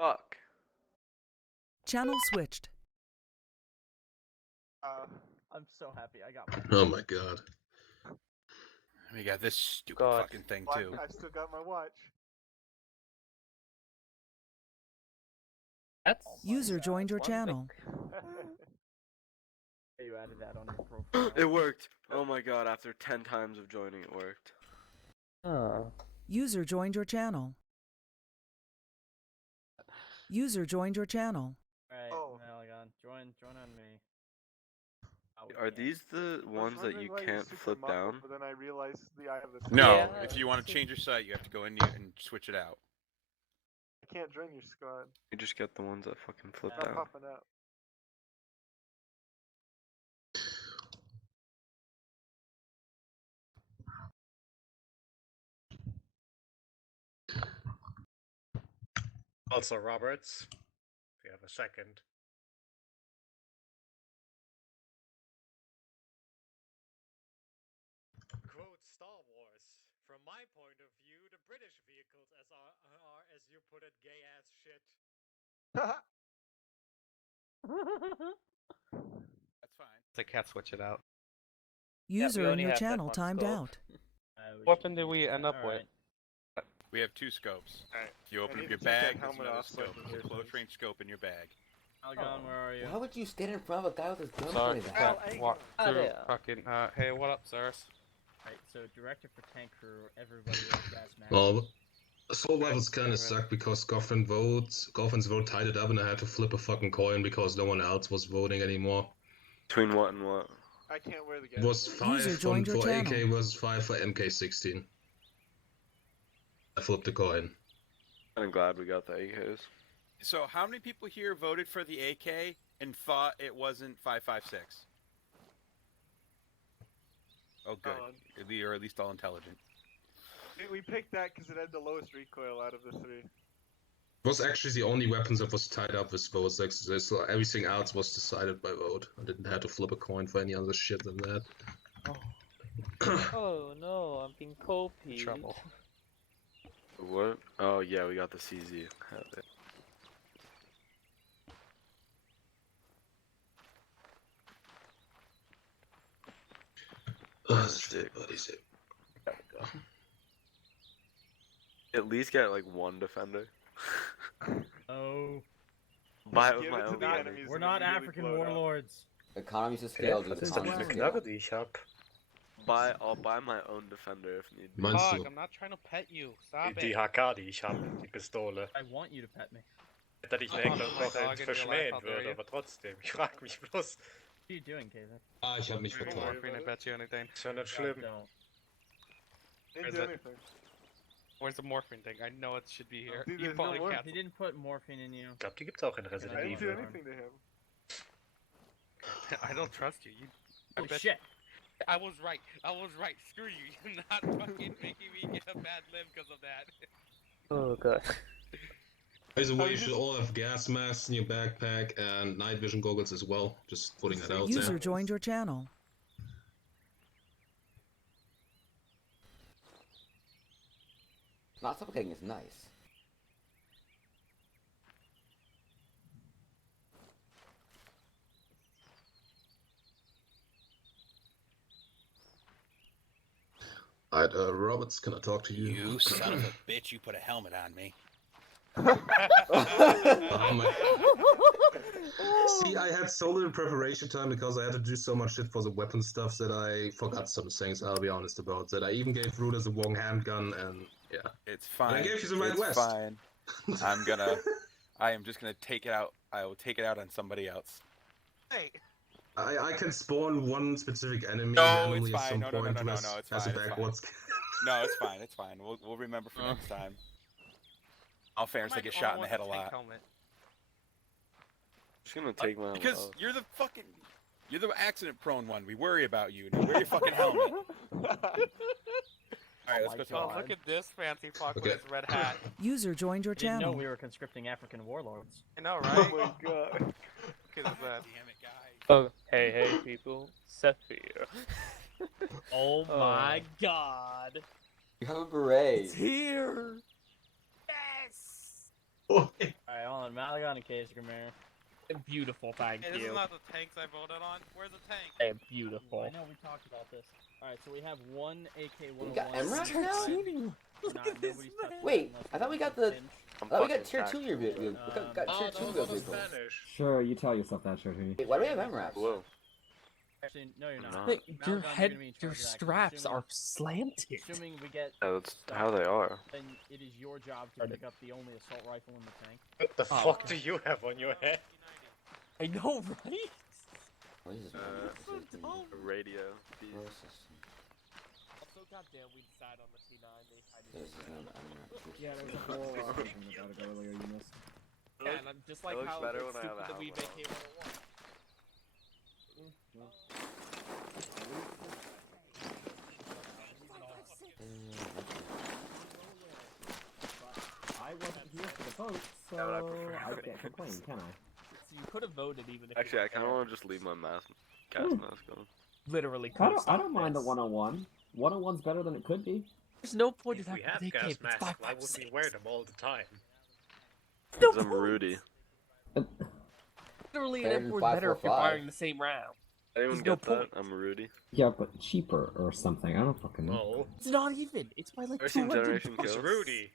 Fuck. Channel switched. I'm so happy I got my. Oh my god. We got this stupid God. fucking thing Well, too. I still got my watch. That's User joined your one thing. channel. You added that on your profile. It worked. Oh my god, after 10 times of joining, it worked. Oh. User joined your channel. User joined your channel. Alright, Oh. Malagon, join on me. Oh, we Are can't. these the I was ones that wondering you why can't super flip muffled, down? But then I realized the eye of the No, Yeah. if you want to change your site, you have to go in here and switch it out. I can't join your squad. You just get the ones that fucking flip Not down. popping up. Also, Roberts, we have a second. Quote Star Wars. From my point of view, the British vehicles are as you put it, gay ass shit. That's fine. I can't switch it out. User in only your have that channel one timed scope. out. We What should weapon did we use end that. up with? Alright. We have two scopes. Alright. If you open need up your to take that bag, there's helmet another off so I scope. can There's a hear close things. range scope in your bag. Malagon, where are you? Why would you stand in front of a guy with his gun Sorry, pointed can't at him? walk Ah, through there. fucking, hey, what up, sirs? Alright, so director for tank crew, everybody wears gas masks. Well, assault levels kind of suck because Goffin's vote tied it up, and I had to flip a fucking coin because no one else was voting anymore. Between what and what? I can't wear the It was gas. 5 User joined your for AK channel. versus 5 for MK16. I flipped the coin. I'm glad we got the AKs. So, how many people here voted for the AK and thought it wasn't 5.56? Oh, good. You're at least all intelligent. We picked that because it had the lowest recoil out of the three. It was actually the only weapons that was tied up with votes. Like, so everything else was decided by vote. I didn't have to flip a coin for any other shit than that. Oh no, I'm being copied. Trouble. What? Oh yeah, we got the CZ. Have it. Oh, sick, buddy, sick. At least get like one defender. Oh, Buy it Give with my it to own the money. enemies we're and not immediately African blow it up. warlords. Economies of scale, dude. Dat is de Economies of lieve scale. knarren die ik heb. I'll buy my own defender if need be. Mine's Fuck, too. I'm not trying to pet you. Stop Die it. HK die ich habe, die Pistolen. I want you to pet me. Dat ich Oh, mir oh eigentlich my noch God, in real verschmähen life, how dare würde, you. aber trotzdem. Ich frag mich bloß. What are you doing, Kayla? Ah, ich hab mich Don't vertan. Morphine, I bet you anything. Ist ja nicht God, schlimm. don't. Didn't Where's do it? anything. Where's the morphine thing? I know it should be here. Dude, You there's no probably morphine. can't. He didn't put morphine in you. Ich glaube, die gibt's auch in I Resident didn't do Evil. anything to him. I don't trust you. I Oh bet- shit! I was right. I was right. Screw you. You're not fucking making me get a bad limb because of that. Oh god. By the way, you should all have gas masks in your backpack and night vision goggles as well. Just putting that out User there. joined your channel. Not suffocating is nice. Alright, Roberts, can I talk to you? You son of a bitch, you put a helmet on me. See, I had so little preparation time because I had to do so much shit for the weapon stuff that I forgot some things, I'll be honest about that. I even gave Ruders a Wong handgun, and yeah. It's fine. I gave you the right it's west. fine. I am just gonna take it out. I will take it out on somebody else. Hey! I can spawn one specific enemy No, randomly it's at fine. some No, no, point no, no, with- no, it's as a fine, it's backwards. No, it's fine. It's fine. We'll remember for next time. All fairness, I get shot in the head a lot. I'm just gonna take my Because own. you're the accident-prone one. We worry about you. Wear your fucking helmet. All right, let's go to Oh, God. look at this fancy fuck Okay. with his red hat. User joined your I didn't know channel. we were conscripting African warlords. I know, Oh right? my god. Look at that. Damn it, guys. Oh, hey, people. Saphir. Oh my god! You have a beret. here! Oh, Alright, hold on, Malagon and Case, come here. Beautiful, thank Hey, this is you. not the tanks I voted on. Where's the tank? Hey, beautiful. I know we talked about this. Alright, so we have one AK-101. We got MRAP now? Look at this man. Wait, I thought we got the. I'm I thought we got fucking tier taxed. 2 year vehicle. We got tier 2 vehicles. Spanish. Sure, you tell yourself that, sure, Tony. Wait, why do we have MRAPs? Blue. Actually, no, you're not. Not. Wait, Malagon, your you're head, gonna be in your charge of that, 'cause straps assuming- are slanted. Assuming we get, Yeah, that's how they are. then it is your job to pick up the only assault rifle in the tank. What the Oh. fuck do you have on your head? I know, right? What is this? A radio. piece. Also, goddamn, we decided on the C9. This is not MRAP. Yeah, there was a whole thing about it earlier you missed. Yeah, and I'm just like looks how better it's when I have stupid a that we helmet make on. I wasn't here for the vote, so Yeah, but I prefer I it. can't complain, can I? So you could have voted even if Actually, you I kind of want to just leave my gas mask on. literally. I don't mind the 101. 101's better than it could be. There's no point If in we having have AK gas if it's masks, why 5.56. would we wear them all the time? No Cause I'm point. Rudy. Literally, Better an than M4's better if you're 5.45. firing the same round. Anyone There's no get that? point. I'm Rudy. Yeah, but cheaper or something. I don't fucking know. No. It's not even. It's by like Ever seen 200 Generation Who's Kill? Rudy?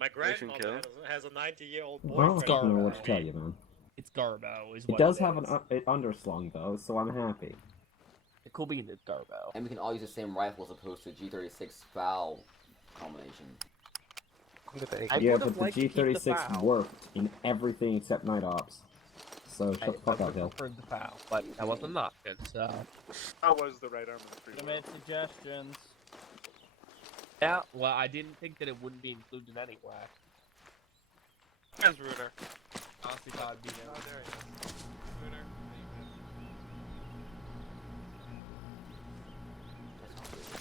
My Generation grandmother has a 90-year-old I boyfriend. don't know what to Garbo. tell you, man. It's Garbo, is It what does it have is. it underslung though, so I'm happy. It could be the Garbo. And we can all use the same rifle as opposed to G36 FAL combination. I Yeah, would've but the liked to keep the G36 FAL. worked in everything except night ops. So shut the fuck I up, Hill. preferred the FAL, but that wasn't an option, so... That was the right arm of the free Submit suggestions. Yeah, well, I didn't think that it wouldn't be included anyway. Where's Rooter? Honestly thought it'd be there. Oh, there he is. Rooter.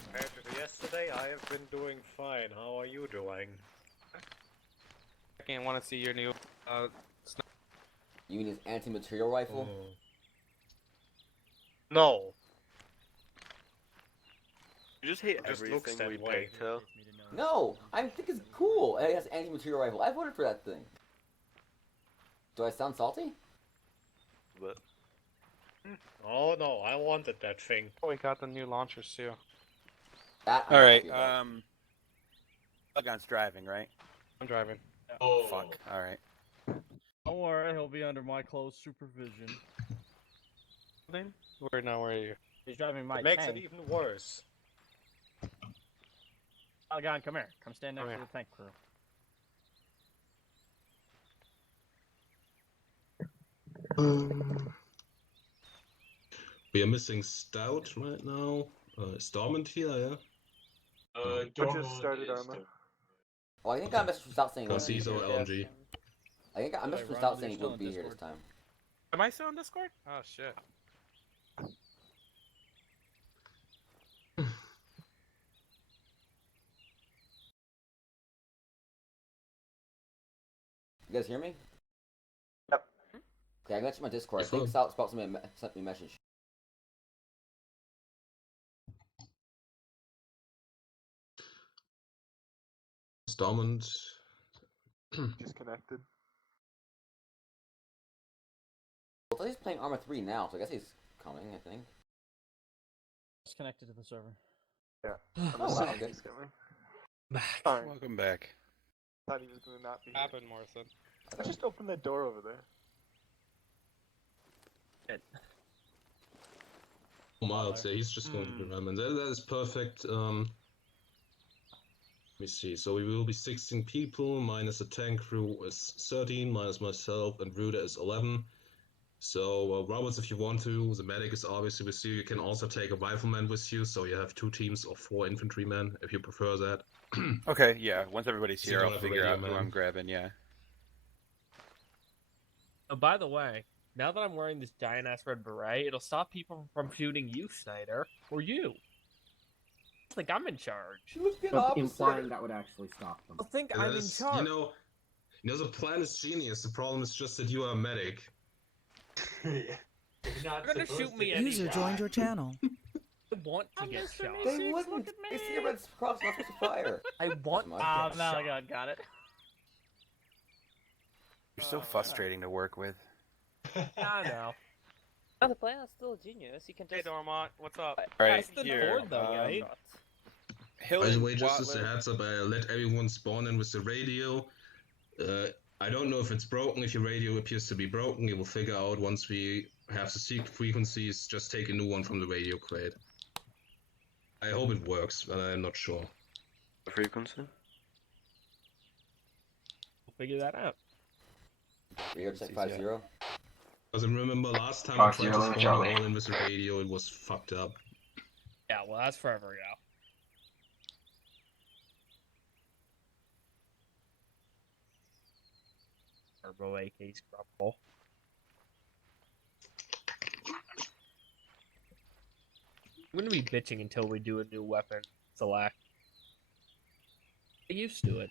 Compared to yesterday, I have been doing fine. How are you doing? I can't want to see your new. You mean his anti-material rifle? Oh. No. You just hate It just looks everything we that way. picked, Hill. No, I think it's cool. It has an anti-material rifle. I voted for that thing. Do I sound salty? But Oh no, I wanted that thing. Oh, we got the new launchers too. That I'm All right. happy about. Logan's driving, right? I'm driving. Oh. Fuck. All right. Don't worry, he'll be under my close supervision. Where now? Where are you? He's driving my It makes tank. it even worse. Malagon, come here. Come stand next Come to here. the tank crew. We are missing Stout right now. Is Dormant here, yeah? I just started armor. Oh, I think I messaged without saying it. Because he's our LMG. I think I Wait, messaged Ron, without you're saying he still would in be here this Discord? time. Am I still on Discord? Oh shit. You guys hear me? Yep. Okay, I mentioned my Discord. I Yes, think sir. Salt sent me a message. Dormant. Disconnected. Well, he's playing Arma 3 now, so I guess he's coming, I think. It's connected to the server. Yeah. Oh, wow, okay. He's coming. Sorry. Welcome back. Thought he was gonna not be here. Happened, Morrison. I just opened that door over there. Miles, yeah, he's just going to be ramen. That is perfect. Let me see. So we will be 16 people, minus the tank crew is 13, minus myself, and Ruda is 11. So, Roberts, if you want to, the medic is obviously with you. You can also take a rifleman with you, so you have 2 teams of 4 infantrymen, if you prefer that. Okay. Yeah. Once everybody's So you here, don't I'll have a figure radio out who man. I'm grabbing. Yeah. Oh, by the way, now that I'm wearing this giant ass red beret, it'll stop people from shooting you, Snyder, or you. It's like I'm in charge. But implying that would actually stop them. I think And I'm that in is- charge. you know, the plan is genius. The problem is just that you are a medic. They're gonna shoot me anyway. User joined your channel. I want to get shot. They wouldn't. They see a red cross, not supposed to fire. I want Come to on. get shot. Malagon got it. You're so frustrating to work with. I know. No, the plan is still genius. You can Hey, just. Dormont, what's up? Alright, That's the here. board though, right? Hill By the and way, just as a Watler. heads up, I let everyone spawn in with the radio. I don't know if it's broken. If your radio appears to be broken, we will figure out once we have the secret frequencies. Just take a new one from the radio crate. I hope it works, but I'm not sure. The frequency? We'll figure that out. Radio check 5-0. Because I remember last time I tried to 5-0, spawn Charlie. all in with the radio, it was fucked up. Yeah, well, that's forever ago. Turbo AK Scrubble. I'm gonna be bitching until we do a new weapon select. Get used to it.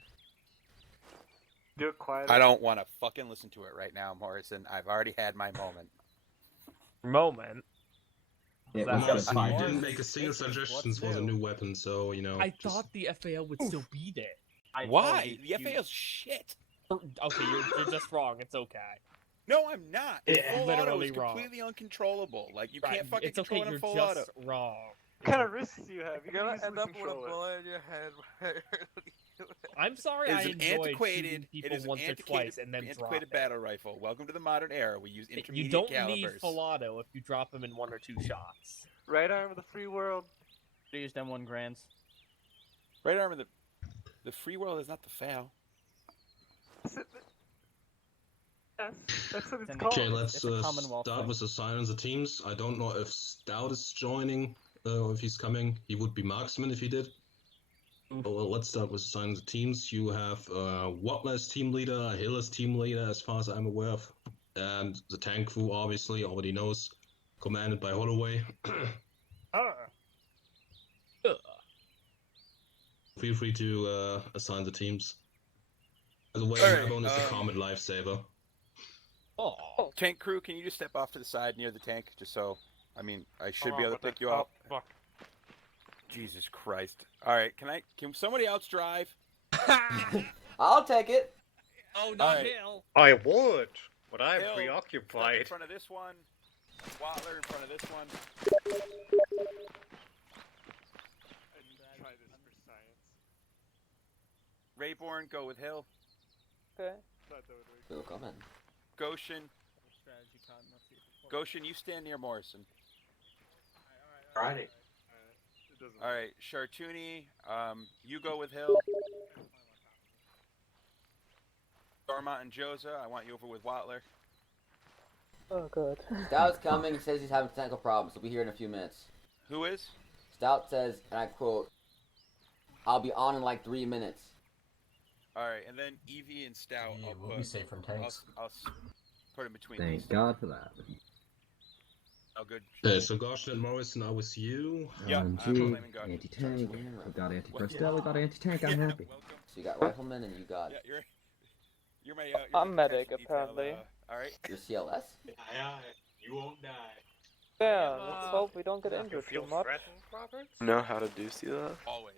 Do it quiet. I don't want to fucking listen to it right now, Morrison. I've already had my moment. Moment. It That was was good. You fine. didn't make a single suggestion for the new weapon, so you know. I just... thought the FAL would still be there. Why? The FAL's shit. Okay, you're just wrong. It's okay. No, I'm not. Full auto Literally is wrong. completely uncontrollable. Like, you Right, can't fucking it's okay. control it in You're full just auto. wrong. What kind of risks do you have? You You're can gonna easily end up with a control it. bullet in your head. I'm sorry It I is an enjoyed shooting antiquated, people once or twice and then drop antiquated it. battle rifle. Welcome to the modern era. We use You intermediate don't calibers. need full auto if you drop them in 1 or 2 shots. Right arm of the free world. They used M1 grands. Right arm of the free world is not the FAL. Yes, that's what it's Okay, called. Okay, let's It's a Commonwealth start thing. with assigning the teams. I don't know if Stout is joining, or if he's coming. He would be marksman if he did. Well, let's start with assigning the teams. You have Watler as team leader, Hill as team leader, as far as I'm aware of. And the tank crew, obviously, already knows, commanded by Holloway. Feel free to assign the teams. By the way, Alright, Rabone is a common lifesaver. Oh, Tank crew, can you just step off to the side near the tank, just so? I mean, I should be able to pick you up. Fuck. Jesus Christ! All right, can somebody else drive? I'll take it. oh, not Alright. Hill. I would, but I'm Hill, Step in preoccupied. front of this one. Watler in front of this one. I need to try this for science. Rayborn, go with Hill. Okay. Thought that would work. Bill, come in. Goshen, Strategy con. Let's see if it works. Goshen, you stand near Morrison. Alright. It doesn't All right, Chartuni, you go with Hill. Dormont and Joza, I want you over with Watler. Oh, good. Stout's coming. He says he's having technical problems. He'll be here in a few minutes. Who is? Stout says, and I quote, "I'll be on in like 3 minutes." All right, and then Evie and Stout. Yeah, I'll we'll put, be safe from tanks. I'll put in between Thank these. God for that. Oh, good. So Goshen and Morrison are with you. Yeah, I'm LMG, claiming God. anti-tank. We've got anti-personnel, Yeah. we've got anti-tank. I'm Yeah, happy. Welcome. So you got rifleman and you got Yeah, you're my. I'm medic, protection detail, apparently. all right. your CLS. You won't die. Yeah, let's hope we don't get You injured feel too much. threatened, Robert? Know how to do see that? Always.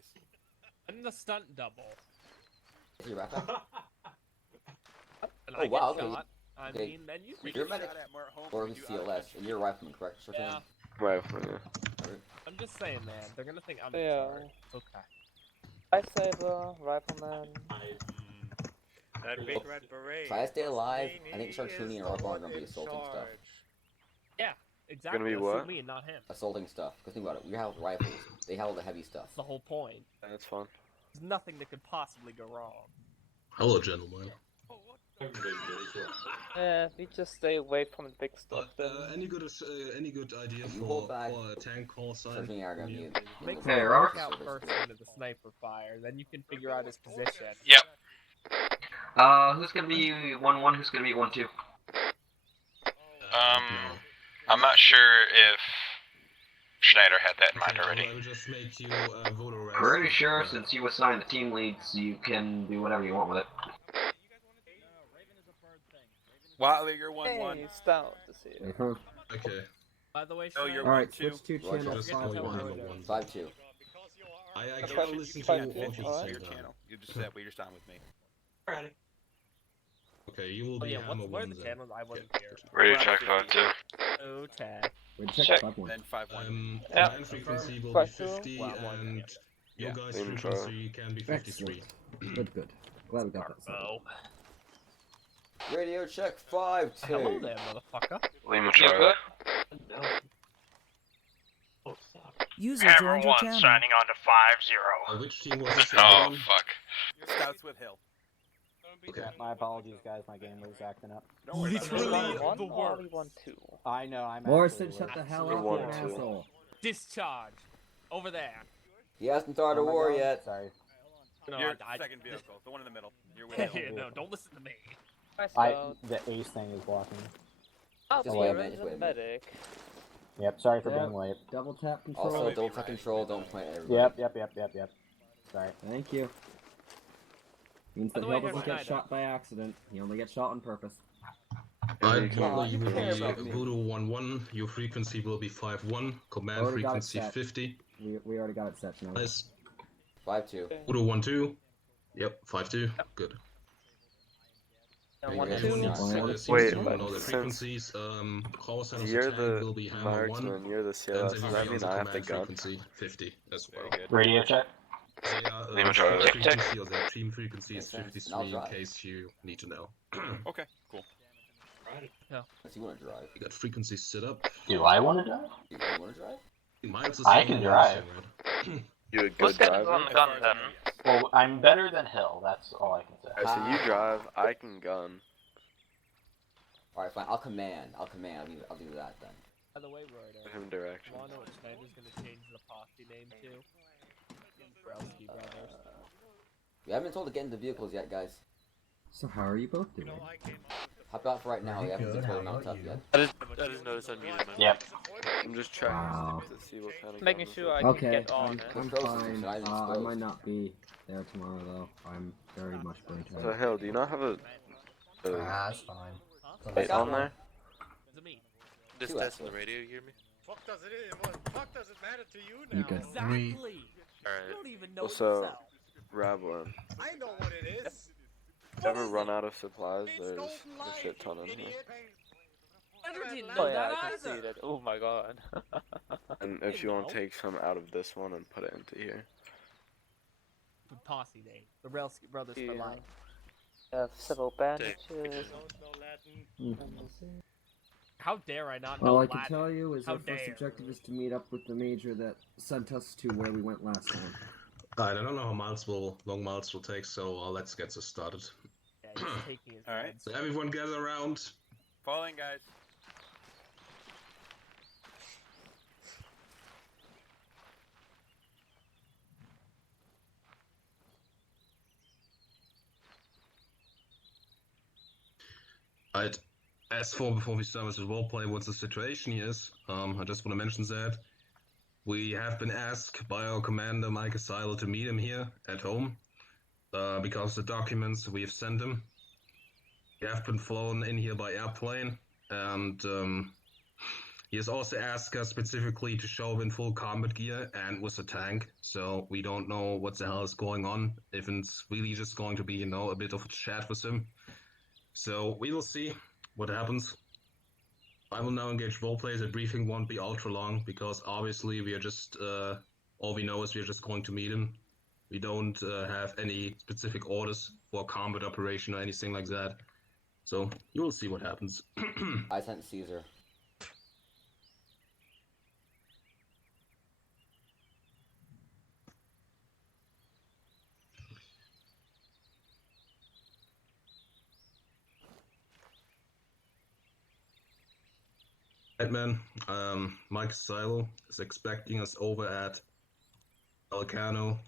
I'm the stunt double. Is your rifle? And Oh, I get wow, okay. shot. I Okay. mean, then you We You're get medic shot at more at home or than with we do out CLS, and you're a rifleman, correct? Yeah, Rifle, yeah. I'm just saying, man. They're gonna think I'm Yeah. in charge. Okay. Lifesaver, rifleman. That big red beret. Try to stay alive. Sweeney I think Chartuni and is the Arbor are one gonna be in assaulting stuff. charge. Exactly. be that's what? me and not him. Assaulting stuff. Because think about it. We have rifles. They handle the heavy stuff. That's the whole point. That's fun. There's nothing that could possibly go wrong. Hello, gentlemen. Yeah, we just stay away from the big stuff then. Any good idea You for, hold back. for a tank call sign? Chartuni and I are gonna be in Make the Hey, sure Robert. to look out first into the sniper fire. Then you can figure out his position. Yep. Who's gonna be 1-1? Who's gonna be 1-2? I'm not sure if Schneider had that in mind Okay, already. I will just make you vote arrest. Pretty sure since you assigned the team leads, you can do whatever you want with it. Watler, you're 1-1. Hey, Stout to see you. Okay. By the way, Oh, you're Schneider, Alright, 1-2. switch to Roger. channel Just Forget call to you tell one her number to- one. 5-2. I You try to can listen to put you that all into of your you. channel. You just that way you're on with me. Okay, you will Oh be yeah, hammer what are one the then. channels? I wasn't Yeah, here. Radio We're on check 50. 5-2. Okay. We Check. check 5-1. Then 5-1. Command frequency will be 50, Well, I'm on, and your Yeah. guys' Lima frequency can be 53. Excellent. Good, good. Glad we got that settled. Oh. Radio check 5-2. Hello there, motherfucker. Lima Charlie. No. Oh, fuck. User joined your channel. on to 5-0. Which team was this? Oh, again? fuck. Scouts with Hill. Okay. My apologies, guys. My game was acting up. Don't worry about it. Literally the worst. I know. I'm Morrison, actually shut the worse. hell You're up, you're an 1-2. asshole. Discharge. Over there. He hasn't started a Oh my war God, yet. Sorry. No, Your I, second vehicle, the one in the middle. You're with yeah, Hill. no, don't listen to me. The ace thing is blocking. Just wait a minute, just wait a minute. Yep. Sorry for Yep. being late. Double tap control. Also, Probably don't right. control, don't point at everybody. Yep. Sorry. Thank you. Means By that the way, Hill doesn't get Schneider. shot by accident. He only gets shot on purpose. Alright, can- Butler, you you will care be about me. Voodoo 1-1. Your frequency will be 5-1. Command Already got it frequency set. 50. We already got it set tonight. Nice. 5-2. Voodoo 1-2. Yep, 5-2. Good. One, Everyone two. seems Wait, to but know the since frequencies. Call center You're tank the will be hammer 1. marksman, you're the And CLS. Does that everybody mean else I have to command gun? frequency 50 as well. Radio check. Lima Charlie. frequency or their team frequency is Makes sense. 53 I'll in drive. case you need to know. Okay, cool. Does he want to drive? You got frequency set up. Do I want to drive? You want to drive? Miles is I on can the drive. list, right? You a good driver? As far as I know, yes. Well, I'm better than Hill. That's all I can say. Alright, so you drive, I can gun. Alright, fine. I'll command. I'll do that then. By the way, Royder, Give him directions. wanna know what Schneider's gonna change the posse name to? Browski Brothers. We haven't been told to get into vehicles yet, guys. So how are you both doing? Hop out for right now. We haven't been told to mount up yet. I just noticed I muted my Yep. I'm just checking Wow. to see what kind of Making gun sure I this can Okay, get on I'm it. Exposed, fine. I didn't I expose. might not be there tomorrow though. I'm very much burnt is. So out. Hill, do you not have a That's fine. light on there? Is it me? Just Two testing the assholes. radio, you hear me? Fuck does it matter to you now? You good? Exactly. You Alright. don't even know Well, it so, yourself. Ravelin, I know what it is. if you ever run out of supplies, there's a shit ton in here. Andrew didn't know Oh yeah, that I can either. see that. Oh my god. And if you want to take some out of this one and put it into here. The posse name. The Browski Brothers for Yeah. life. Have several bandages. Don't know Latin. How dare I not know All I can Latin? tell you is How our first dare. objective is to meet up with the major that sent us to where we went last time. Alright, I don't know how long miles will take, so let's get this started. Yeah, he's taking his Alright. meds. So everyone gather around. Falling, guys. Alright, as for before we start with the roleplay, what the situation here is, I just want to mention that we have been asked by our commander, Mike Asilo, to meet him here at home, because the documents we've sent him. We have been flown in here by airplane, and he has also asked us specifically to show up in full combat gear and with a tank, so we don't know what the hell is going on, if it's really just going to be, you know, a bit of a chat with him. So we will see what happens. I will now engage roleplay. The briefing won't be ultra long because obviously we are just all we know is we are just going to meet him. We don't have any specific orders for a combat operation or anything like that. So you will see what happens. I sent Caesar. Batman, Mike Silo is expecting us over at Alcano,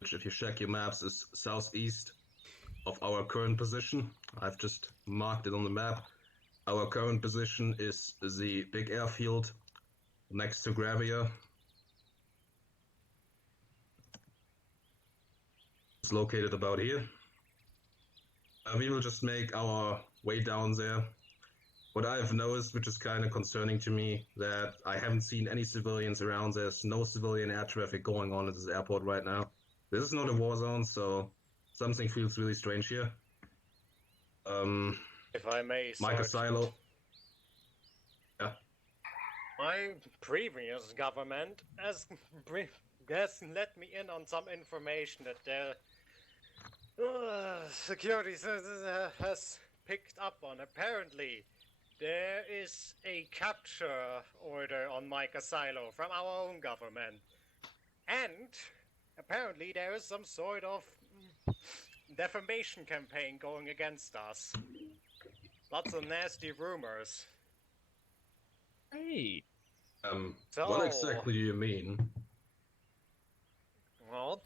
which if you check your maps is southeast of our current position. I've just marked it on the map. Our current position is the big airfield next to Gravia. It's located about here. We will just make our way down there. What I've noticed, which is kind of concerning to me, that I haven't seen any civilians around. There's no civilian air traffic going on at this airport right now. This is not a war zone, so something feels really strange here. If I may, Micah Sergeant. Silo. Yeah. My previous government has let me in on some information that their security has picked up on. Apparently, there is a capture order on Micah Silo from our own government. And apparently there is some sort of defamation campaign going against us. Lots of nasty rumors. Hey. What exactly do you mean? Well,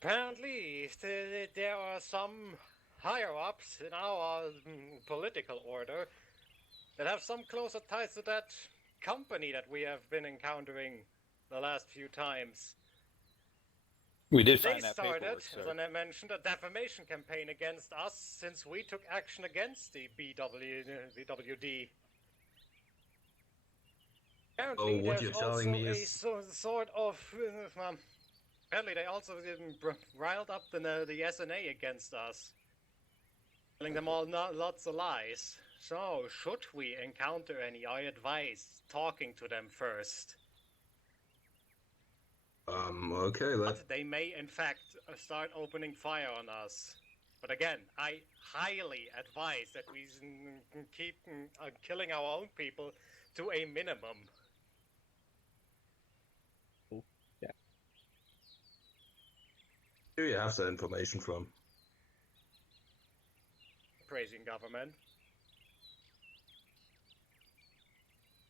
apparently there are some higher-ups in our political order that have some closer ties to that company that we have been encountering the last few times. We did They find that started, paperwork, as sir. I mentioned, a defamation campaign against us since we took action against the BWD. Apparently, what there's you're also telling me a is- sort of... apparently they also riled up the SNA against us. Telling them all lots of lies. So, should we encounter any, I advise talking to them first. Okay, that... But they may, in fact, start opening fire on us. But again, I highly advise that we keep killing our own people to a minimum. Yeah. Where do you have that information from? Praising government.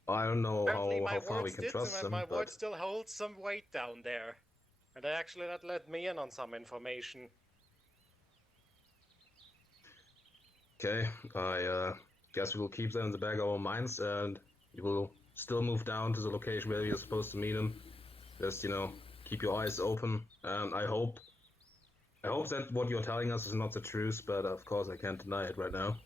I don't know Apparently how my far we words can did, trust them, my but... word still holds some weight down there. And they actually let me in on some information. Okay, I guess we will keep that in the back of our minds, and we will still move down to the location where you're supposed to meet him. Just, you know, keep your eyes open, and I hope that what you're telling us is not the truth, but of course I can't deny it right now.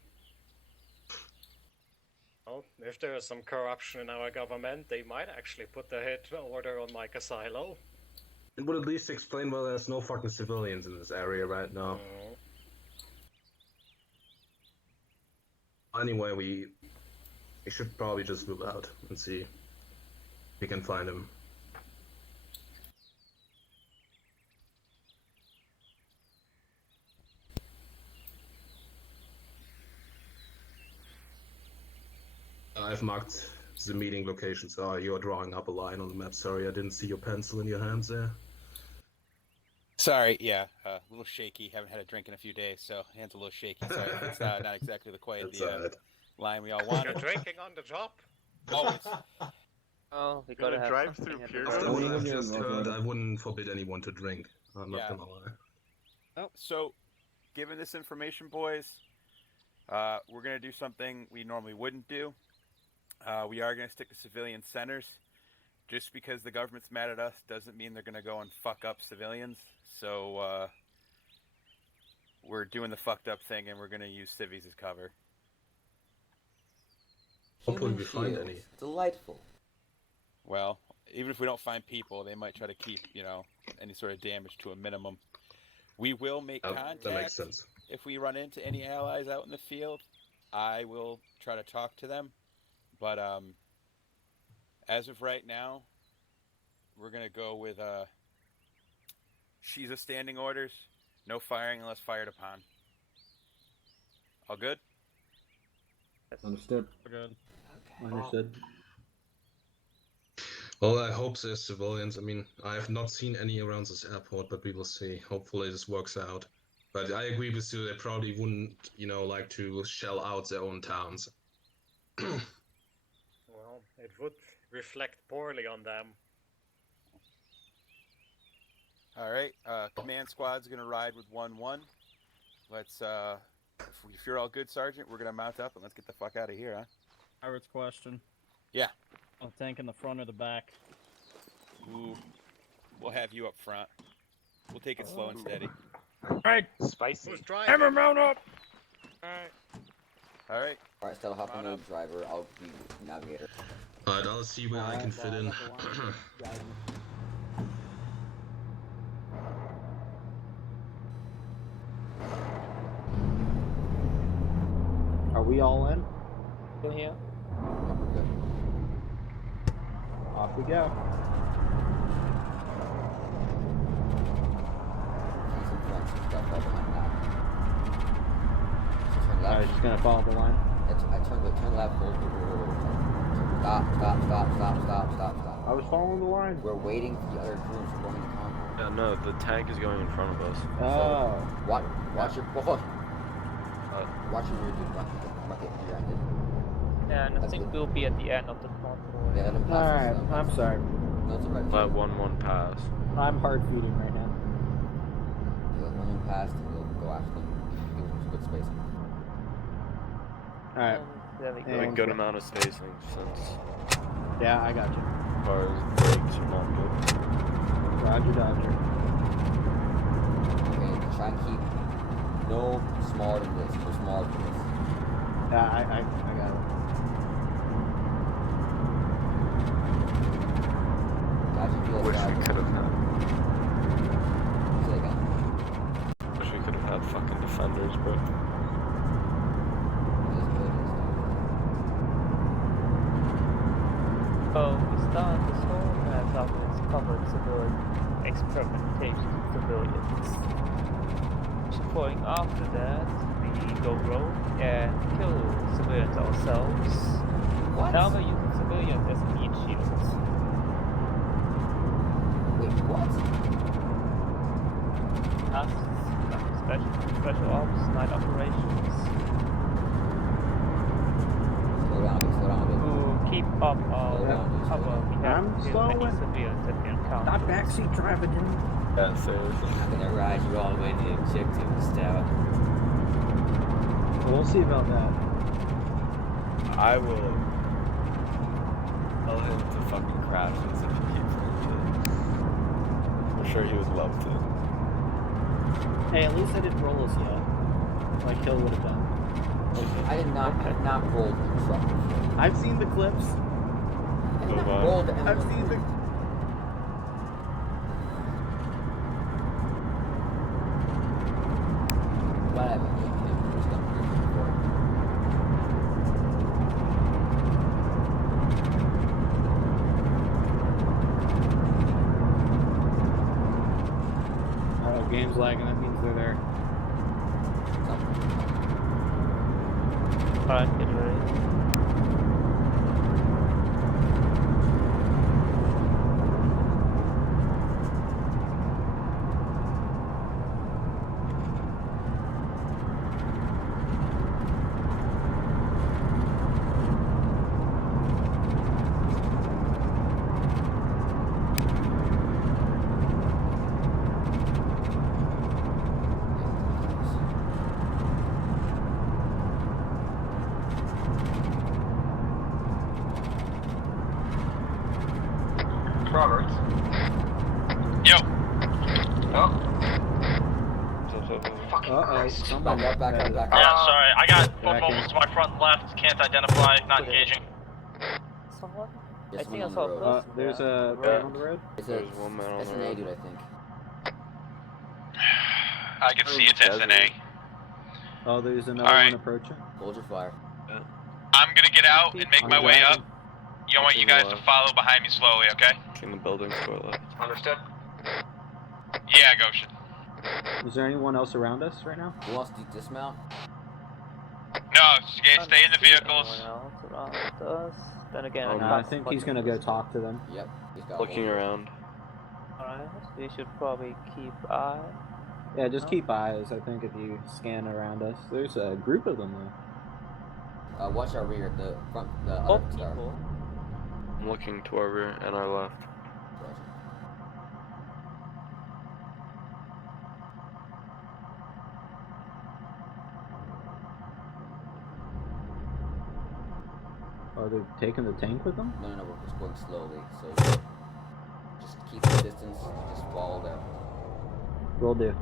Well, if there is some corruption in our government, they might actually put the hit order on Micah Silo. It would at least explain why there's no fucking civilians in this area right now. Anyway, we should probably just move out and see if we can find him. I've marked the meeting locations. Oh, you're drawing up a line on the map. Sorry, I didn't see your pencil in your hands there. Sorry, yeah, a little shaky. Haven't had a drink in a few days, so hands a little shaky. Sorry, it's not exactly the quite the line we all You're wanted. drinking on the job? Always. Oh, we You gotta gotta have drive something through at pure the gold. After what Only I've when you're just in heard, Rockwood. I wouldn't forbid anyone to drink. I'm not Yeah. gonna lie. So, given this information, boys, we're gonna do something we normally wouldn't do. We are gonna stick to civilian centers. Just because the government's mad at us doesn't mean they're gonna go and fuck up civilians. So, we're doing the fucked up thing, and we're gonna use civvies as cover. Hopefully Human we find shields. any. Delightful. Well, even if we don't find people, they might try to keep, any sort of damage to a minimum. We will make contact. That makes sense. If we run into any allies out in the field, I will try to talk to them. But as of right now, we're going to go with she's a standing orders, no firing unless fired upon. All good? Understood. Good. Understood. Well, I hope there's civilians. I mean, I have not seen any around this airport, but we will see. Hopefully this works out. But I agree with you, they probably wouldn't, like to shell out their own towns. Well, it would reflect poorly on them. All right. Command squad's going to ride with 1-1. Let's, if you're all good, Sergeant, we're going to mount up and let's get the fuck out of here, huh? Pirate's question. Yeah. A tank in the front or the back? Ooh. We'll have you up front. We'll take it slow and steady. Alright, Spicy. Who's driving? hammer mount up! Alright. Alright. Alright, Stella, hop on Mount the driver. I'll be navigator. Alright, I'll see where I can fit in. Are we all in? In here? Good. Off we go. Some front, some stuff all behind that. So turn Alright, left. just gonna follow the line. I turn left. Hold. Stop. I was following the line. We're waiting for the other groups going to come. Yeah, no, the tank is going in front of us. Oh. Watch your watch your rear, dude. Might get rear-ended. Yeah, and I think we'll be at the end of the convoy. Yeah, let him pass. Alright, I'm sorry. No, it's alright. Let 1-1 pass. I'm hard feeding right now. Let one pass and we'll go after them. Give them some good spacing. Alright. There we A go. good amount of spacing since Yeah, I got you. as far as breaks are not good. Roger, Dodger. Okay, try and keep no smaller than this. No smaller than this. Yeah, I got it. Wish we could have had. Say again. Wish we could have had fucking defenders, bro. Oh, we start this whole map with covered civilian experimentation with civilians. Going after that, we go rogue and kill civilians ourselves. What? Now we're using civilians as meat shields. Wait, what? Us, special ops, night operations. Slow down a bit. To keep up our cover, we have I'm to kill slowing. any civilians that we encounter. Stop backseat driving, dude. Yeah, seriously. I'm gonna ride you all the way to the objective, Stout. We'll see about that. I will tell him to fucking crash this if he keeps doing it. I'm sure he would love to. Hey, at least I didn't roll us yet. Like Hill would have done. I have not rolled the truck before. I've seen the clips. I have not Bye-bye. rolled the I've M13. seen the. Whatever. We're just gonna prove it before. Oh, game's lagging. That means they're there. Alright, get ready. Roberts. Yo. Oh. Fucking Christ. Back up. Yeah, sorry. I got both mobiles to my front left. Can't identify. Not engaging. Someone? Yes, I think I on saw the a road. person There's there. a man on the road. There's one man on the SNA road. dude, I think. I can see it's SNA. Oh, there's another Alright. one approaching. Hold your fire. I'm gonna get out and make my way up. I want you guys to follow behind me slowly, okay? In the building to our left. Understood. Yeah, Goshen. Is there anyone else around us right now? Who wants to dismount? No, stay in the vehicles. Anyone else around us? Then again, Oh, No, I think he's gonna go talk to them. Yep. He's got Looking hold. around. Alright, we should probably keep eye. Yeah, just No. keep eyes. I think if you scan around us, there's a group of them though. Watch our rear, the front, the Oh, other car. people. I'm looking to our rear and our left. Roger. Are they taking the tank with them? No, we're just going slowly, so just keep the distance, just follow them. Will do.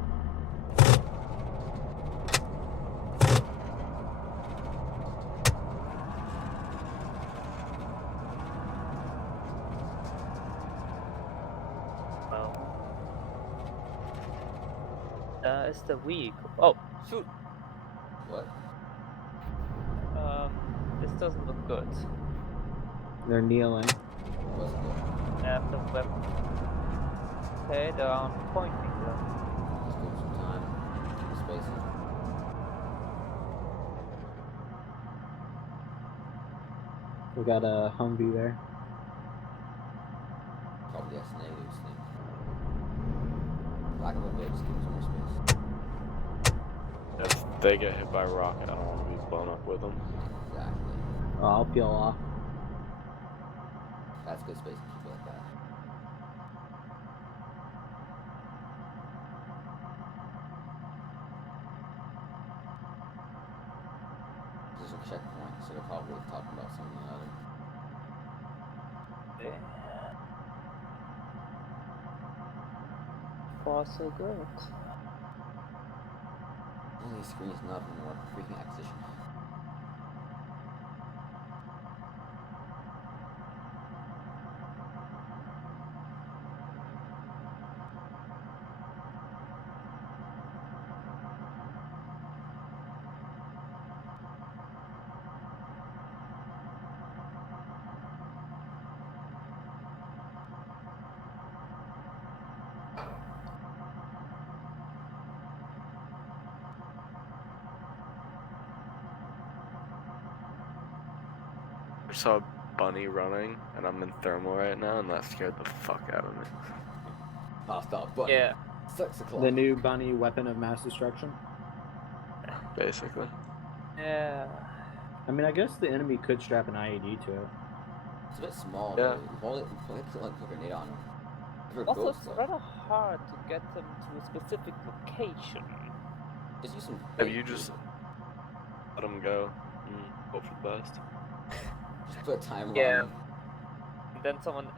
It's the week. Oh, shoot. What? doesn't look good. They're kneeling. After weapon. Okay, they're on pointing though. Let's give them some time. Keep the spacing. We got a Humvee there. Probably that's negatives thing. Lack of a bit, just give them some more space. If they get hit by a rocket, I don't want to be blown up with them. Exactly. Oh, I'll peel off. That's good space. Keep it like that. This is a checkpoint, so they're probably talking about something or other. Far so good. Only screen is not more freaking acquisition. I saw a bunny running, and I'm in thermal right now, and that scared the fuck out of me. Hostile bunny. Yeah. 6 o'clock. The new bunny weapon of mass destruction. Basically. Yeah. I mean, I guess the enemy could strap an IED to it. It's a bit small. Yeah. Hold it. Put a grenade on him. Also, it's rather hard to get them to a specific location. Just use some. Have you just let them go and hope for the best? Just put a timer Yeah. on him.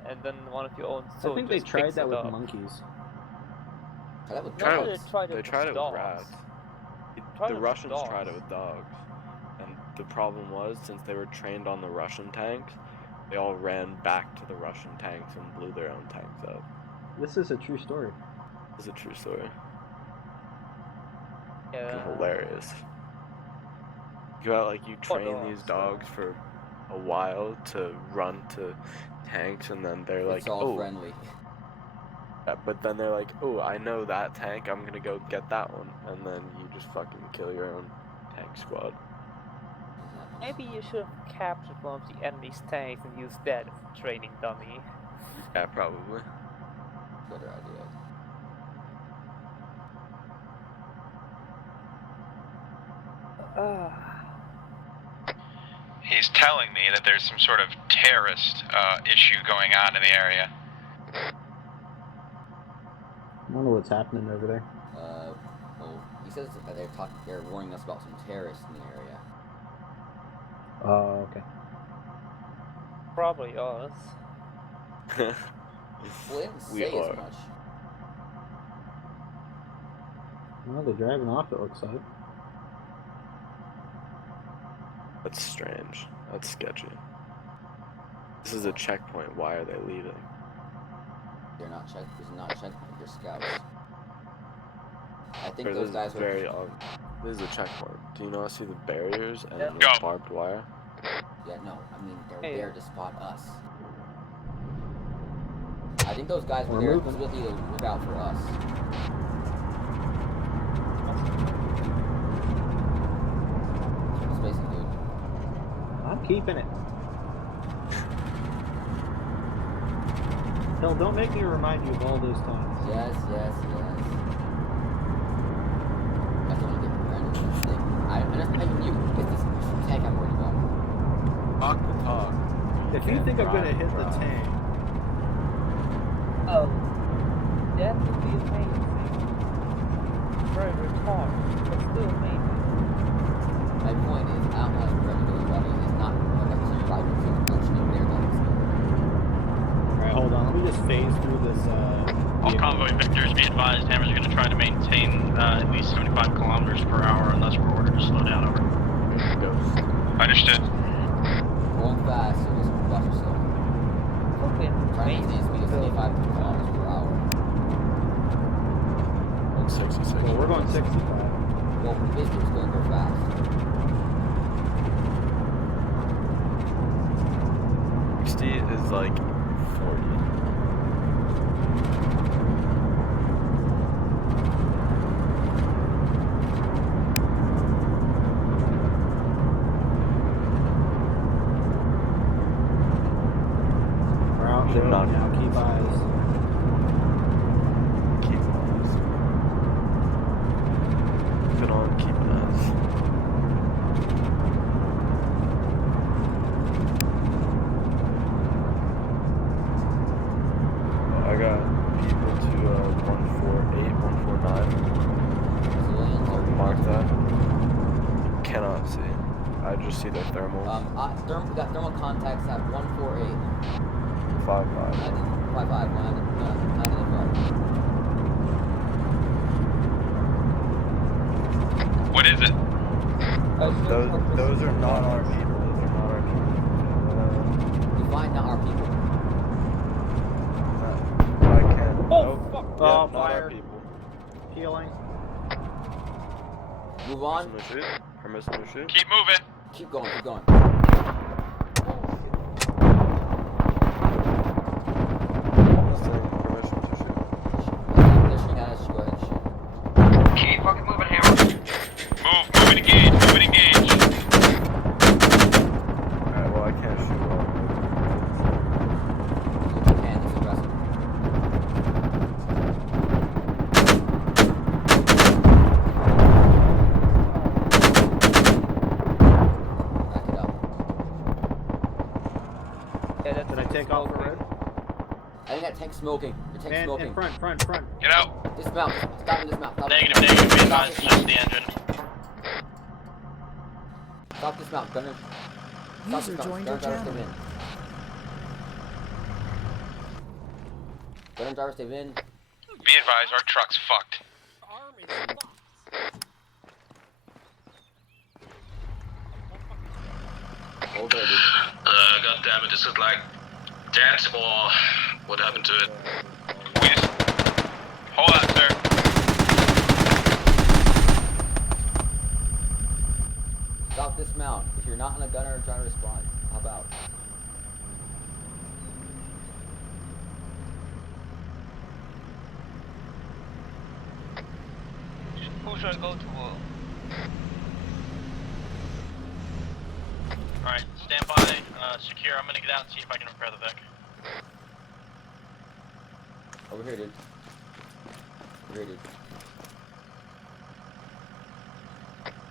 And then one of your own I soldiers think they tried picks that it with up. monkeys. Try that with No, dogs. they tried it They tried it with dogs. rats. Tried The it with Russians dogs. tried it with dogs. And the problem was, since they were trained on the Russian tanks, they all ran back to the Russian tanks and blew their own tanks up. This is a true story. It's a true story. Yeah. And hilarious. You train these dogs for a while to run to tanks, and then they're like, It's all oh. friendly. Yeah, but then they're like, oh, I know that tank, I'm gonna go get that one. And then you just fucking kill your own tank squad. Maybe you should have captured one of the enemy's tanks and used that as a training dummy. Yeah, probably. Better idea. He's telling me that there's some sort of terrorist issue going on in the area. I wonder what's happening over there. Well, he says that they're warning us about some terrorists in the area. Oh, okay. Probably us. Well, they didn't say as much. Well, they're driving off, it looks like. That's strange. That's sketchy. This is a checkpoint. Why are they leaving? They're not check. This is not a checkpoint. They're scouts. I think Or those this guys is were. very this is a checkpoint. Do you not see the barriers and Yeah. the barbed wire? Yeah, no. I mean, they're Hey. there to spot us. I think those guys were We're there moving. specifically to look out for us. Spacing, dude. I'm keeping it. Hell, don't make me remind you of all those times. Yes. I don't want to get random with this thing. I mean, you. It's this tank I'm worried about. Talk the talk. If you think I'm gonna hit the tank, Oh, that would be amazing. Very hard, but still amazing. My point is, I don't have regular weapons. It's not 100% right to functioning their guns. alright, hold on. Let me just phase through this. All convoy victors, be advised, Hammers are going to try to maintain at least 75 kilometers per hour unless we're ordered to slow down. Over. Understood. Going fast, so just watch yourself. Okay, Try to maintain a speed of 75 kilometers per hour. 66. Well, we're going 65. Well, basically, it's going real fast. like 40. We're out Should road not- now, keep eyes. Keep eyes. Keep on keeping eyes. I got people to 148, 149. I'll mark that. Cannot see. I just see their thermals. We got thermal contacts at 148. 5-5. 5-5. What is it? Those are not our people. Those are not our people. Define not our people. I can't. Oh, Nope. fuck. Yep, Oh, not our fire. people. Healing. Move on. Permission to shoot. Keep moving. Keep going. Keep going. Permission to shoot. Go ahead and shoot. Keep fucking moving, Hammer. Move and engage, move and engage. Alright, well I can't shoot well. You can, it's aggressive. Back it up. Yeah, that's Did I take off the road? I think that tank's smoking. Your tank's smoking. In front. Get out. Dismount. Stop and dismount. Stop Negative, and dismount. be advised, just the engine. Stop dismount. Gunner. Stop User dismount. joined Gunner your driver channel. stay in. Gunner driver stay in. Be advised, our truck's fucked. Hold there, dude. God damn it, is it like dead or what happened to it? We just... Hold on, sir. Stop dismount. If you're not on a gunner, try to respond. Hop out. Who should I go to? Alright, stand by, secure. I'm gonna get out and see if I can repair the Vic. Over here, dude. Over here, dude.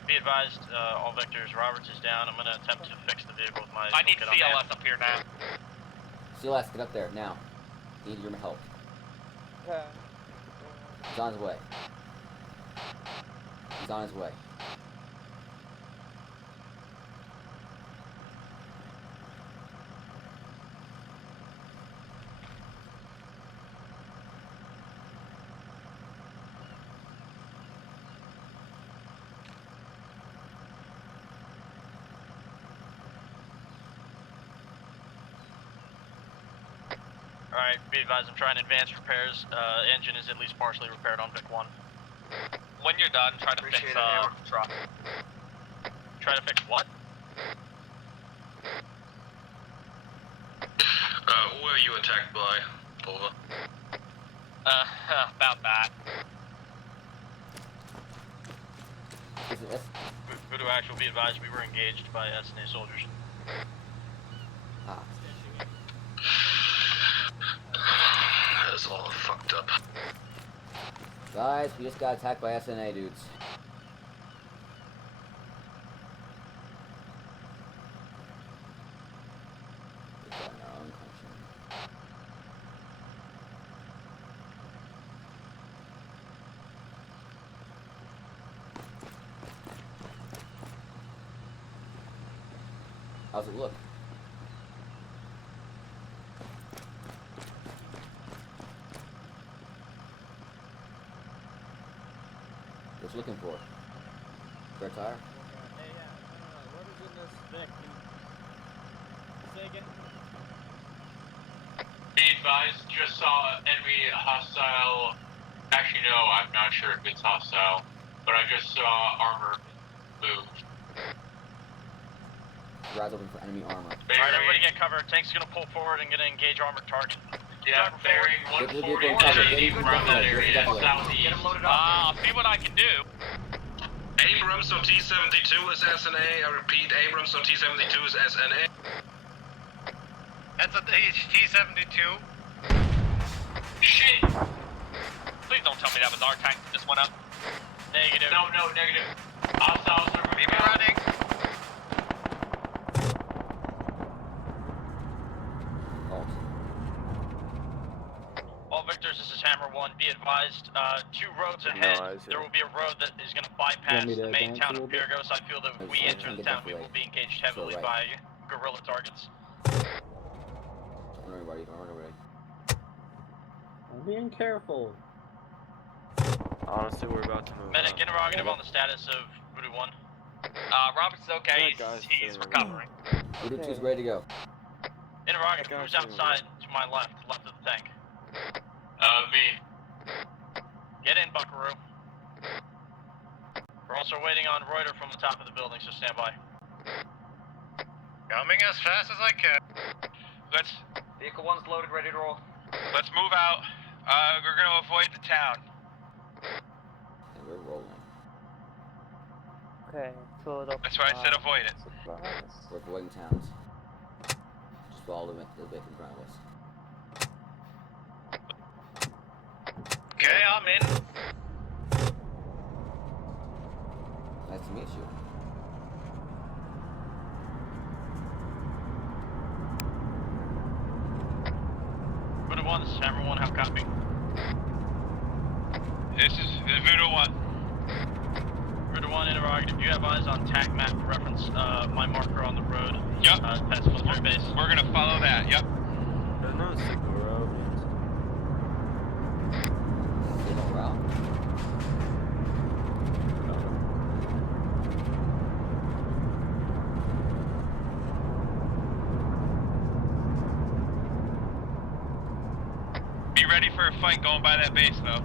Be advised, all vectors, Roberts is down. I'm gonna attempt to fix the vehicle with my... I need CLS up here now. CLS, get up there, now. He needs your help. He's on his way. He's on his way. Alright, be advised, I'm trying to advance repairs. Engine is at least partially repaired on Vic 1. When you're done, try to fix the truck. Try to fix what? Who were you attacked by? Over. About that. Is it S? Voodoo Actual, be advised, we were engaged by SNA soldiers. Ah. That's all fucked up. Guys, we just got attacked by SNA dudes. We've got in our own country. How's it look? What you looking for? Spare tire? Hey, yeah, no. What is in this Vic? Say again? Be advised, just saw enemy hostile. Actually, no, I'm not sure if it's hostile, but I just saw armor move. eyes open for enemy armor. Alright, everybody get cover. Tank's gonna pull forward and gonna engage armored target. Yeah, bearing Get the 140 vehicle in cover. heading from that area southeast. I'll see what I can do. Abrams on T-72 is SNA. I repeat, Abrams on T-72 is SNA. That's a T-72. Shit! Please don't tell me that was our tank that just went up. Negative. No, negative. Hostiles are moving out. Running. Halt. All victors, this is Hammer 1. Be advised, 2 roads ahead. There will be a road that is going to bypass me to the main advance town a of little bit? Pyrgos. I feel that if we enter the town, we will be engaged heavily right. by guerrilla targets. Don't worry, buddy. Don't worry. I'm being careful. Honestly, we're about to move. Medic, interrogative on the status of Voodoo 1. Robert's okay. He's recovering. Voodoo 2's ready to go. Interrogative, who's outside to my left of the tank? Me. Get in, Buckaroo. We're also waiting on Reuter from the top of the building, so stand by. Coming as fast as I can. Vehicle 1's loaded, ready to roll. Let's move out. We're gonna avoid the town. And we're rolling. Okay, fill it up. That's why I said avoid it. Supplies. We're avoiding towns. Just follow the bit in front of us. Okay, I'm in. Nice to meet you. Voodoo 1, this is Hammer 1, how copy? This is Voodoo 1. Voodoo 1, interrogative, do you have eyes on TAC map reference my marker on the road? Yup. Past military base. We're gonna follow that, yep. There's no signal road. Signal route. Be ready for a fight going by that base, though.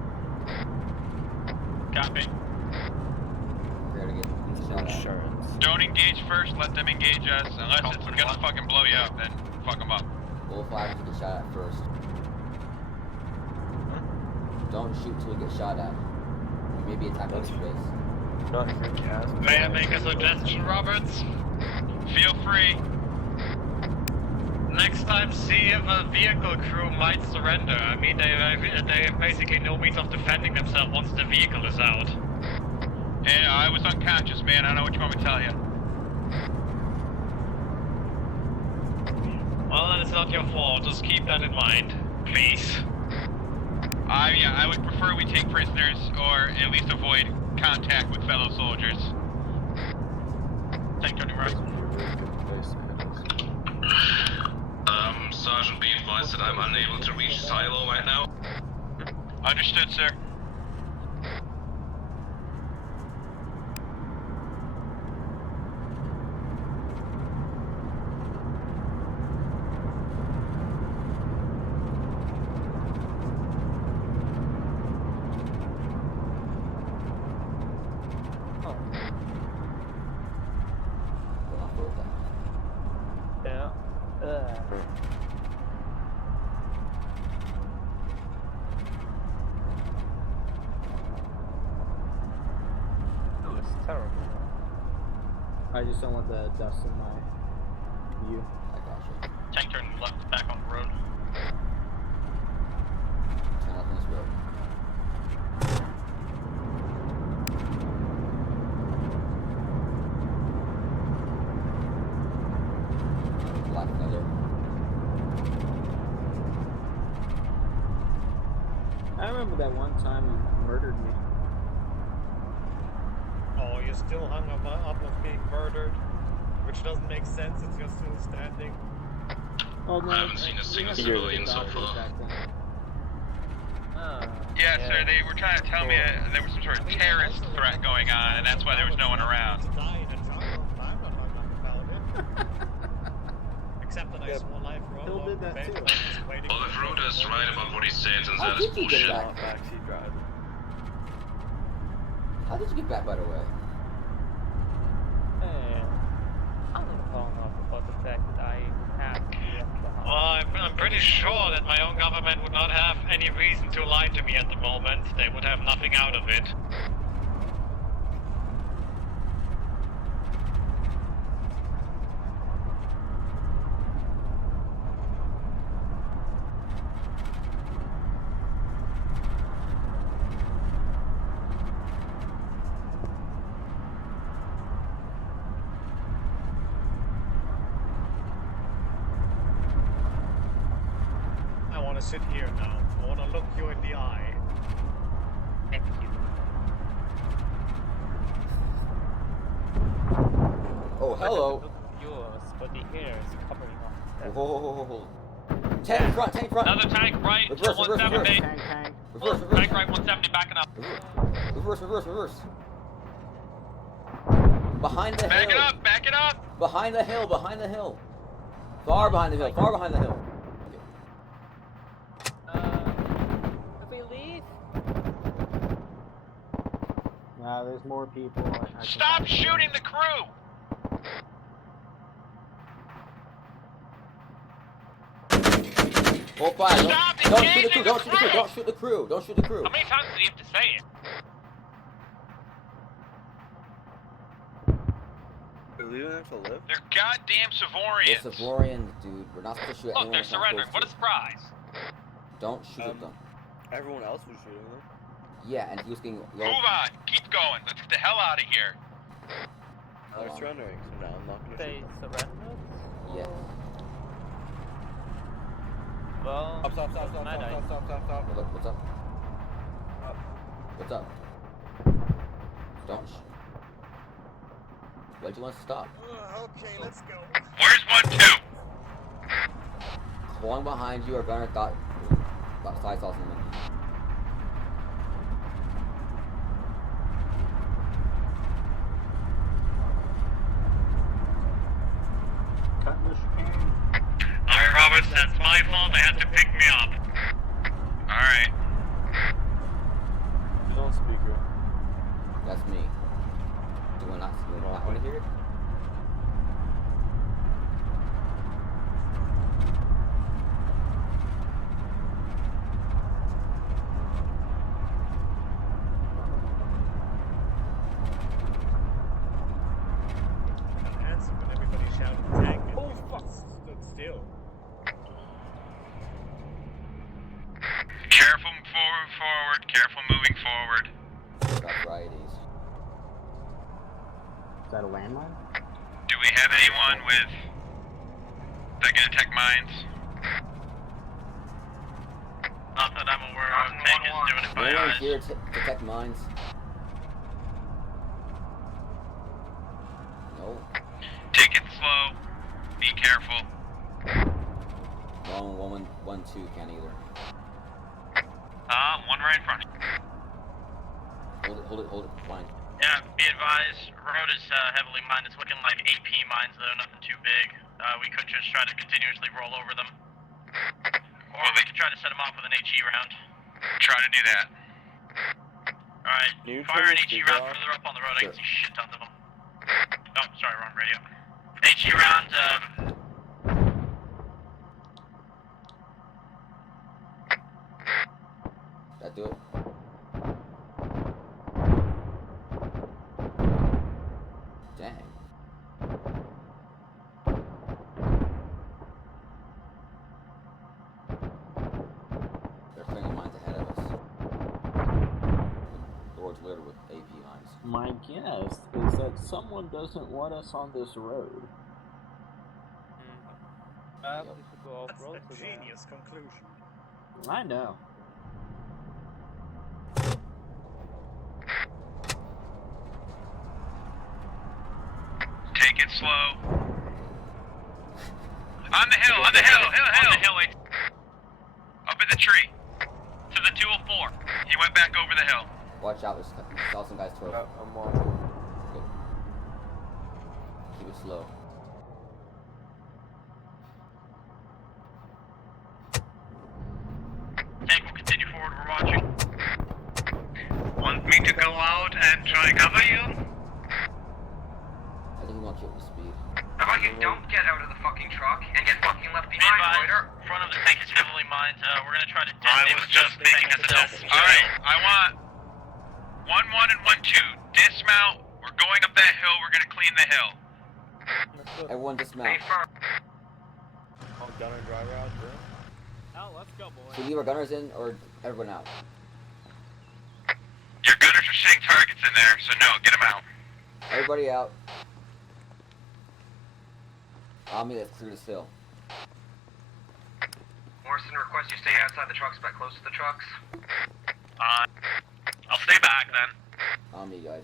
Copy. Prepare to get shot at. Insurance. Don't engage first, let them engage us. Unless it's gonna fucking blow you up, then fuck them up. We'll fire if we get shot at first. Don't shoot till we get shot at. We may be attacked on this base. Not your gas. May I make a suggestion, Roberts? Feel free. Next time, see if a vehicle crew might surrender. I mean, they have basically no means of defending themselves once the vehicle is out. Hey, I was unconscious, man. I don't know what you want me to tell you. Well, then it's not your fault. Just keep that in mind, please. Yeah, I would prefer we take prisoners, or at least avoid contact with fellow soldiers. Tank turning right. Sergeant, be advised that I'm unable to reach silo right now. Understood, sir. We're off road then. Yeah. It was terrible. I just don't want the dust in my view. I got you. Tank turning left, back on the road. Turn up on this road. Black feather. I remember that one time you murdered me. Oh, you're still hung up of being murdered, which doesn't make sense if you're still standing. Oh, no, I haven't seen a single civilian so far. Yeah, sir, they were trying to tell me there was some sort of terrorist threat going on, and that's why there was no one around. Die in a jungle. I'm not hung up about it. Except that I swore life for Phil did that too. Well, if Ruda's right about what he said, and How that is did you get bullshit. back? Backseat drive. How did you get back, by the way? Hey, I'm gonna fall off. sure that my own government would not have any reason to lie to me at the moment. They would have nothing out of it. I want to sit here now. I want to look you in the eye. Thank you. Oh, hello. Yours, but the hair is covering up. Whoa. Tank in front, tank in front. Another tank right, Reverse, 170. Reverse. Tank right, 170, backing up. Reverse. Behind the Back hill. Back it up. Behind the hill. Far behind the hill. If we leave? Nah, there's more people. I Stop shooting the crew. Hold fire. Stop Don't shoot engaging the crew. Don't shoot the crew. Don't shoot the crew. How many times do you have to say it? Are we leaving them to live? They're goddamn Savorians. They're Savorian, dude. We're not supposed to shoot Look, anyone. they're surrendering. What a surprise. Don't shoot at them. Everyone else was shooting them. Yeah, and he was getting low. Move on. Keep going. Let's get the hell out of here. They're surrendering, so now I'm not gonna They shoot them. surrendered? Yes. Well, Stop. What's up? What's up? Don't Why'd you want to stop? Okay, let's go. Where's 1-2? One behind you, our gunner thought side saw something. Alright, Roberts, that's my fault. They had to pick me up. Alright. Who's on speaker? That's me. Do you not want to hear it? Answer when everybody shouted tank and you stood still. Careful forward. Careful moving forward. Got varieties. Is that a landmine? Do we have anyone with that can detect mines? Not that I'm aware of. Tank is doing it by Anyone eyes. here to detect mines? No. Take it slow. Be careful. One, two can't either. One right in front. Hold it. Fine. Yeah, be advised, road is heavily mined. It's looking like AP mines, though, nothing too big. We could just try to continuously roll over them. Or we could try to set them off with an HE round. Try to do that. Alright, You fire an turn HE this round off? further up on the road. I can see shit tons of them. Oh, sorry, wrong radio. HE round, That do it? Dang. They're putting mines ahead of us. The road's littered with AP mines. My guess is that someone doesn't want us on this road. We should go off That's road. a genius conclusion. I know. Take it slow. On the hill. On the hill. Up in the tree. To the 204. He went back over the hill. Watch out, there's saw some guys throw. I'm watching. Good. Keep it slow. tank will continue forward, we're watching. Want me to go out and try cover you? I think we want you up to speed. How about fucking don't get out of the fucking truck and get fucking left Be behind, advised, Reuter. front of the tank is heavily mined. We're gonna try to I detonate was with just making a suggestion. Alright, I want 1-1 and 1-2. Dismount. We're going up that hill. We're gonna clean the hill. Everyone dismount. Oh, gunner driver out there. Now let's go, boys. Should we leave our gunners in or everyone out? Your gunners are seeing targets in there, so no, get them out. Everybody out. Let's clear this hill. Morrison requests you stay outside the trucks, but close to the trucks. I'll stay back then. Me, guys.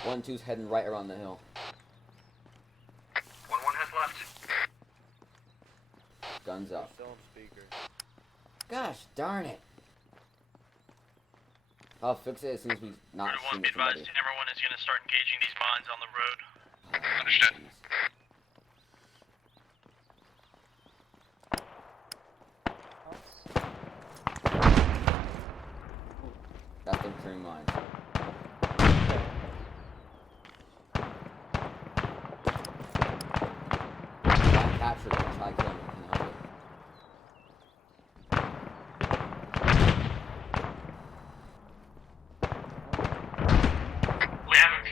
1-2's heading right around the hill. 1-1 has left. Guns up. Still on speaker. Gosh darn it. I'll fix it as soon as we not Route 1, shoot be advised, somebody. everyone is gonna start engaging these mines on the road. Understood. That's them clearing mines. Try capture them, try kill them, can help it. We have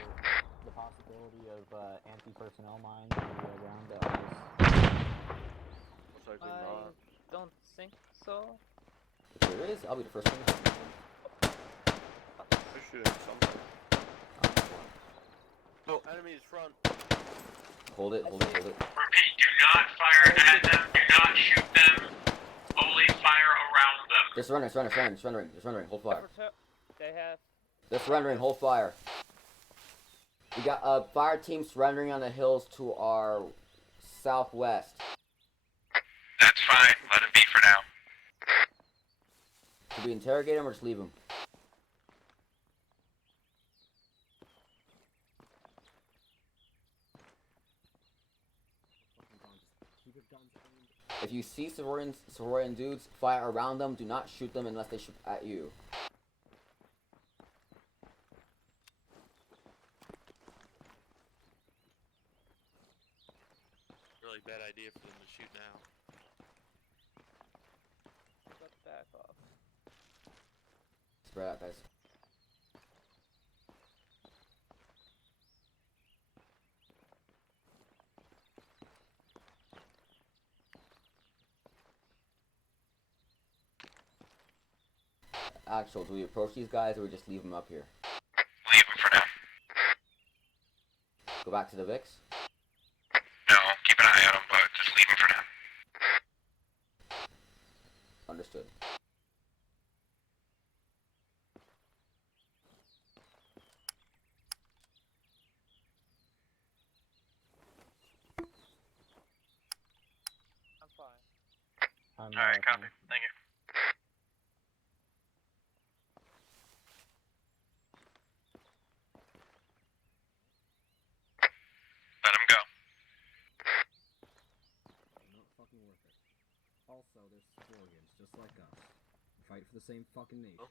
The possibility of anti-personnel mines around us. Most likely I not. don't think so. If there is, I'll be the first one. They're shooting something. Oh, enemies front. Hold it, hold it, hold it. Repeat, do not fire at them, do not shoot them, only fire around them. They're surrendering, hold fire. They have. They're surrendering, hold fire. We got a fire team surrendering on the hills to our southwest. That's fine. Let it be for now. Should we interrogate them or just leave them? If you see Savorian dudes, fire around them. Do not shoot them unless they shoot at you. Really bad idea for them to shoot now. Let's back off. Spread out, guys. Actual, do we approach these guys or we just leave them up here? Leave them for now. Go back to the Vix? No, keep an eye on them, but just leave them for now. Understood. I'm fine. Alright, copy. Thank you. Let him go. Not fucking worth it. Also, they're Savorians, just like us. Fight for the same fucking nation.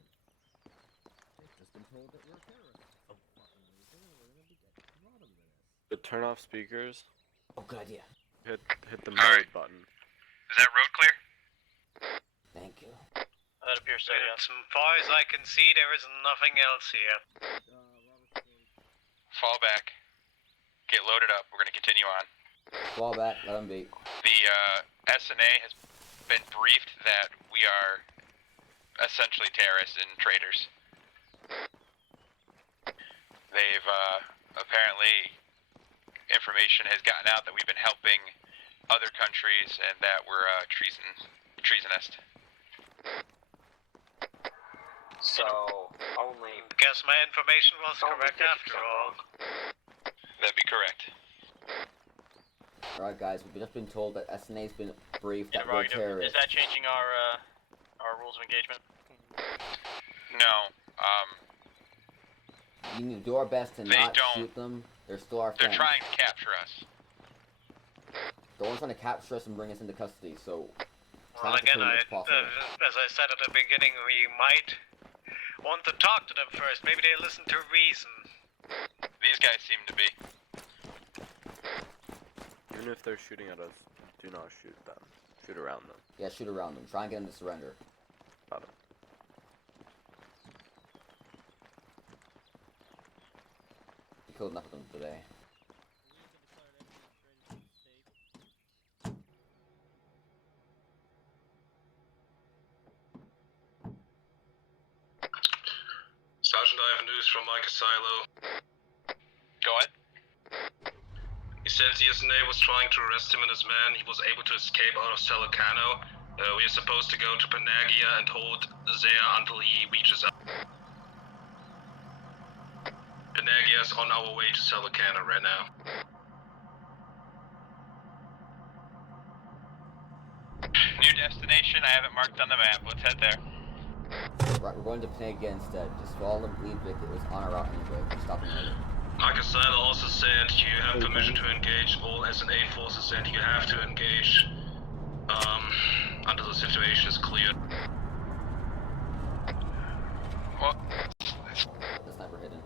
They've just been told that we're terrorists. For some fucking reason, and we're gonna be getting bottom to this. To turn off speakers. Oh, good idea. Hit the mode button. Is that road clear? Thank you. That appears so, yes. As far as I can see, there is nothing else here. Fall back. Get loaded up. We're gonna continue on. Fall back, let them be. The SNA has been briefed that we are essentially terrorists and traitors. They've apparently information has gotten out that we've been helping other countries and that we're treasonist. So, only... Guess my information was correct after all. That'd be correct. Alright guys, we've just been told that SNA's been briefed Yeah, that we're Roger, terrorists. is that changing our rules of engagement? No, We need to do our best to They not don't. shoot them. They're still our they're friends. trying to capture us. They're only trying to capture us and bring us into custody, so Well, try to again, kill them if possible. as I said at the beginning, we might want to talk to them first. Maybe they listen to reason. These guys seem to be. Even if they're shooting at us, do not shoot them. Shoot around them. Yeah, shoot around them. Try and get them to surrender. Got it. We killed enough of them today. Sergeant, I have news from Mike Asilo. Go ahead. He said the SNA was trying to arrest him and his men. He was able to escape out of Salicano. We are supposed to go to Panagia and hold there until he reaches out. Panagia is on our way to Salicano right now. New destination, I have it marked on the map. Let's head there. Right, we're going to Panagia instead. Just follow them, leave Vic. It was on our route anyway. We're stopping later. Mike Asilo also said you have permission to engage all SNA forces and you have to engage until the situation is clear. Well, The sniper hidden.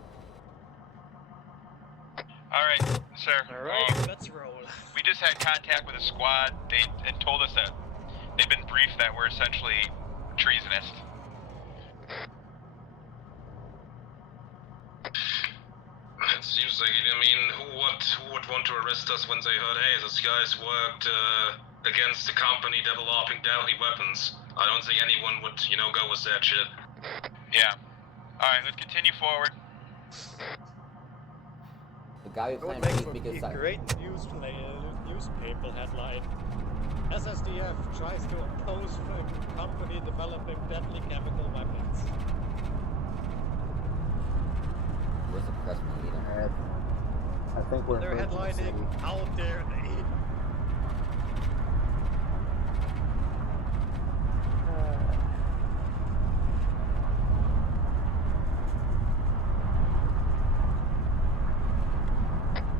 alright, sir. Alright, let's roll. We just had contact with a squad. They told us that they've been briefed that we're essentially treasonous. It seems like, I mean, who would want to arrest us when they heard, hey, this guy's worked against the company developing deadly weapons? I don't think anyone would, go with that shit. Yeah. Alright, let's continue forward. The guy who Would planned to make beat for me a great newspaper headline. SSDF tries to oppose a company developing deadly chemical weapons. Where's the press meeting? I think we're. They're headlining out there.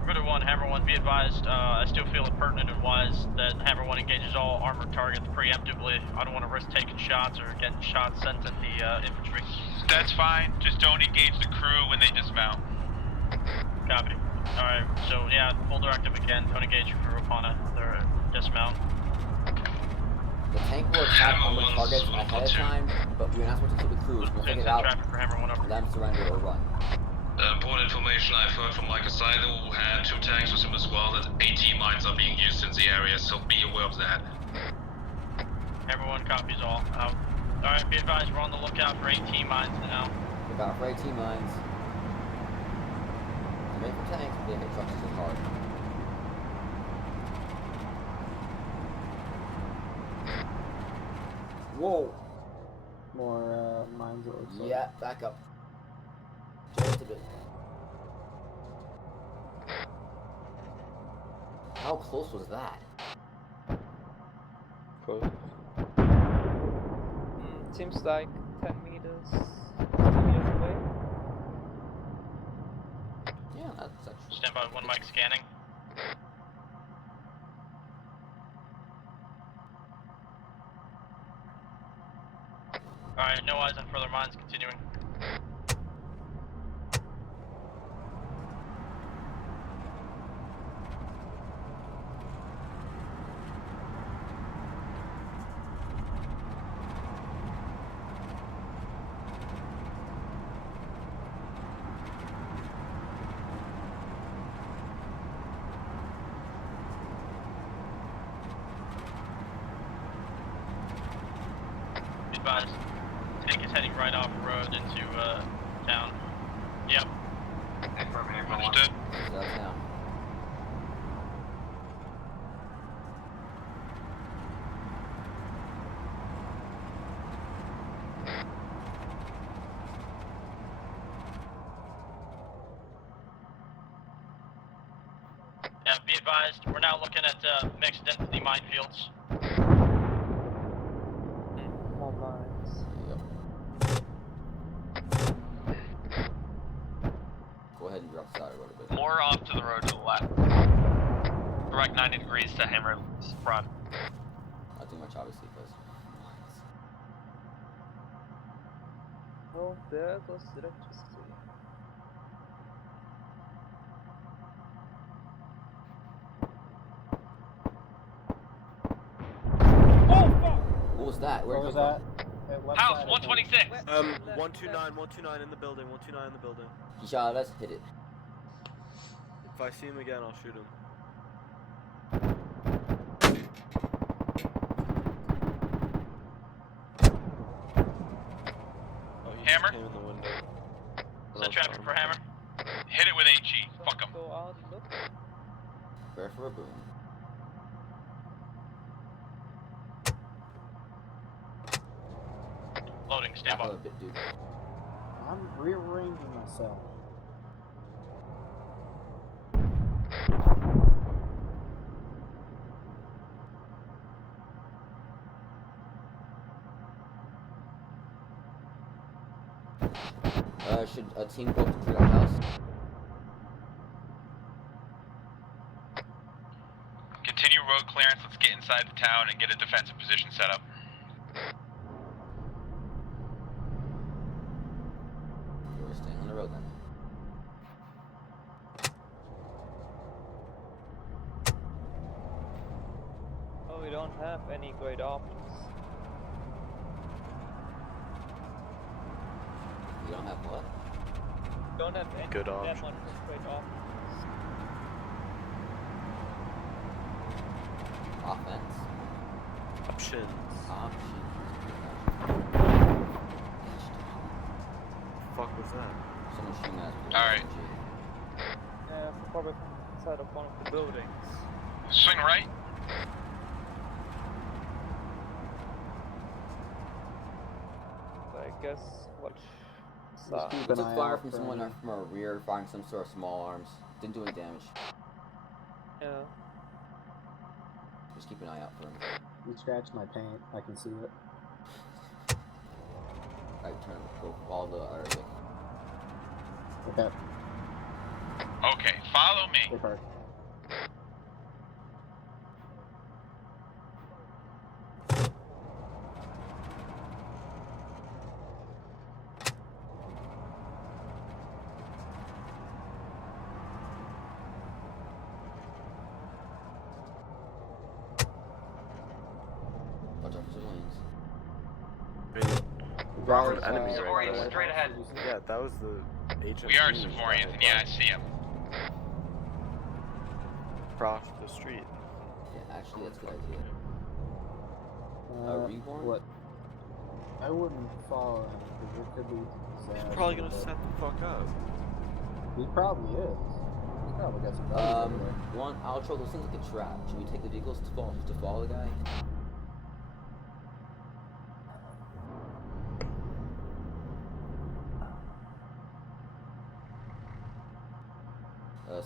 Ritter 1, Hammer 1, be advised, I still feel it pertinent and wise that Hammer 1 engages all armored targets preemptively. I don't want to risk taking shots or getting shots sent at the infantry. That's fine. Just don't engage the crew when they dismount. Copy. Alright, so yeah, full directive again. Don't engage your crew upon their dismount. The tank will attack armored targets ahead of time, but we're not supposed to kill the crews. We'll take it out, Traffic for Hammer 1 over. let them surrender or run. Important information I've heard from Mike Asilo, who had 2 tanks with him as well, that AT mines are being used in the area, so be aware of that. Hammer 1 copies all. Out. Alright, be advised, we're on the lookout for AT mines now. Look out for AT mines. They're made for tanks, but they hit trucks just as hard. Whoa! More mines, it looks like. Yeah, back up. Just a bit. How close was that? Close. Seems like 10 meters away. Yeah, that's actually. Stand by 1 mic scanning. Alright, no eyes on further mines, continuing. Be advised. Tank is heading right off the road into town. Yep. Understood. That's now. Yeah, be advised, we're now looking at mixed density minefields. More mines. Go ahead and drop the side road a bit. More off to the road to the left. Direct 90 degrees to Hammer's front. Not too much, obviously, because. Oh, there goes electricity. was that? Where Where was did it that? come Left House side, I 126. 129 in the building. 129 in the building. from? He shot at us. Hit it. If I see him again, I'll shoot him. Oh, he Hammer? came in the window. Set traffic for Hammer. Hit it with HE. Fuck him. Go out and look. Prepare for a boom. Loading, stand Back by. up a bit, dude. I'm rearranging myself. Should a team go to that house? Continue road clearance. Let's get inside the town and get a defensive position set up. We're staying on the road then. Oh, we don't have any great options. You don't have what? We don't have any Good that options. much great options. Offense. Options. Fuck was that? Someone shooting at us. Alright. Yeah, probably inside of one of the buildings. Swing right. So I guess what Just keep We an took eye fire out from for someone any- from our rear, firing some sort of small arms. Didn't do any damage. Yeah. Just keep an eye out for him. You scratched my paint. I can see it. Alright, turn go follow the Arabic. Okay. Okay, follow me. Hey, Park. Watch out for civilians. Robert, enemy right Savorian, there. straight ahead. Yeah, that was the agent. We are who was Savorians, and yeah, I see him. across the street. Yeah, actually, that's a good idea. Reborn? What? I wouldn't follow him because it could be. He's probably gonna set the fuck up. He probably is. He's probably got some guns everywhere. One outro, those things like a trap. Should we take the vehicles to follow the guy?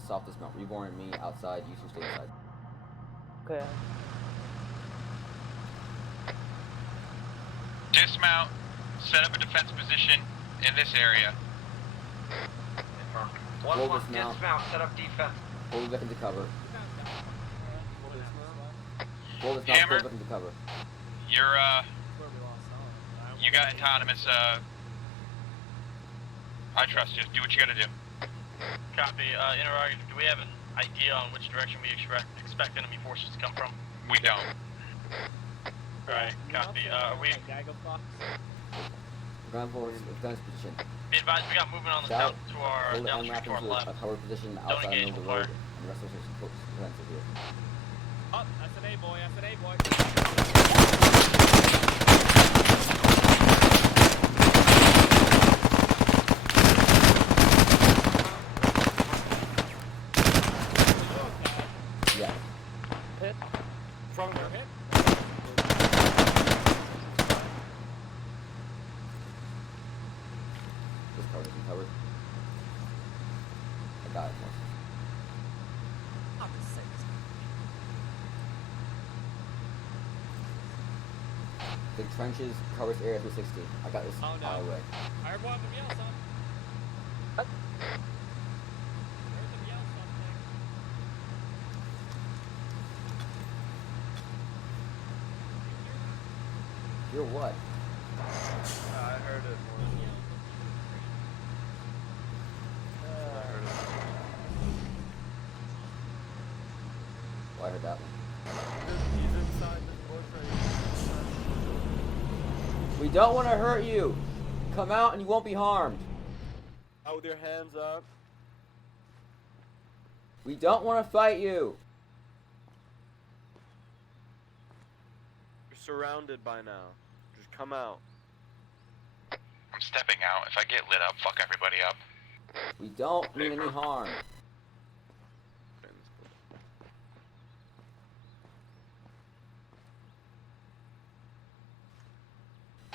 South dismount. Reborn and me outside. You two stay inside. Okay. Dismount. Set up a defense position in this area. One Roll plus dismount. dismount, set up defense. Pull back into cover. Roll this Hammer. pull back into cover. You're you got autonomous. I trust you. Do what you gotta do. Copy. Interrogator, do we have an idea on which direction we expect enemy forces to come from? We don't. Alright, copy. We Ground forward, defense position. be advised we got movement on the South. down to our Hold down unwrap street to our into left. a cover position Don't outside engage, of the we'll road. fire. And the rest of us are defensive here. Oh, that's an A boy. That's an A boy. Yeah. Hit. From their hit. This cover isn't covered. I got it. Boss. The trenches covers area 360. I got this Oh, no. out of the way. I heard one of them yell something. What? Heard them yell something. You're what? I heard it more. I heard it. Well, I heard that one. He's inside this boyfriend. We don't want to hurt you. Come out and you won't be harmed. Out with your hands up. We don't want to fight you. You're surrounded by now. Just come out. I'm stepping out. If I get lit up, fuck everybody up. We don't mean any harm.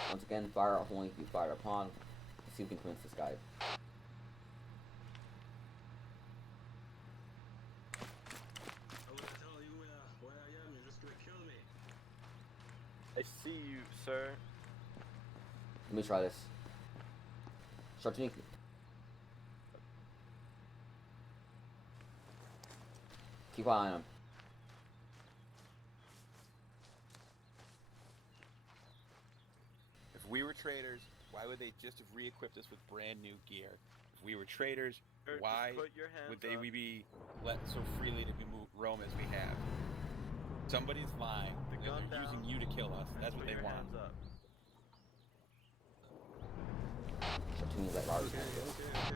Once again, fire only if you fired upon. Let's see if we can convince this guy. I see you, sir. Let me try this. Start to me. Keep an eye on him. If we were traders, why would they just have re-equipped us with brand new gear? If we were traders, Sir, why just put your hands would they up. we be let so freely to be roam as we have? Somebody's lying. The They're gun using down. you to kill us. And That's what put they your want. hands up. Start to me like Robert's gonna do.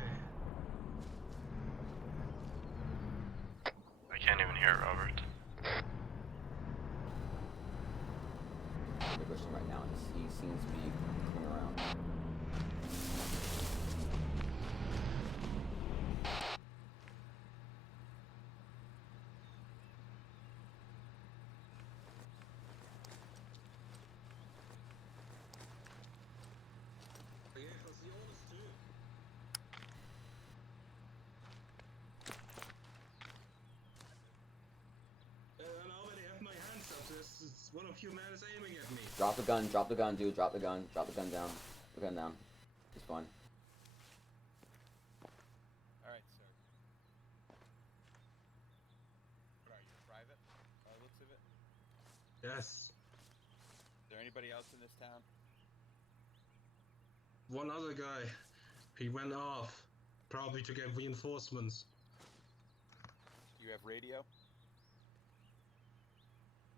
I can't even hear Robert. I'm pushing him right now. He seems to be coming around. It's one of you men is aiming at me. Drop the gun, dude. Drop the gun down. Put the gun down. It's fine. Alright, sir. What are you, private? Looks of it? Yes. Is there anybody else in this town? One other guy. He went off. Probably to get reinforcements. You have radio?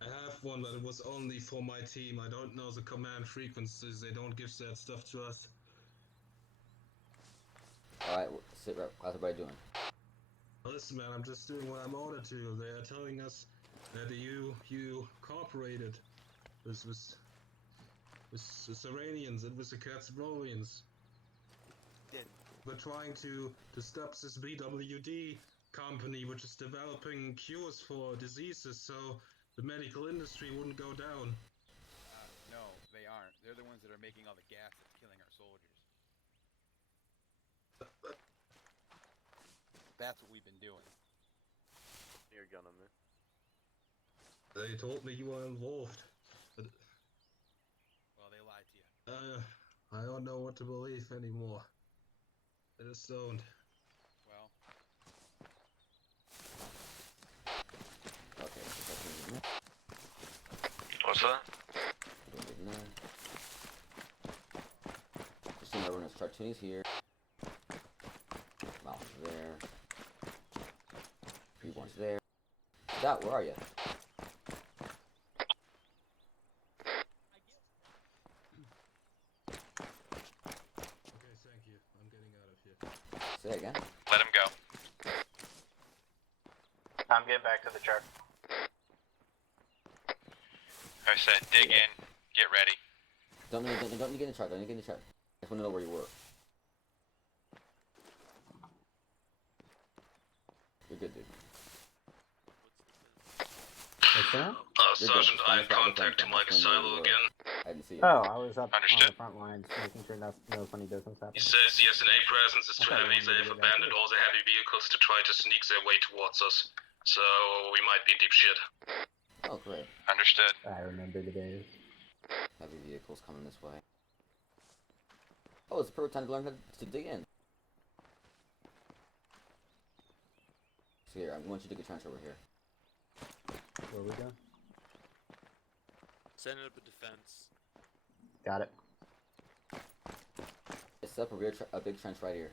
I have one, but it was only for my team. I don't know the command frequencies. They don't give that stuff to us. Alright, sit right. How's everybody doing? Listen, man, I'm just doing what I'm ordered to. They are telling us that you cooperated with the Savorians and with the Savorians. We're trying to stop this BWD company, which is developing cures for diseases, so the medical industry wouldn't go down. No, they aren't. They're the ones that are making all the gas that's killing our soldiers. That's what we've been doing. Your gun on me. They told me you were involved. But, Well, they lied to you. I don't know what to believe anymore. I just don't. Well, Okay. What's that? Just remember when it's cartoonies here. Mouse there. Reborn's there. Dot, where are you? Okay, thank you. I'm getting out of here. Say it again. Let him go. I'm getting back to the truck. I said, dig in, get ready. Don't get in the truck. Don't get in the truck. I just want to know where you were. You're good, dude. What's that? Sergeant, I have contact to Mike Silo again. I didn't see you. Oh, I was up on Understood. the front lines making sure no funny business He happened. says the SNA presence is too Okay, heavy. when They did have you get back abandoned here? all the heavy vehicles to try to sneak their way towards us. So we might be in deep shit. Oh, great. Understood. I remember the days. Heavy vehicles coming this way. Oh, it's a perfect time to learn how to dig in. So here, I want you to get transfer over here. Where we go? Setting up a defense. Got it. It's up a big trench right here.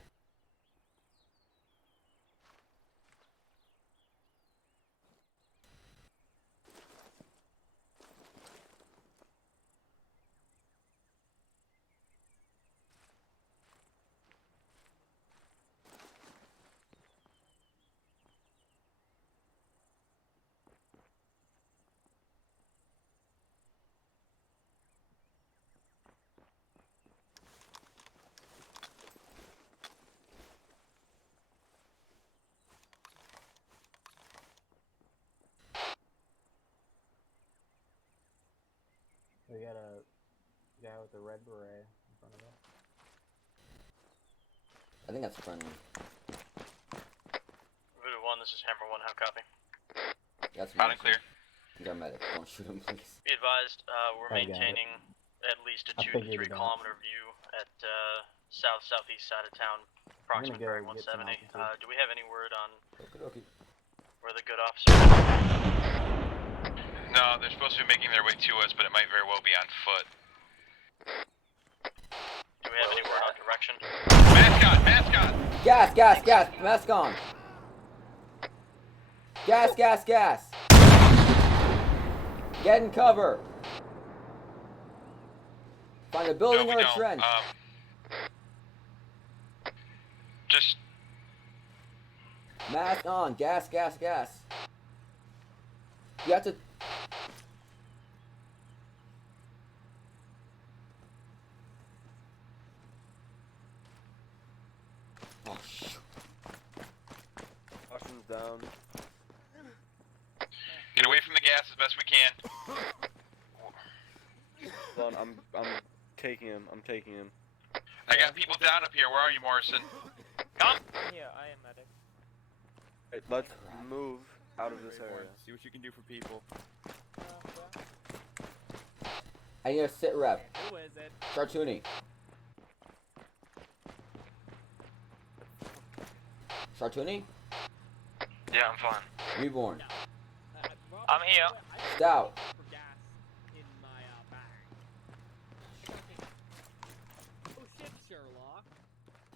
got a guy with a red beret in front of us. I think that's friendly. Voodoo 1, this is Hammer 1, how copy? That's Loud and clear. He's our medic. Don't shoot him, please. Be advised, we're I got it. maintaining at least a I 2 to figured 3 it out. kilometer view at south-southeast side of town, approximately go bearing get some 170. altitude. Do we have any word on Okay. where the good officer is? No, they're supposed to be making their way to us, but it might very well be on foot. Do we have any word on direction? Mask on! Mask on! Gas! Mask on! Gas! Get in cover! Find a building No, or we a don't. trench. Just Mask on! Gas! You have to... Oh, shoot. Caution's down. get away from the gas as best we can. Hold on, I'm taking him. I got people down up here. Where are you, Morrison? Come! Yeah, I am medic. Hey, let's move out of this area. See what you can do for people. I need a sit rep. Who is it? Chartuni. Yeah, I'm fine. Reborn. I'm here. Stout. For gas in my bag. Oh shit, Sherlock.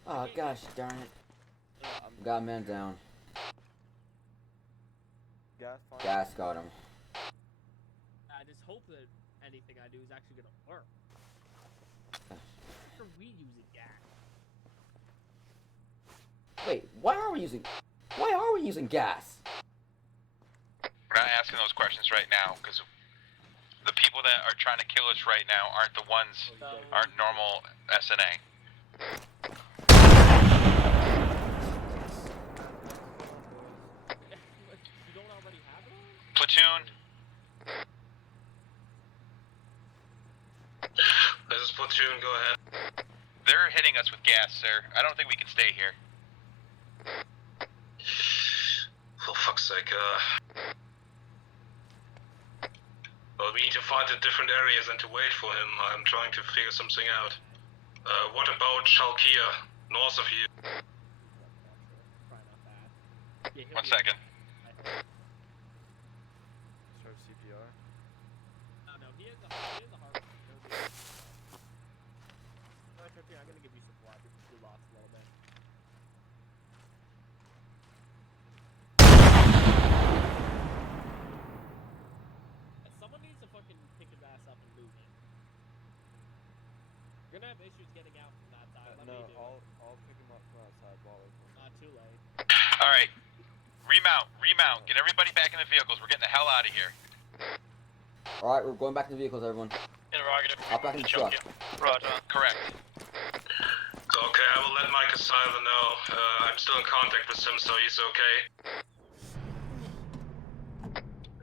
Oh gosh darn it. Got a man down. Gas got him. I just hope that anything I do is actually gonna work. Are we using gas? Wait, why are we using gas? We're not asking those questions right now because the people that are trying to kill us right now aren't normal SNA. You don't already have it on? Platoon. This is Platoon, go ahead. They're hitting us with gas, sir. I don't think we can stay here. For fuck's sake, well, we need to find the different areas and to wait for him. I'm trying to figure something out. What about Shalkia, north of you? Yeah, 1 second. Start CPR. No, he has a heart. I'm gonna give you some blood because you lost a little bit. Someone needs to fucking pick his ass up and move him. You're gonna have issues getting out from that side. Let me do it. I'll pick him up from outside while I Not too late. Alright. Remount. Get everybody back in the vehicles. We're getting the hell out of here. Alright, we're going back to the vehicles, everyone. Interrogative. Hop back in the truck. Roger. Correct. Okay, I will let Micah Seiler know. I'm still in contact with him, so he's okay.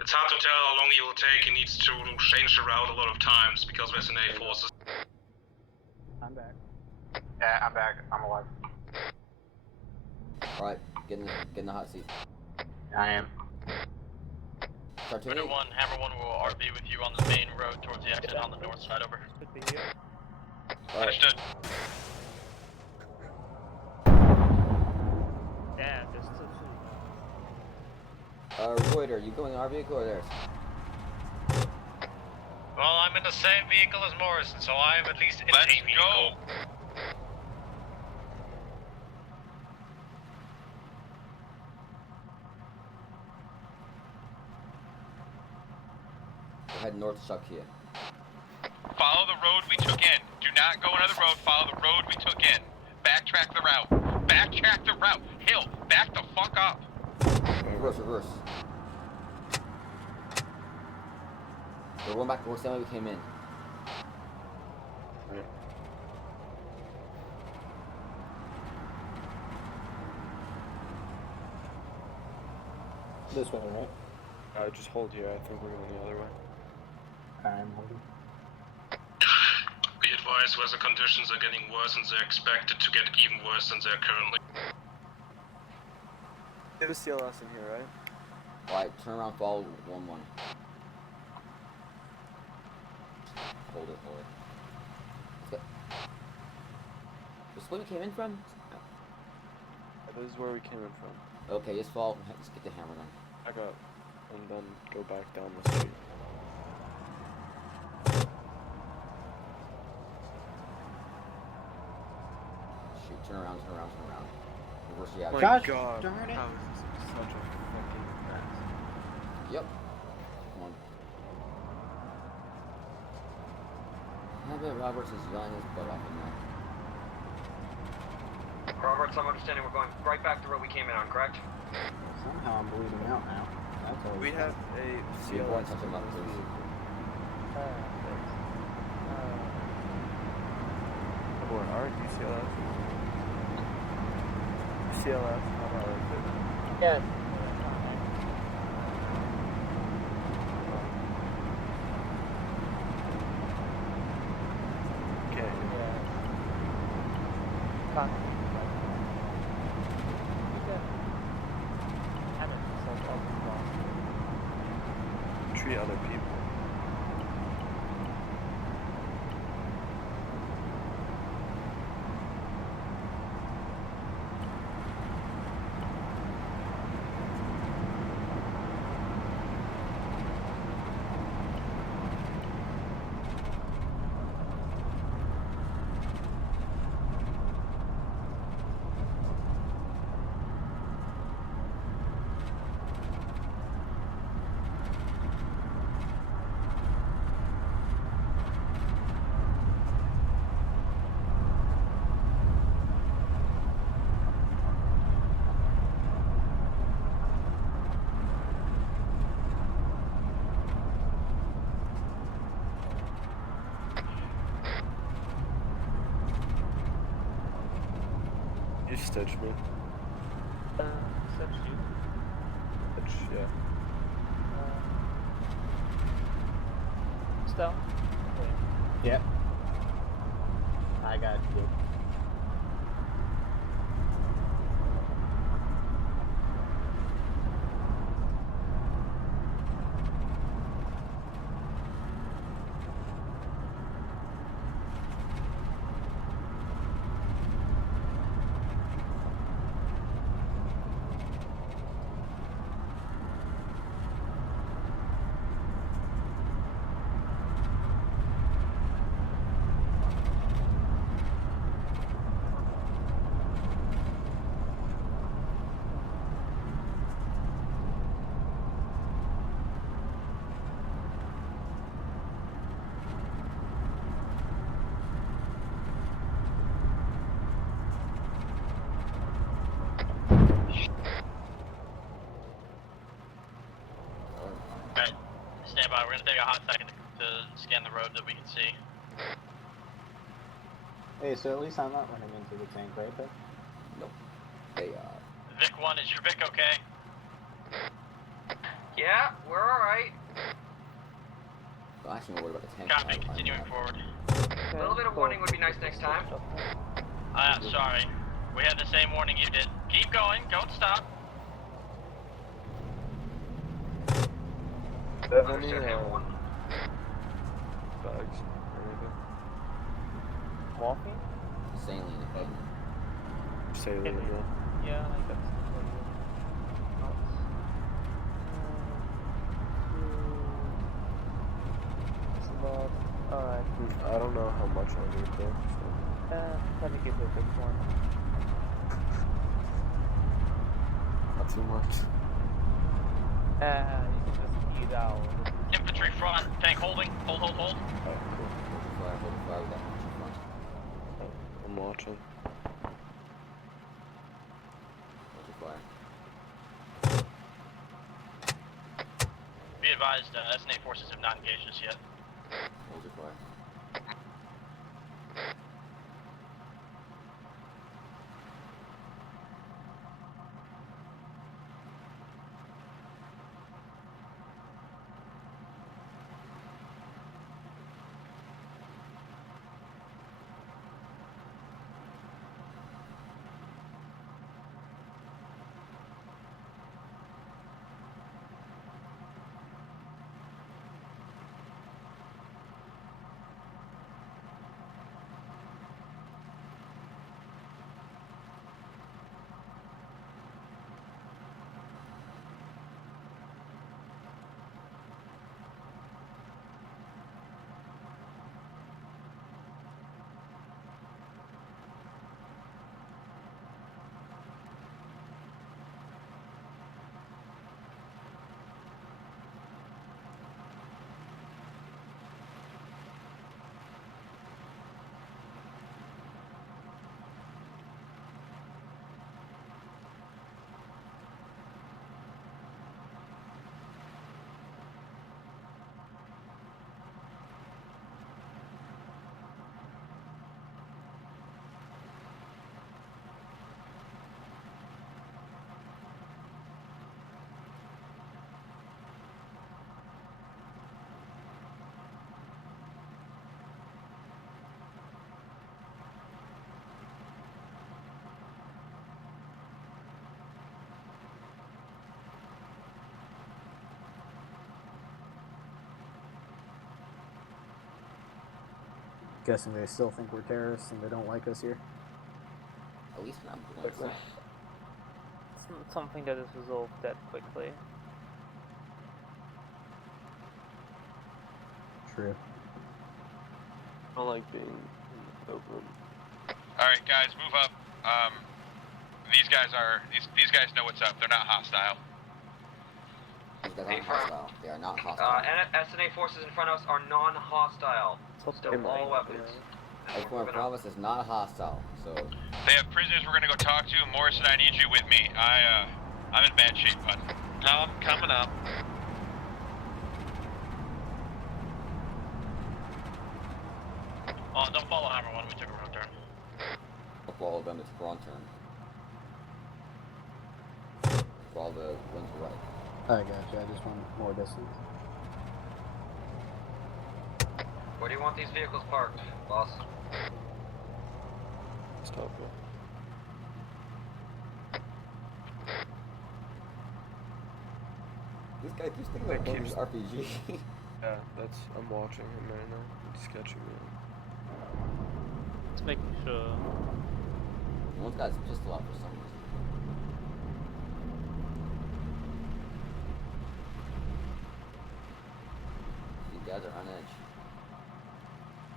It's hard to tell how long he will take. He needs to change the route a lot of times because of SNA forces. I'm back. Yeah, I'm back. I'm alive. Alright, get in the hot seat. I am. Chartuni. Voodoo 1, Hammer 1 will RV with you on the main road towards the exit on the north side, over. Understood. Damn, there's two. Reuter, you going in our vehicle or theirs? Well, I'm in the same vehicle as Morrison, so I am at least in Let's a vehicle. go. We're heading north to Shalkia. Follow the road we took in. Do not go another road. Follow the road we took in. Backtrack the route. Hill, back the fuck up. Reverse. We're going back to the same way we came in. This way, right? Just hold here. I think we're going the other way. I'm holding. advised weather conditions are getting worse and they're expected to get even worse than they're currently. You have a CLS in here, right? Alright, turn around, follow 1-1. Hold it. Let's go. This is where we came in from? This is where we came in from. Okay, just follow. Let's get the hammer gun. Back up. And then go back down the street. Shoot, turn around. Reverse the My action. God, darn it. that was such a fucking mess. Yep. Come on. I bet Roberts is yelling his butt off in there. Roberts, I'm understanding we're going right back to where we came in on, correct? Somehow I'm bleeding out now. That's all. We have a You go and CLS. touch him up, please. Or aren't you CLS? CLS, how about it? Yes. Okay. Treat other people. You stitch me. Stitch you. Stitch, yeah. Still? Yep. I got you. Alright, stand by. We're gonna take a hot second to scan the road that we can see. Hey, so at least I'm not running into the tank, right there? Nope. They are. Vic 1, is your Vic okay? Yeah, we're alright. Well, actually, I'm worried about the tank. Copy, continuing forward. A little bit of warning would be nice next time. Sorry. We had the same warning you did. Keep going, don't stop. Do you have any Understood, Hammer 1. bags or anything? Morphine? Saline. Saline, yeah. Yeah, I got Alright. I don't know how much I need though. Let me give it a quick one. Not too much. You can just eat out. Infantry front, tank holding. Hold. Oh, cool. Hold the fire with that much in front. I'm watching. Hold the fire. Be advised, SNA forces have not engaged us yet. Hold the fire. Guessing they still think we're terrorists and they don't like us here. At least not Likely. It's not something that is resolved that quickly. True. I like being in the open. Alright, guys, move up. These guys know what's up. They're not hostile. These guys aren't hostile. They are not hostile. SNA forces in front of us are non-hostile. Still all weapons. Everyone in front of us is not hostile, so... They have prisoners we're gonna go talk to. Morrison, I need you with me. I'm in bad shape, bud. No, I'm coming up. Oh, don't follow Hammer when we took a wrong turn. I'll follow them, it's a wrong turn. Follow the ones right. I gotcha, I just want more distance. Where do you want these vehicles parked, boss? It's tough, bro. This guy keeps thinking about playing his RPG. Yeah, I'm watching him right now. He's sketching me out. Let's make sure. One's got his pistol out for some reason. These guys are on edge.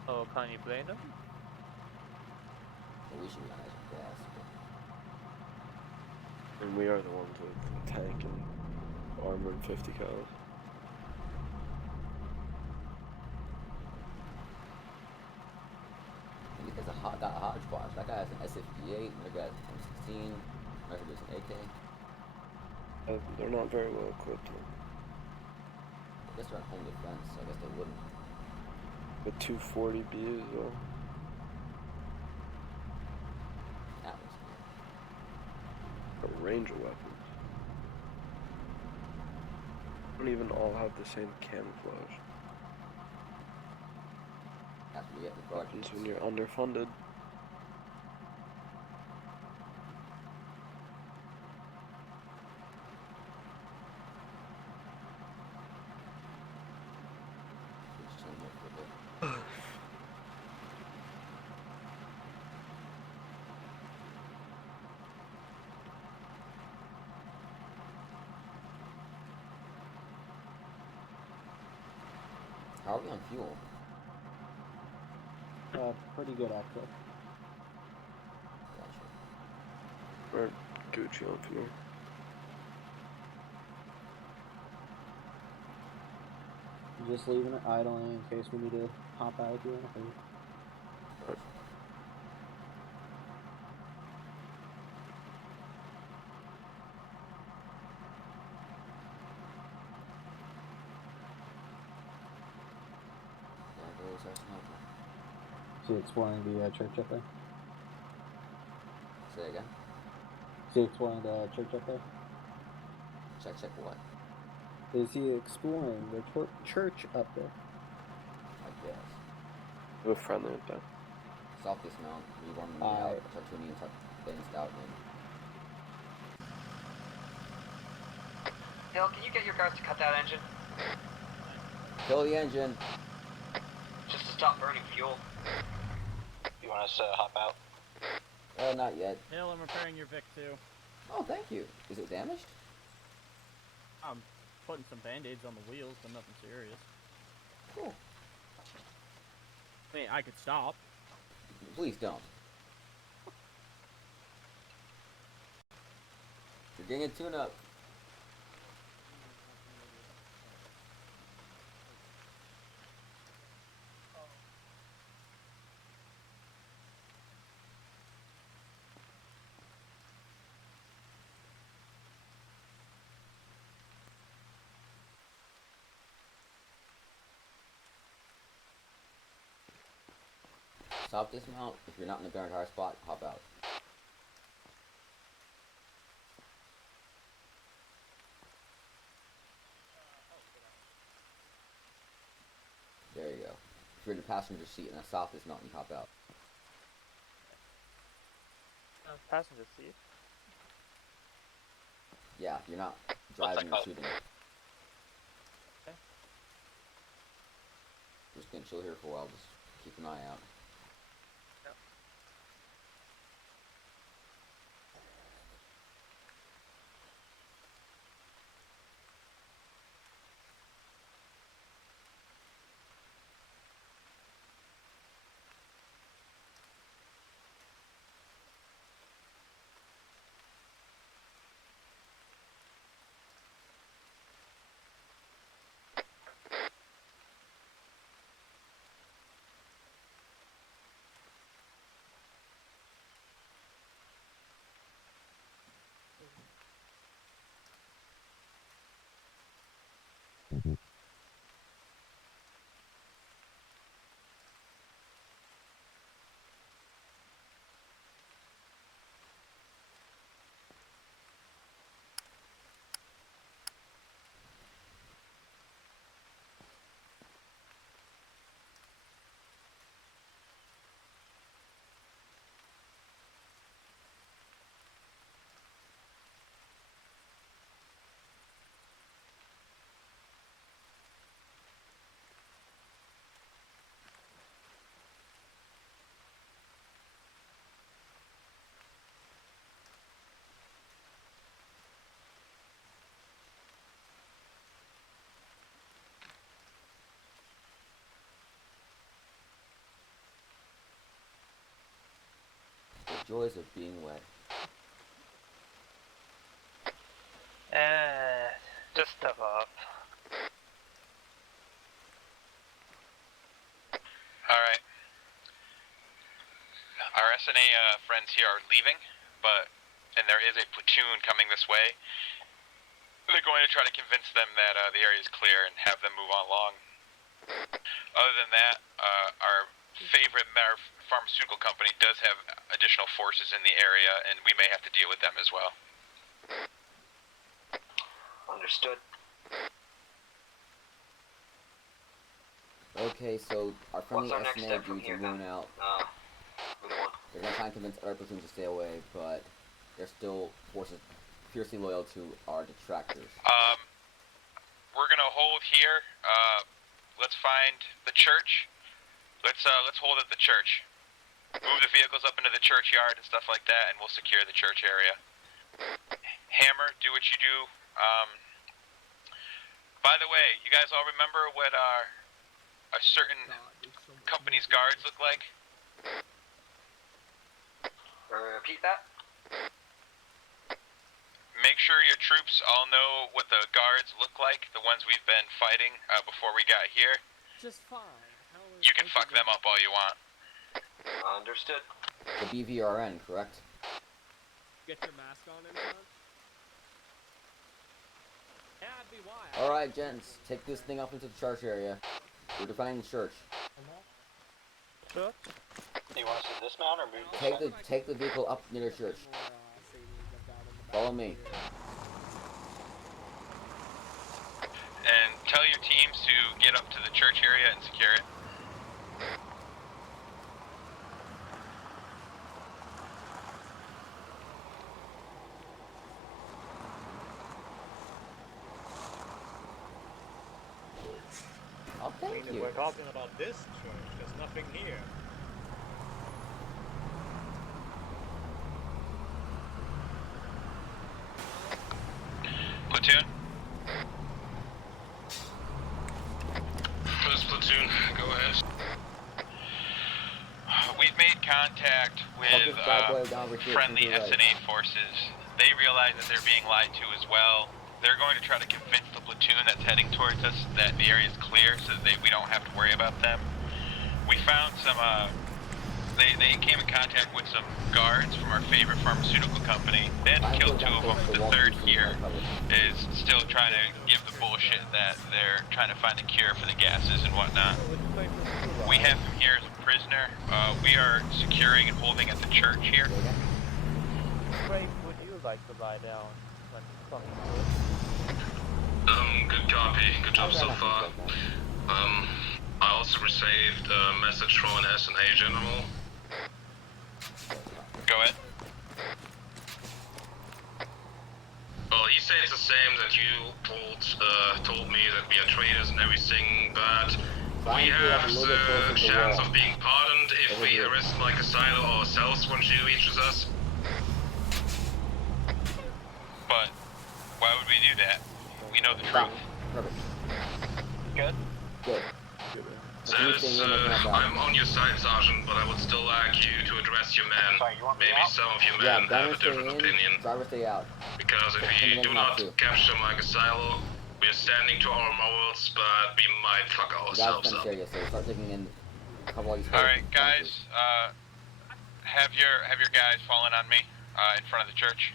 Oh, can you blame them? Well, we should be on edge, I guess. And we are the ones with tank and armor and 50 cal. And this guy's got a hodgepodge. That guy has an S58, another guy has an M16, another guy has an AK. They're not very well equipped. I guess they're on home defense, so I guess they wouldn't. With 240 Bs though. That was A range of weapons. Don't even all have the same camouflage. That's what we get the Weapons when you're underfunded. How are we on fuel? Pretty good actually. We're Gucci on fuel. Just leaving it idling in case we need to hop out if you want to. Right. Is he exploring the church up there? Say again? Is he exploring the church up there? Check what? Is he exploring the church up there? I guess. We're friendly with that. South dismount, we want me out, start tuning and start getting stout in. Hill, can you get your guys to cut that engine? Kill the engine! Just to stop burning fuel. You want us to hop out? Not yet. Hill, I'm repairing your Vic too. Oh, thank you. Is it damaged? I'm putting some band-aids on the wheels, but nothing serious. Cool. I mean, I could stop. Please don't. You're getting a tune-up. Stop dismount. If you're not in the guard hard spot, hop out. There you go. If you're in the passenger seat in the south dismount, you hop out. Passenger seat? Yeah, you're not driving or shooting. Okay. Just gonna chill here for a while, just keep an eye out. Joys of being wet. Just step up. Alright. Our SNA friends here are leaving, and there is a platoon coming this way. They're going to try to convince them that the area is clear and have them move on along. Other than that, our favorite pharmaceutical company does have additional forces in the area, and we may have to deal with them as well. Understood. Okay, so our friendly What's our next SNA step from dudes here, are moving out. They're gonna try and convince other platoons to stay away, but they're still forces fiercely loyal to our detractors. We're gonna hold here. Let's find the church. Let's hold at the church. Move the vehicles up into the churchyard and stuff like that, and we'll secure the church area. Hammer, do what you do. By the way, you guys all remember what a certain company's guards look like? Repeat that? Make sure your troops all know what the guards look like, the ones we've been fighting before we got here. Just fine. You can fuck them up all you want. Understood. The BVRN, correct? Get your mask on, anyone? Yeah, I'd be wise. Alright, gents, take this thing up into the church area. We're defending the church. Sure. You want us to dismount or move this Take the vehicle up near the church. Follow me. And tell your teams to get up to the church area and secure it. Oh, thank you. We're talking about this church. There's nothing here. Platoon? First platoon, go ahead. We've made contact with friendly SNA forces. They realize that they're being lied to as well. They're going to try to convince the platoon that's heading towards us that the area is clear so that we don't have to worry about them. We found some, they came in contact with some guards from our favorite pharmaceutical company. They had to kill 2 of them. The third here is still trying to give the bullshit that they're trying to find a cure for the gases and whatnot. We have him here as a prisoner. We are securing and holding at the church here. Frank, would you like to lie down when talking to us? Good copy. Good job so far. I also received a message from an SNA general. Go ahead. Well, he says the same that you told me that we are traitors and everything, but we have the chance of being pardoned if we arrest Micah Silo ourselves when she reaches us. But why would we do that? We know the truth. Perfect. Good? Good. That is, I'm on your side, Sergeant, but I would still like you to address your men. Maybe some of you men have a different opinion. Driver, stay out. Because if we do not capture Micah Silo, we are standing to our morals, but we might fuck ourselves up. So start taking in a couple of these. Alright, guys, have your guys fallen on me in front of the church.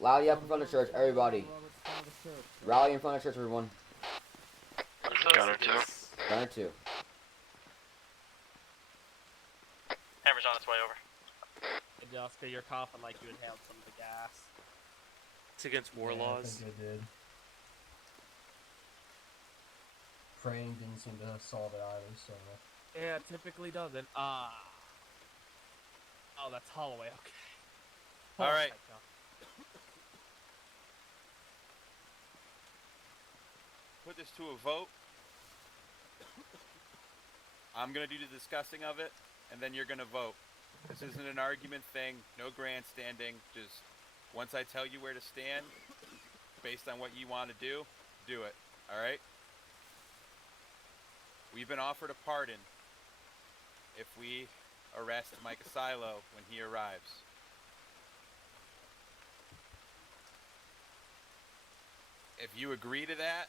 Rally up in front of church, everybody. Rally in front of church, everyone. Gunner 2. Gunner 2. Hammer's on its way over. Hey, Jessica, you're coughing like you inhaled some of the gas. It's against war laws. I think I did. Praying didn't seem to solve it either, so... Yeah, it typically doesn't. Oh, that's Holloway, okay. Alright. Put this to a vote. I'm gonna do the discussing of it, and then you're gonna vote. This isn't an argument thing, no grandstanding, just once I tell you where to stand, based on what you want to do it, alright? We've been offered a pardon if we arrest Mike Asilo when he arrives. If you agree to that,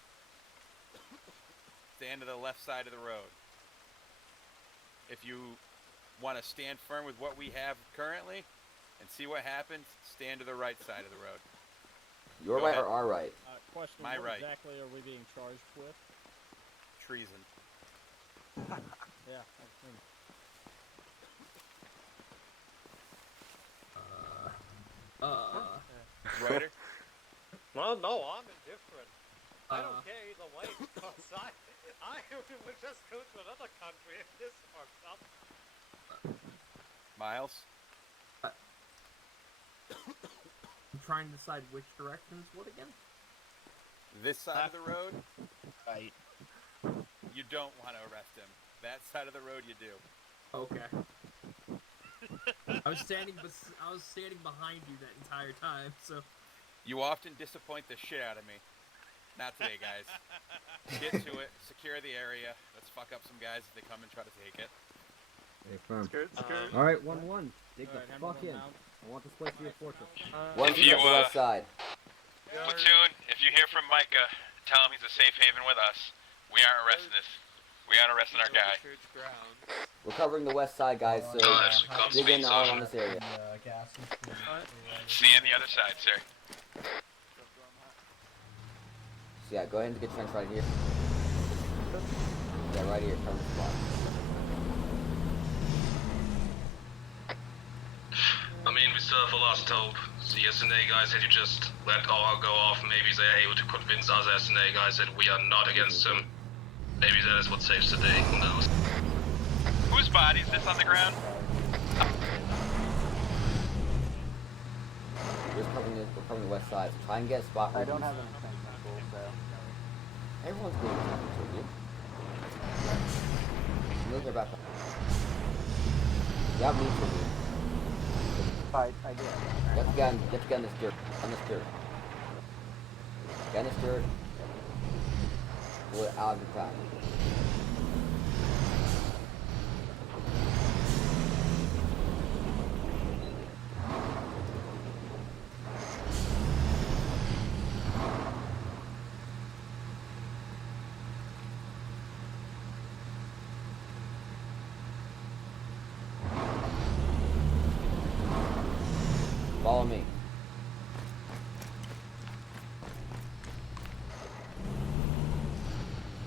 stand to the left side of the road. If you want to stand firm with what we have currently and see what happens, stand to the right side of the road. Your right or our right? Question, My what right. exactly are we being charged with? Treason. Yeah. Ryder? Well, no, I'm indifferent. I don't care either way because I would just go to another country if this fucked up. Miles? I'm trying to decide which direction's what again? This side of the road? Right. You don't want to arrest him. That side of the road you do. Okay. I was standing behind you that entire time, so. You often disappoint the shit out of me. Not today, guys. Get to it. Secure the area. Let's fuck up some guys if they come and try to take it. Hey, firm. Skirt. Alright, 1-1. Dig the fuck in. I want this place to be a fortress. If you, left side. Platoon, if you hear from Micah, tell him he's a safe haven with us. We aren't arresting this. We aren't arresting our guy. We're covering the west side, guys, so dig in all on this area. See you on the other side, sir. So yeah, go ahead and get trench right here. Yeah, right here, cover the spot. I mean, we still have a last hope. The SNA guys said you just let all go off. Maybe they're able to convince other SNA guys that we are not against them. Maybe that is what saves the day, who knows. Whose body is this on the ground? We're covering the west side, so try and get a spot where I don't have any trench control, so. everyone's going to you. Move your back up. You have me to do. I do. You have to get on this dirt. On this dirt. Get on this dirt. Pull it out of the crack. Follow me.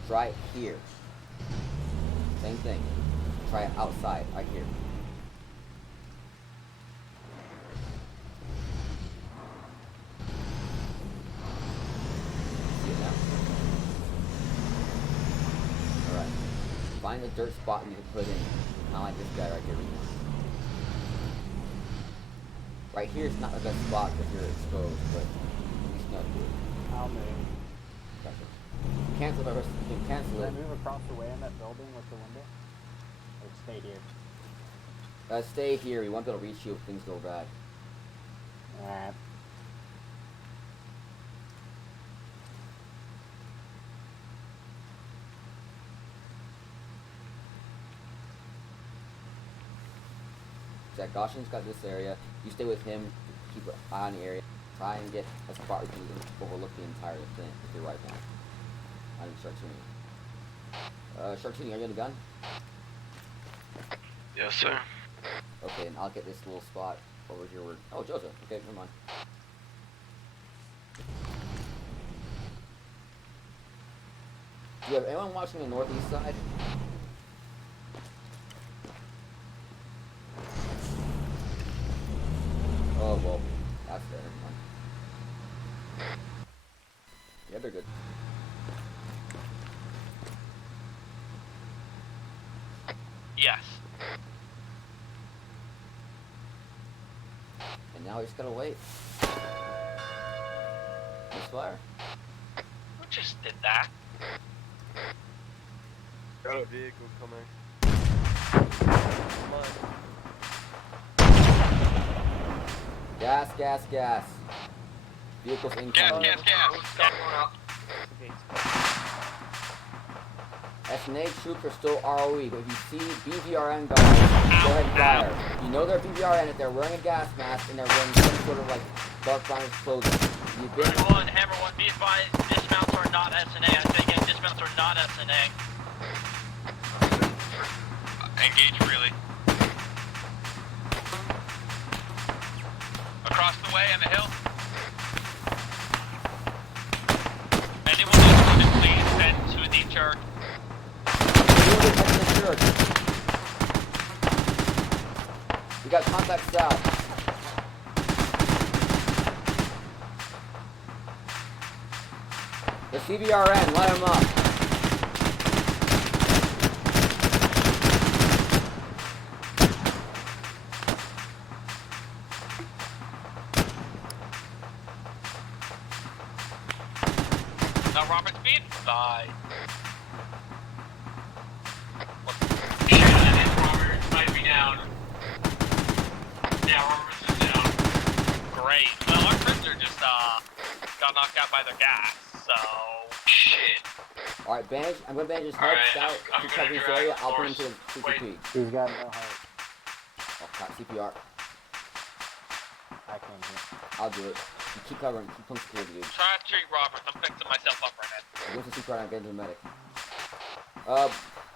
Try it here. Same thing. Try it outside, right here. See it now? Alright. Find the dirt spot and you can put in. Kind of like this guy right here. Right here is not the best spot because you're exposed, but at least not good. I'll move. Gotcha. Cancel the rest. You can cancel Can I it. move across the way in that building with the window? Or stay here? Stay here. We won't be able to reach you if things go bad. Alright. Jack Goshen's got this area. You stay with him. Keep an eye on the area. Try and get a spot where you can overlook the entire thing with your right now. I need Shartoonie. Shartoonie, are you on the gun? Yes, sir. Okay, and I'll get this little spot over here where... Oh, Joseph. Okay, never mind. Do you have anyone watching the northeast side? Oh, well, that's there. Never mind. Yeah, they're good. Yes. And now we just gotta wait. Misfire? Who just did that? Got a vehicle coming. Come on. Gas, gas, gas. Vehicles incoming. Gas. Got one up. SNA troops are still ROE, but if you see BVRN guys, go ahead and fire. You know they're BVRN if they're wearing a gas mask and they're wearing some sort of like dark brownish clothing. You've been Hammer 1, be advised, dismounts are not SNA. I say again, dismounts are not SNA. Engage freely. Across the way on the hill. Anyone interested, please send to the church. We got contact south. The CBRN, light them up. Now Robert speed. Bye. Robert might be down. Yeah, Robert's is down. Great. Well, our prisoner just got knocked out by the gas, so shit. Alright, bandage. I'm gonna bandage his head. Scout, keep covering this area. I'll put him to the CCP. He's got no heart. Oh, crap, CPR. I can't do it. I'll do it. You keep covering. Keep pulling security, dude. Try to treat Robert. I'm fixing myself up right now. Go to CPR and I'm getting to the medic.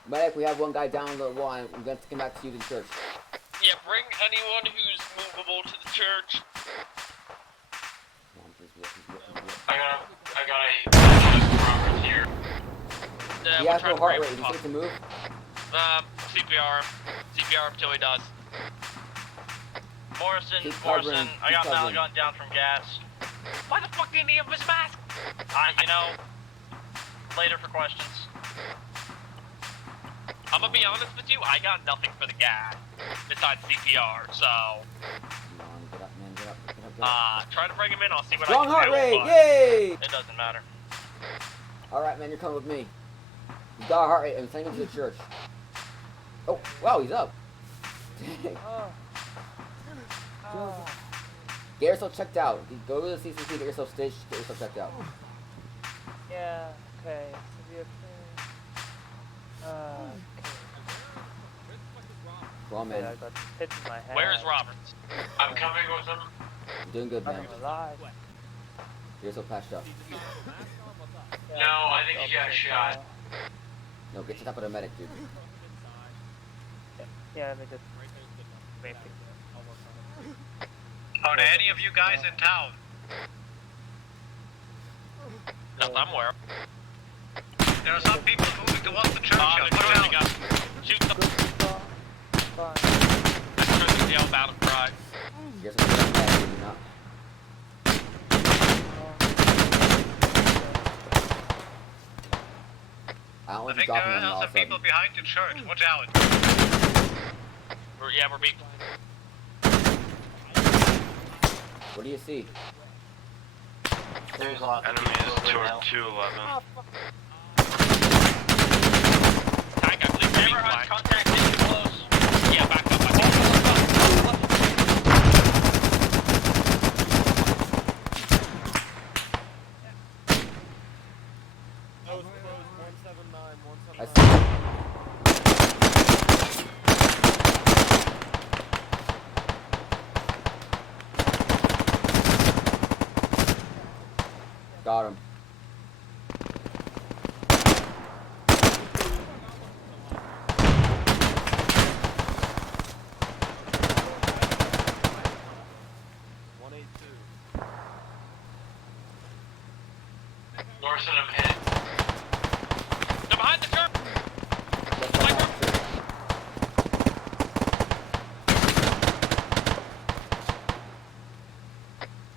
Medic, we have one guy down the line. We're gonna take him back to you to the church. Yeah, bring anyone who's movable to the church. I got a Robert here. He has no heart rate. Is he safe to move? CPR. CPR until he does. Morrison, Keep Morrison, covering, I got keep covering. Malagon down from gas. Why the fuck didn't he have his mask? You know, later for questions. I'm gonna be honest with you, I got nothing for the gas besides CPR, so Come on, get up, man. Get up. Get up, get up. try to bring him in, I'll see what Strong I heart can do. rate. but Yay! It doesn't matter. Alright, man. You're coming with me. He's got a heart rate. I'm sending him to the church. Oh, wow. He's up. Dang. Get yourself checked out. Go to the CCP, get yourself stitched, get yourself checked out. Yeah, okay. Come on, man. I got hit in my head. Where is Roberts? I'm coming with him. You're doing good, man. I'm alive. Get yourself patched up. No, I think he got shot. No, get to the top of the medic, dude. Yeah, let me just wait. Are there any of you guys in town? Not that I'm aware. There are some people moving towards the church. Shoot them. Let's the yell battle cry. Get yourself checked out, dude. You're not. I don't want to drop him on all of a sudden. behind the church. Watch out. We're being. What do you see? There's enemies toward 211. Tank, I believe we're being flanked. Contact is close. Yeah, back up. Close, 179, 179. I see. Got him. Morrison, I'm hit. They're behind the church.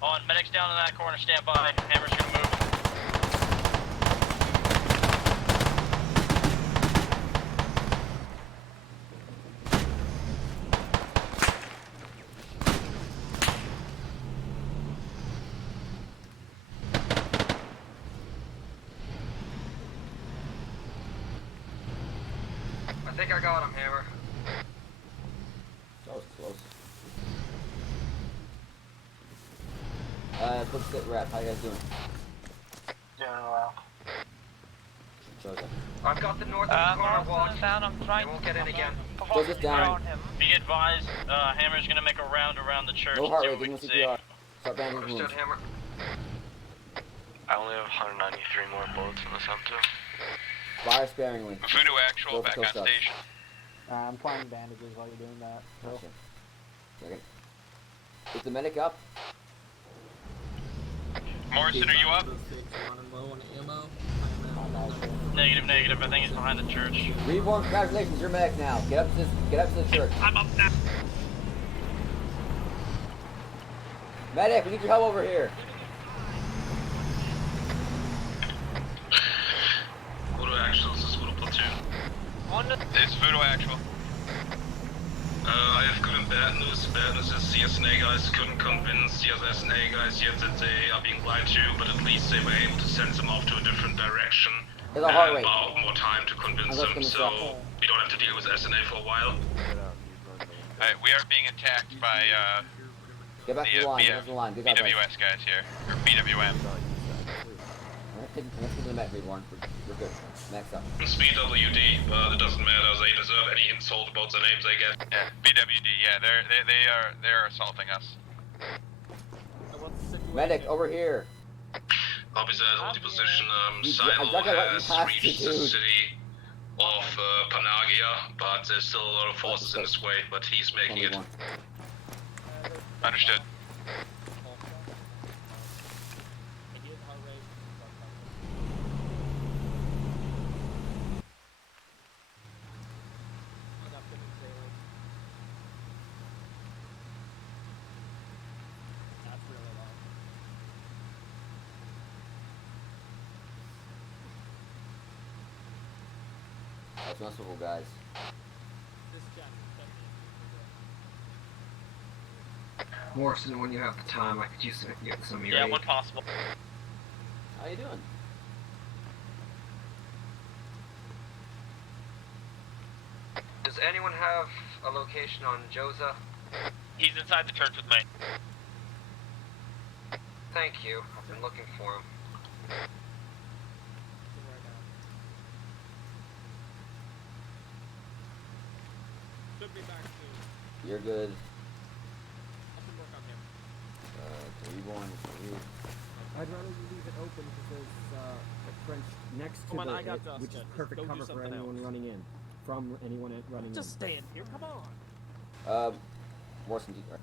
On, medics down in that corner, stand by. Hammer's gonna move. I think I got him, Hammer. That was close. Quick sit rep. How you guys doing? Doing well. Joseph. I've got the northern corner watched. Down, I'm trying They won't get in again. Joseph's down. Be advised, Hammer's gonna make a round around the church. No heart see rate, what we give him can see. CPR. Start bandaging wounds. Understood, Hammer. I only have 193 more bullets in this M2. Fire sparingly. Voodoo actual, back on station. I'm applying bandages while you're doing that. So. Second. Is the medic up? Morrison, are you up? Negative. I think he's behind the church. Reborn, congratulations, you're medic now. Get up to the church. I'm up now. Medic, we need your help over here. Voodoo actual, this is Voodoo platoon. It's Voodoo actual. I have good and bad news. Bad news is CSNA guys couldn't convince CSNA guys yet that they are being lied to, but at least they were able to send them off to a different direction. There's a heart rate. About more time to convince them, so we don't have to deal with SNA for a while. Alright, we are being attacked by Get back to the line, get back to the line. Good job, guys. BWS guys here, or BWM. Let's get to the Mac Reborn. We're good. Max up. Speed WD, it doesn't matter. They deserve any insult about the names they get. Yeah, BWD. Yeah, they're assaulting us. Medic, over here. Copy that, hold the position. I Silo got right has past reached you, the dude. city of Panagia, but there's still a lot of forces in his way, but he's making it. Understood. That's merciful, guys. Morrison, when you have the time, I could use some of your aid. when possible. How you doing? Does anyone have a location on Josa? He's inside the church with me. Thank you. I've been looking for him. Should be back soon. You're good. I can work on him. Reborn, you. I'd rather you leave it open because there's a French next to Come on, the I got it, Dustin. which is Just perfect go do cover for something anyone else. running in. From anyone running Just in. stand here, come on. Morrison, alright.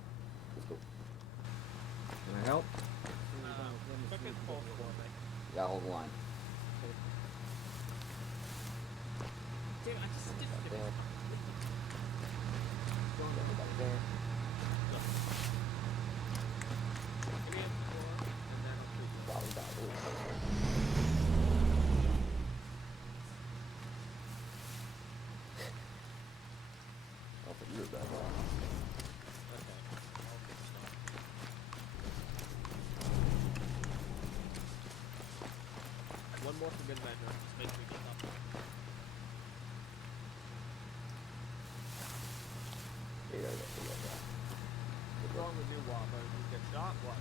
Let's go. Can I help? Quick and full for me. Yeah, hold the line. Damn, I just did Back it. there. Back there. Give me a floor, and then I'll shoot you. Wow, we got it. I'll put you back on. Okay, I'll fix stuff. One more for good measure. Just make sure we get up. What's wrong with you, Whopper? You get shot? What?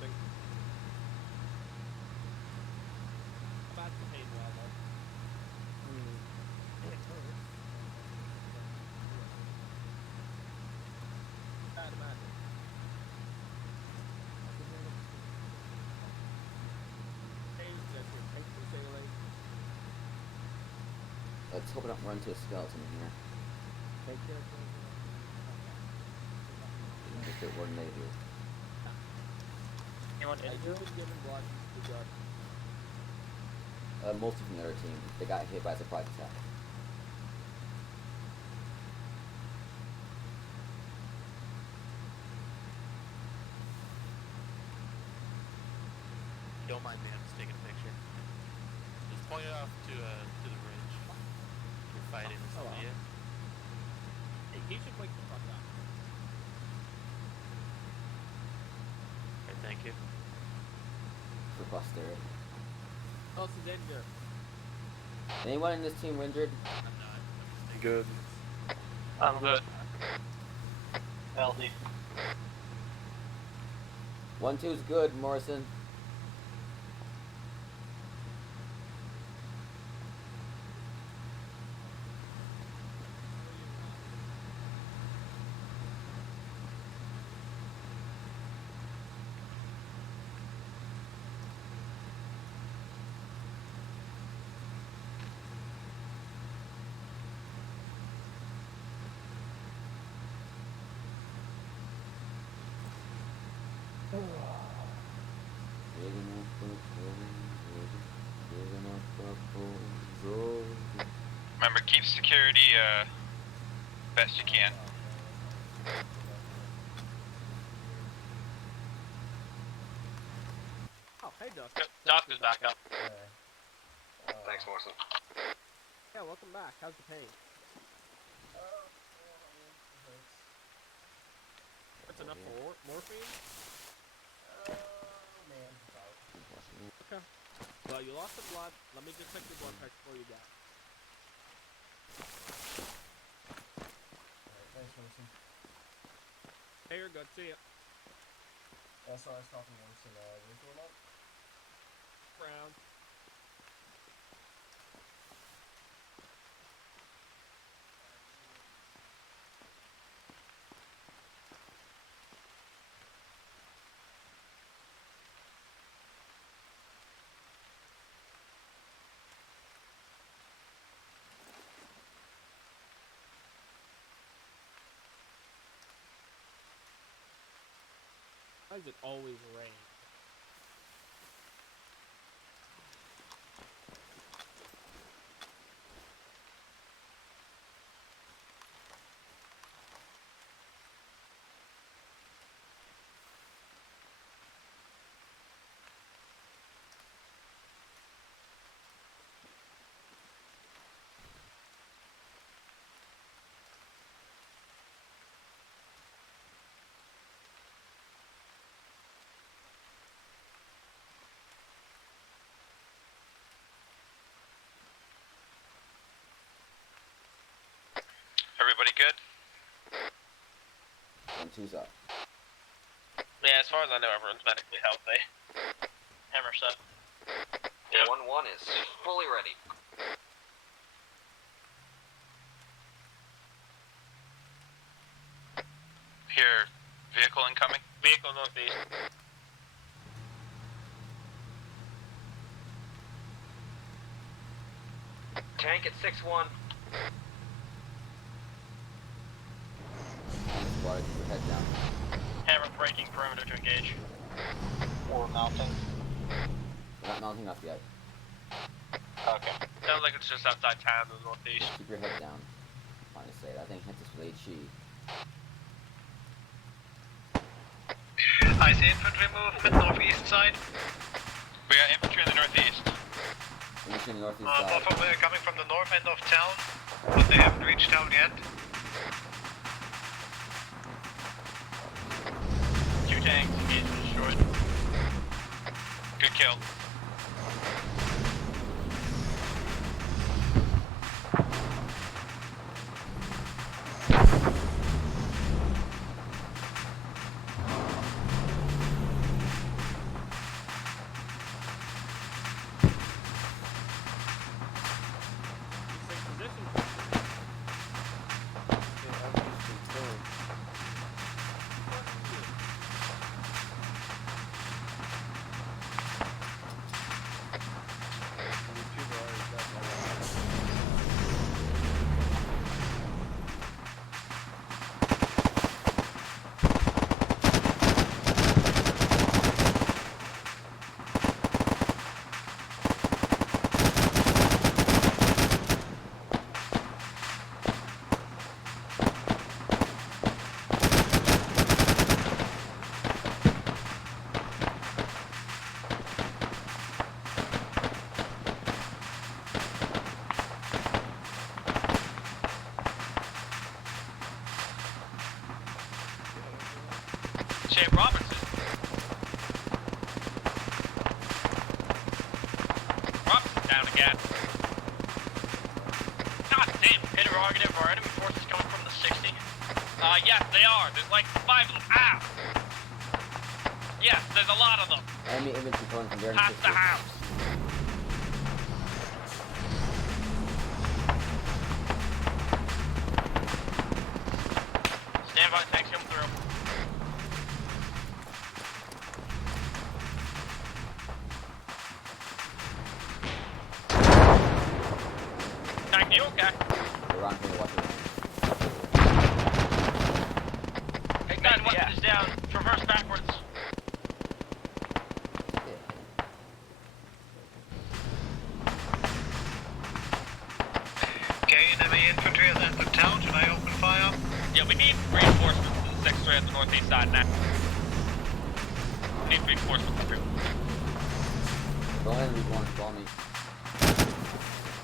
Check. About the pain level. Bad imagine. Hey, just your paper sailing. Let's hope I don't run into a skeleton in here. Take care of Just get one made here. Anyone injured? Given blood to blood. Most from the other team. They got hit by a surprise attack. Don't mind me, I'm just taking a picture. Just point it off to the ridge. You're fighting with somebody. Hey, he should wake the fuck up. Alright, thank you. For posterity. Oh, this is injured. Anyone in this team injured? I'm not. I'm just Good. I'm good. Healthy. 1-2 is good, Morrison. Remember, keep security best you can. Oh, hey, Dusk. Dusk is back up. Thanks, Morrison. Yeah, welcome back. How's the pain? That's enough for morphine? Man, about. Okay. Well, you lost some blood. Let me just check your blood pressure before you go. Alright, thanks, Morrison. Hey, you're good. See ya. Also, I was talking to Morrison, where's going up? Round. Why does it always rain? Everybody good? 1-2's up. Yeah, as far as I know, everyone's medically healthy. Hammer said. Yep. 1-1 is fully ready. Here, vehicle incoming. Vehicle northeast. Tank at 6-1. Squad, keep your head down. Hammer breaking perimeter to engage. Or mounting. We're not mounting up yet. Okay. Sounds like it's just outside town in the northeast. Keep your head down. I'm trying to say it. I think hit this with HE. I see infantry movement northeast side. We got infantry in the northeast. Infantry in the northeast side. Both of them are coming from the north end of town, but they haven't reached town yet. 2 tanks, engagement destroyed. Good kill. Shane Robertson. Robertson down again. God damn. Interrogative, are enemy forces coming from the 60? Yes, they are. There's like 5 of them. Ah! Yes, there's a lot of them. Enemy infantry coming from there. Past the house. Stand by, tanks come through. Tank, you okay? They're around here, watch it. Hey, guys, weapon is down. Traverse backwards. Okay, enemy infantry has entered town. Should I open fire? Yeah, we need reinforcements to the 6th at the northeast side now. We need reinforcements through. Go ahead and leave one, follow me.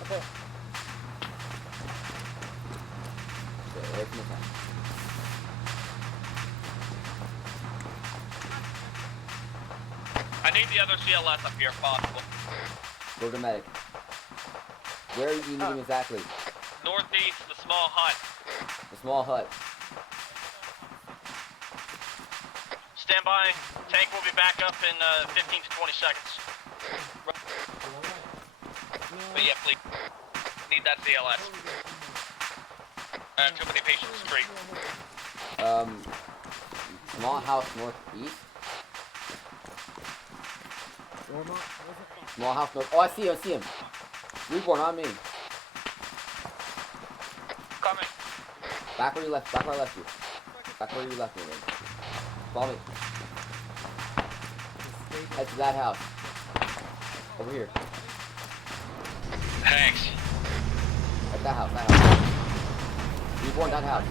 Okay. Stay away from the tank. I need the other CLS up here if possible. Go to medic. Where are you meeting exactly? Northeast, the small hut. The small hut. Stand by. Tank will be back up in 15 to 20 seconds. But yeah, please. Need that CLS. Too many patients in the street. Small house northeast. Small house north. Oh, I see him. Reborn on me. Coming. Back where you left. Back where I left you. Back where you left me. Then. Follow me. Head to that house. Over here. Thanks. At that house. That house. Reborn that house.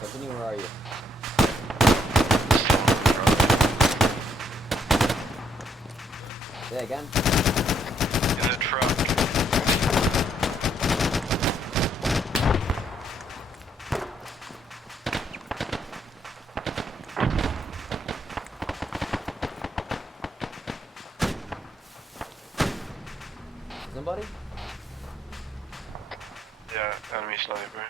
Continue, where are you? Say again? In the truck. Somebody? Yeah, enemy sniper.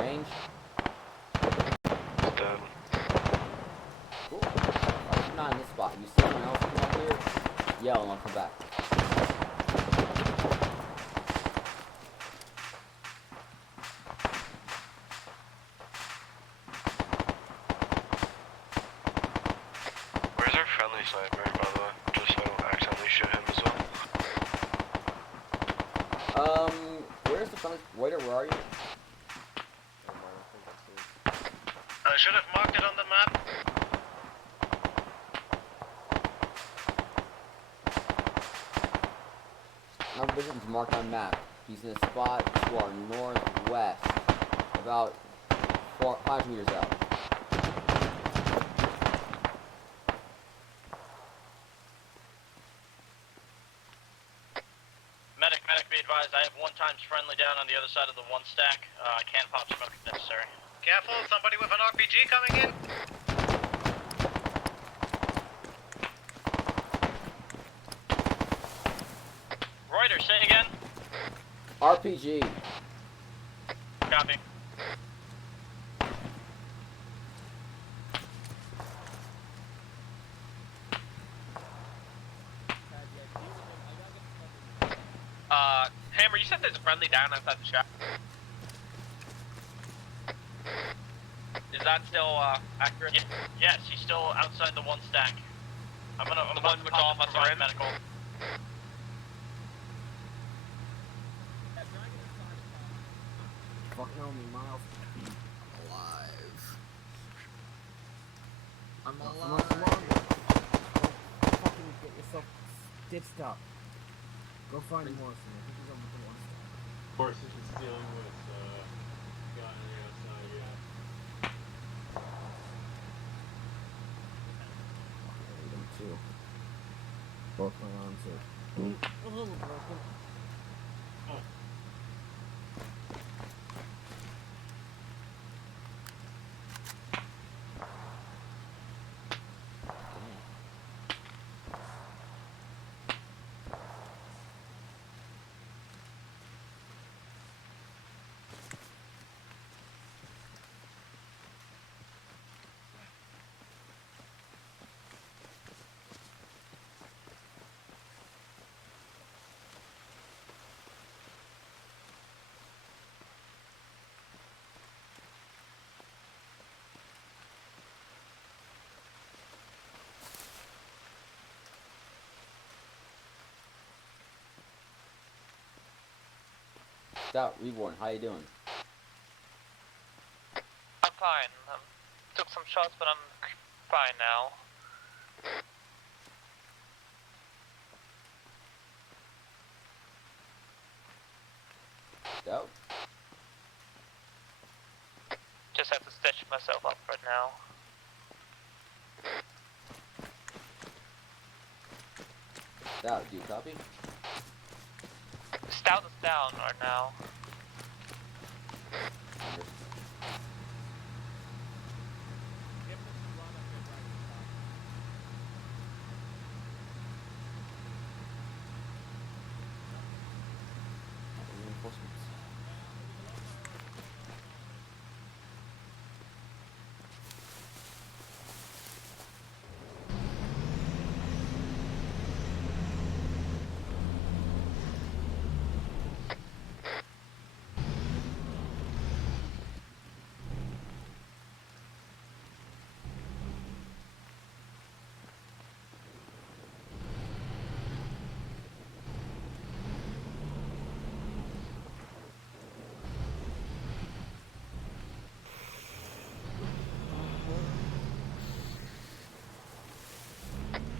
Range? Dead. Cool. I'm not in this spot. You see someone else come up here? Yell and I'll come back. Where's our friendly sniper, by the way? Just so I don't accidentally shoot him as well. Where's the friendly... Waiter, where are you? I should have marked it on the map. Our position's marked on map. He's in a spot to our northwest, about 5 meters out. Medic, be advised, I have 1 times friendly down on the other side of the 1 stack. I can pop smoke if necessary. Careful, somebody with an RPG coming in. Reuter, say again. RPG. Copy. Hammer, you said there's a friendly down outside the shop. Is that still accurate? Yes, he's still outside the 1 stack. I'm the one which all of us are in? Medical. Fucking hell, me, Miles. Alive. I'm alive. Come on. Go fucking get yourself stitched up. Go find Morrison. I think he's over the 1 stack. Morrison is dealing with guy on the outside, yeah. I need them too. Both my arms are a little broken. Oh. Stout, Reborn, how you doing? I'm fine. Took some shots, but I'm fine now. Stout? Just have to stitch myself up right now. Stout, do you copy? Stout is down right now. Reinforcements.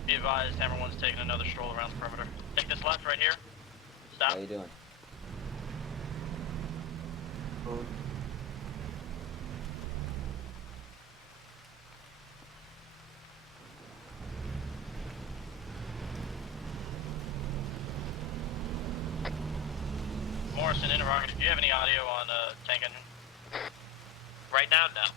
Be advised, Hammer 1's taking another stroll around the perimeter. Take this left right here. Stop. How you doing? Morrison, interrogative. Do you have any audio on tank engine? Right now, no.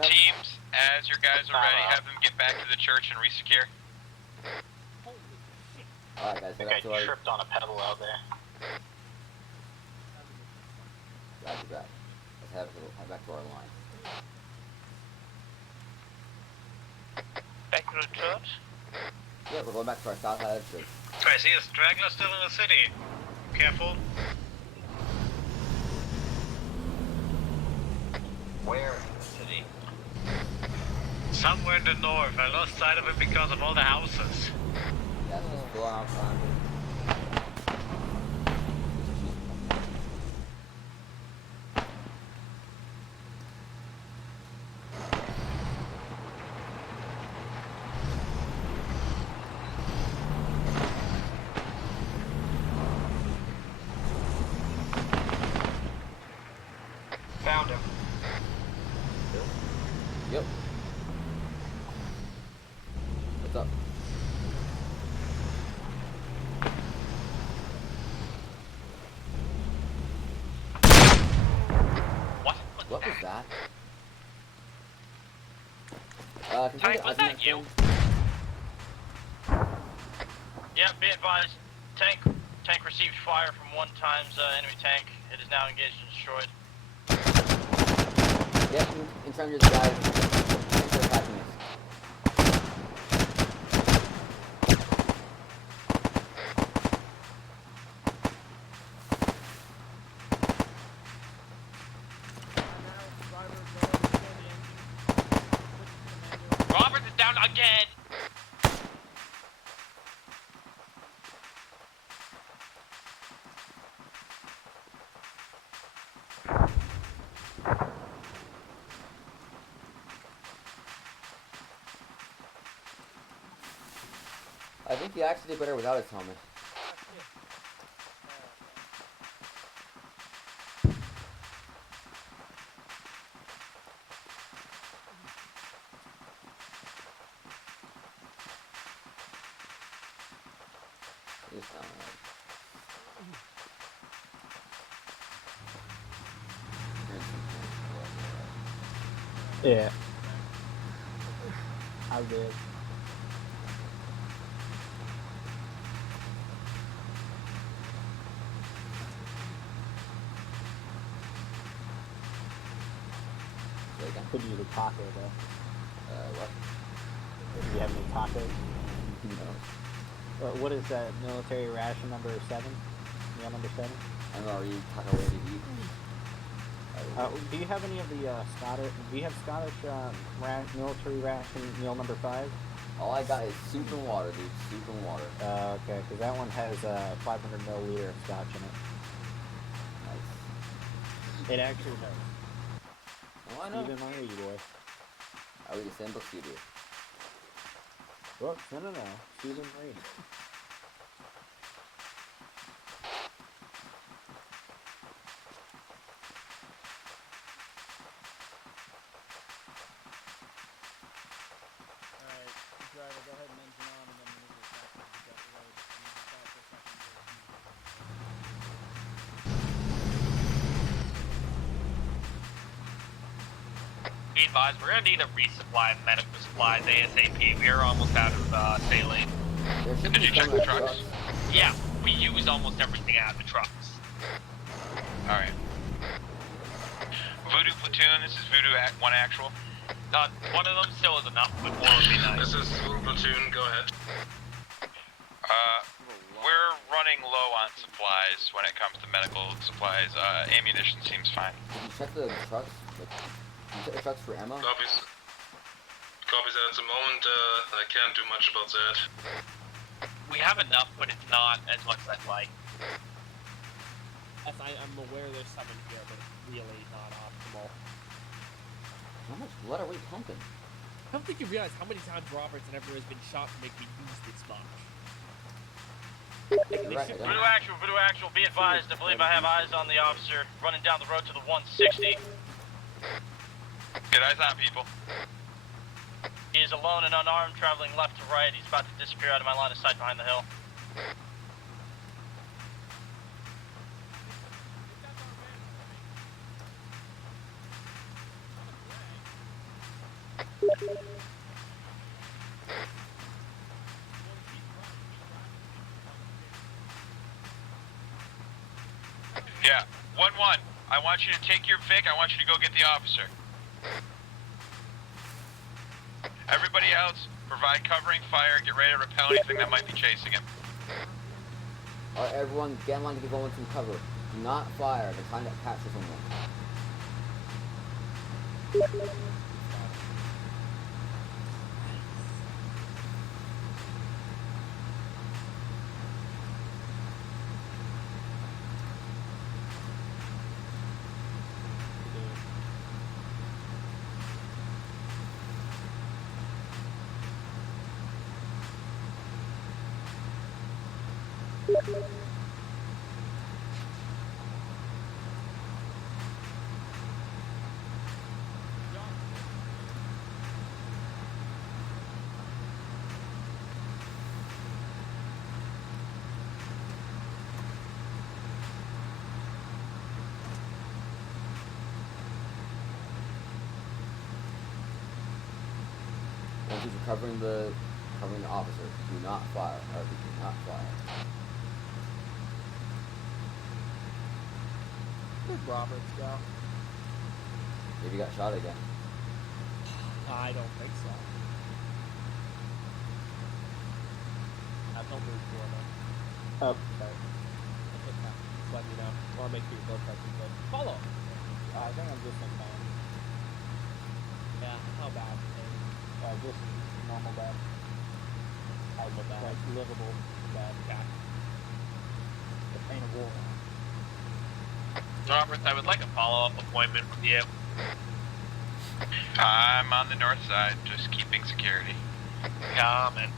Teams, as your guys are ready, have them get back to the church and resecure. Alright guys, I think I tripped on a pebble out there. Roger that. Let's head back to our line. Back to the church? Yeah, we're going back to our south side of the church. I see a straggler still in the city. Careful. Where in the city? Somewhere in the north. I lost sight of it because of all the houses. That's just go out on. Found him. Yep. What's up? What was that? Tank, was that you? Yeah, be advised. Tank received fire from one time's enemy tank. It is now engaged and destroyed. Yep, in front of the guys. Thanks for attacking us. Roberts is down again! I think he actually did better without his helmet. just Yeah. I did. Could use a taco though. What? Do you have any tacos? No. What is that? Military ration number 7? Meal number 7? I'm already taco ready to eat. Do you have any of the Scottish? Do you have Scottish military ration meal number 5? All I got is soup and water, dude. Soup and water. Okay, because that one has 500 milliliter of scotch in it. Nice. It actually does. Oh, I know. Stephen Marie, boy. Are we the same book you do? Well, no. Stephen Marie. Alright, driver, go ahead and engine on and then maneuver as fast as you get the road. And then back for a second. Be advised, we're gonna need a resupply of medical supplies ASAP. We are almost out of saline. Did you check the trucks? Yeah, we used almost everything out of the trucks. Alright. Voodoo Platoon, this is Voodoo 1 actual. One of them still is enough, but more would be nice. This is Voodoo Platoon, go ahead. We're running low on supplies when it comes to medical supplies. Ammunition seems fine. Did you check the trucks? Did you check the trucks for ammo? Copies. Copies at the moment, I can't do much about that. We have enough, but it's not as much as I'd like. I'm aware there's some in here, but it's really not optimal. How much blood are we pumping? I don't think you realize how many times Robertson ever has been shot to make me use this much. Voodoo actual, be advised, I believe I have eyes on the officer running down the road to the 160. Get eyes on people. He is alone and unarmed, traveling left to right. He's about to disappear out of my line of sight behind the hill. Yeah, 1-1. I want you to take your Vic. I want you to go get the officer. Everybody else, provide covering fire. Get ready to repel anything that might be chasing him. Alright, everyone, get in line to be going from cover. Do not fire. They're trying to capture someone. Once you're covering the officer, do not fire. Or do not fire. Where'd Roberts go? Maybe you got shot again. I don't think so. I've no move for them. Oh, sorry. Just let me know. I want to make sure your blood pressure's good. Follow. I think I'm just in pain. Yeah, how bad? Just normal bad. How bad? Like livable bad. Yeah. The pain of war. Robert, I would like a follow-up appointment with you. I'm on the north side, just keeping security. Coming.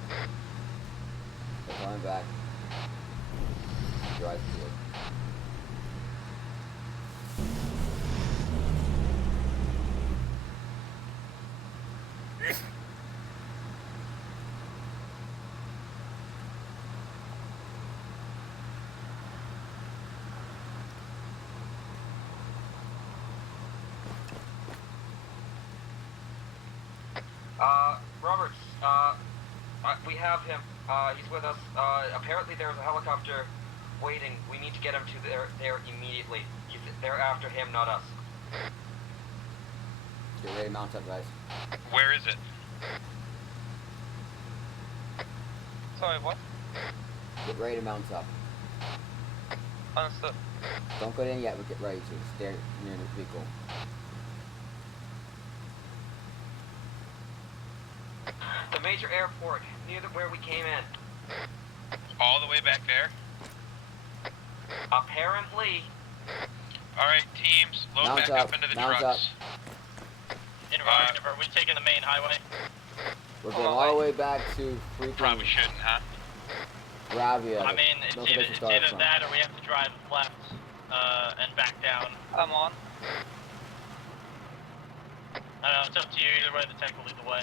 They're coming back. Drive through it. Roberts, we have him. He's with us. Apparently there's a helicopter waiting. We need to get him to there immediately. They're after him, not us. Get ready to mount up, guys. Where is it? Sorry, what? Get ready to mount up. Understood. Don't go in yet, but get ready to. Stay near the vehicle. The major airport, near where we came in. All the way back there? Apparently. Alright, teams, load Mount back up, up into the mount trucks. Are we taking the main highway? We're going all the way back to freaking Probably shouldn't, huh? Gravia. I mean, it's either that or we have to drive left and back down. I'm on. I don't know, it's up to you. Either way, the tank will lead the way.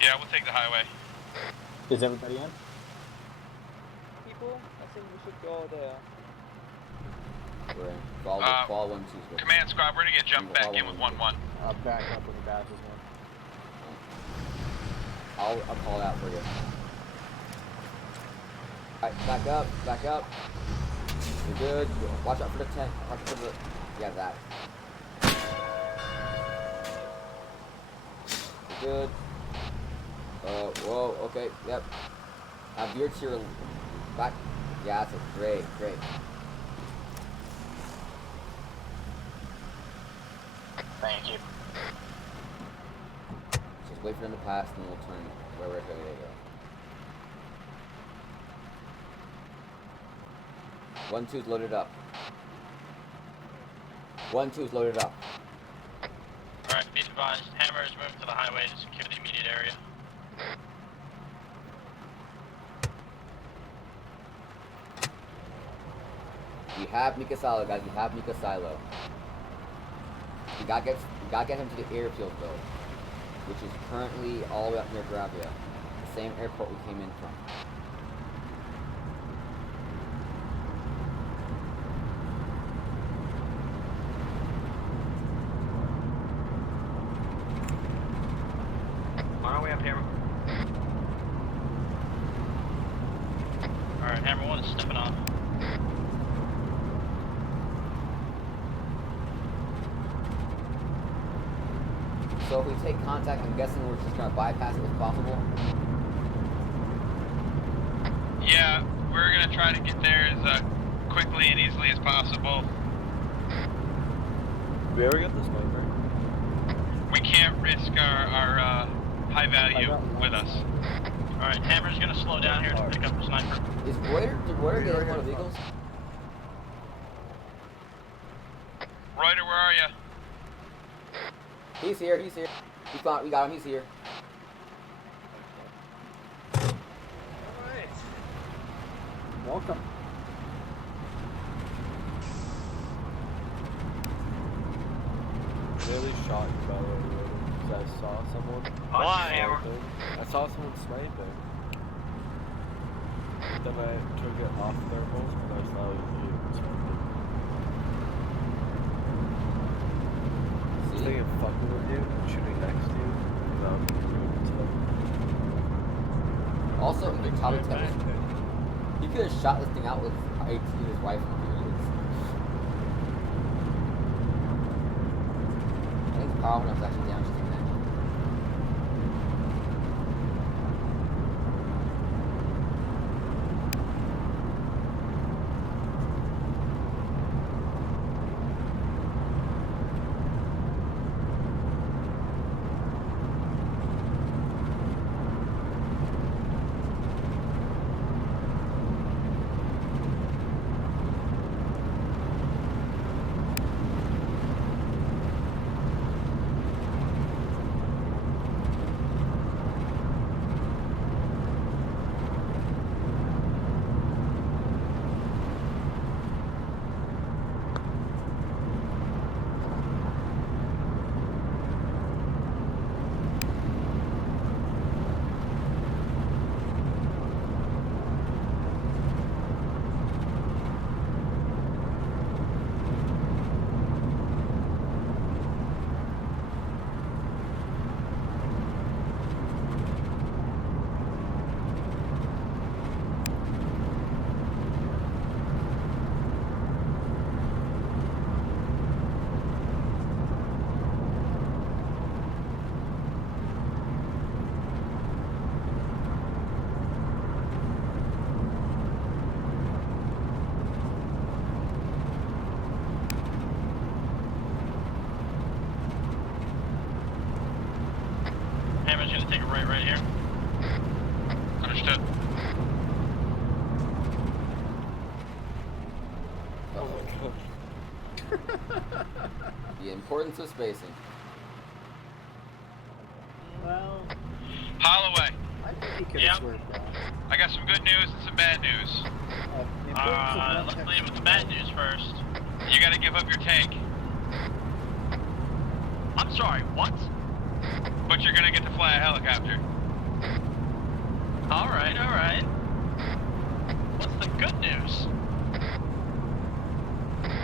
Yeah, we'll take the highway. Is everybody in? People, I think we should go there. We're in. Follow 1-2's. Command squad, we're gonna get jumped back in with 1-1. I'll back up with the badges one. I'll call it out for you. Alright, back up, back up. You're good. Watch out for the tank. Watch out for the... Yeah, that. You're good. Whoa, okay, yep. Now veer to your back. Yeah, that's it. Great, great. Thank you. Just wait for them to pass, and we'll turn where we're going to go. 1-2's loaded up. 1-2's loaded up. Alright, be advised. Hammer is moving to the highway to secure the immediate area. We have Mika Silo, guys. We have Mika Silo. We gotta get him to the airfield though, which is currently all the way up near Gravia, the same airport we came in from. On our way up, Hammer. Alright, Hammer 1 is stepping off. So if we take contact, I'm guessing we're just gonna bypass it if possible. Yeah, we're gonna try to get there as quickly and easily as possible. We ever get the sniper? We can't risk our high value with us. Alright, Hammer's gonna slow down here to pick up the sniper. Did Reuter get one of the vehicles? Reuter, where are you? He's here, he's here. We got him, he's here. Alright. Welcome. Really shot you by the way, because I saw someone. Why? I saw someone sniping. Then I took it off thermals and I saw it was you sniping. I was thinking fucking with you and shooting next to you. Also, you could probably tell he could have shot this thing out with his rifle. I think the power when I was actually down just taking that. wait right here. Understood. Oh my gosh. The importance of spacing. Well, Holloway. I think he could Yep. have swerved off. I got some good news and some bad news. The importance of Let's leave with the bad news first. You gotta give up your tank, I'm sorry, what? but you're gonna get to fly a helicopter. Alright, alright. What's the good news?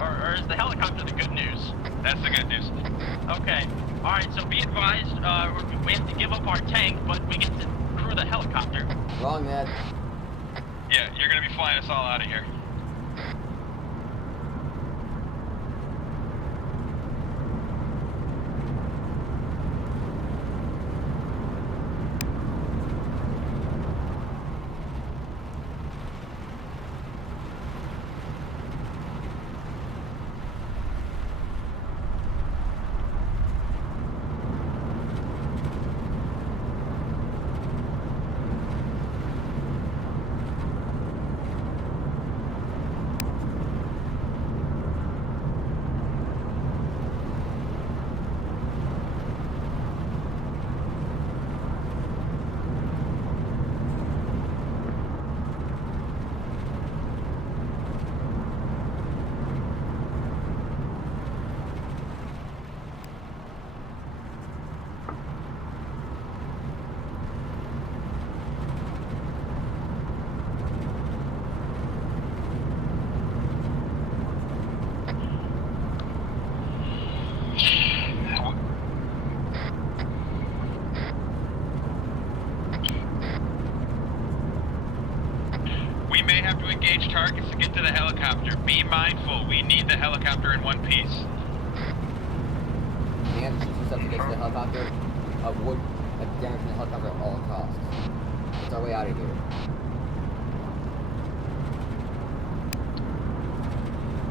Or is the helicopter the good news? That's the good news. Okay. Alright, so be advised, we have to give up our tank, but we get to crew the helicopter. Wrong, Ned. Yeah, you're gonna be flying us all out of here. We may have to engage targets to get to the helicopter. Be mindful, we need the helicopter in one piece. The answer to stuff to get to the helicopter, avoid damaging the helicopter at all costs. It's our way out of here.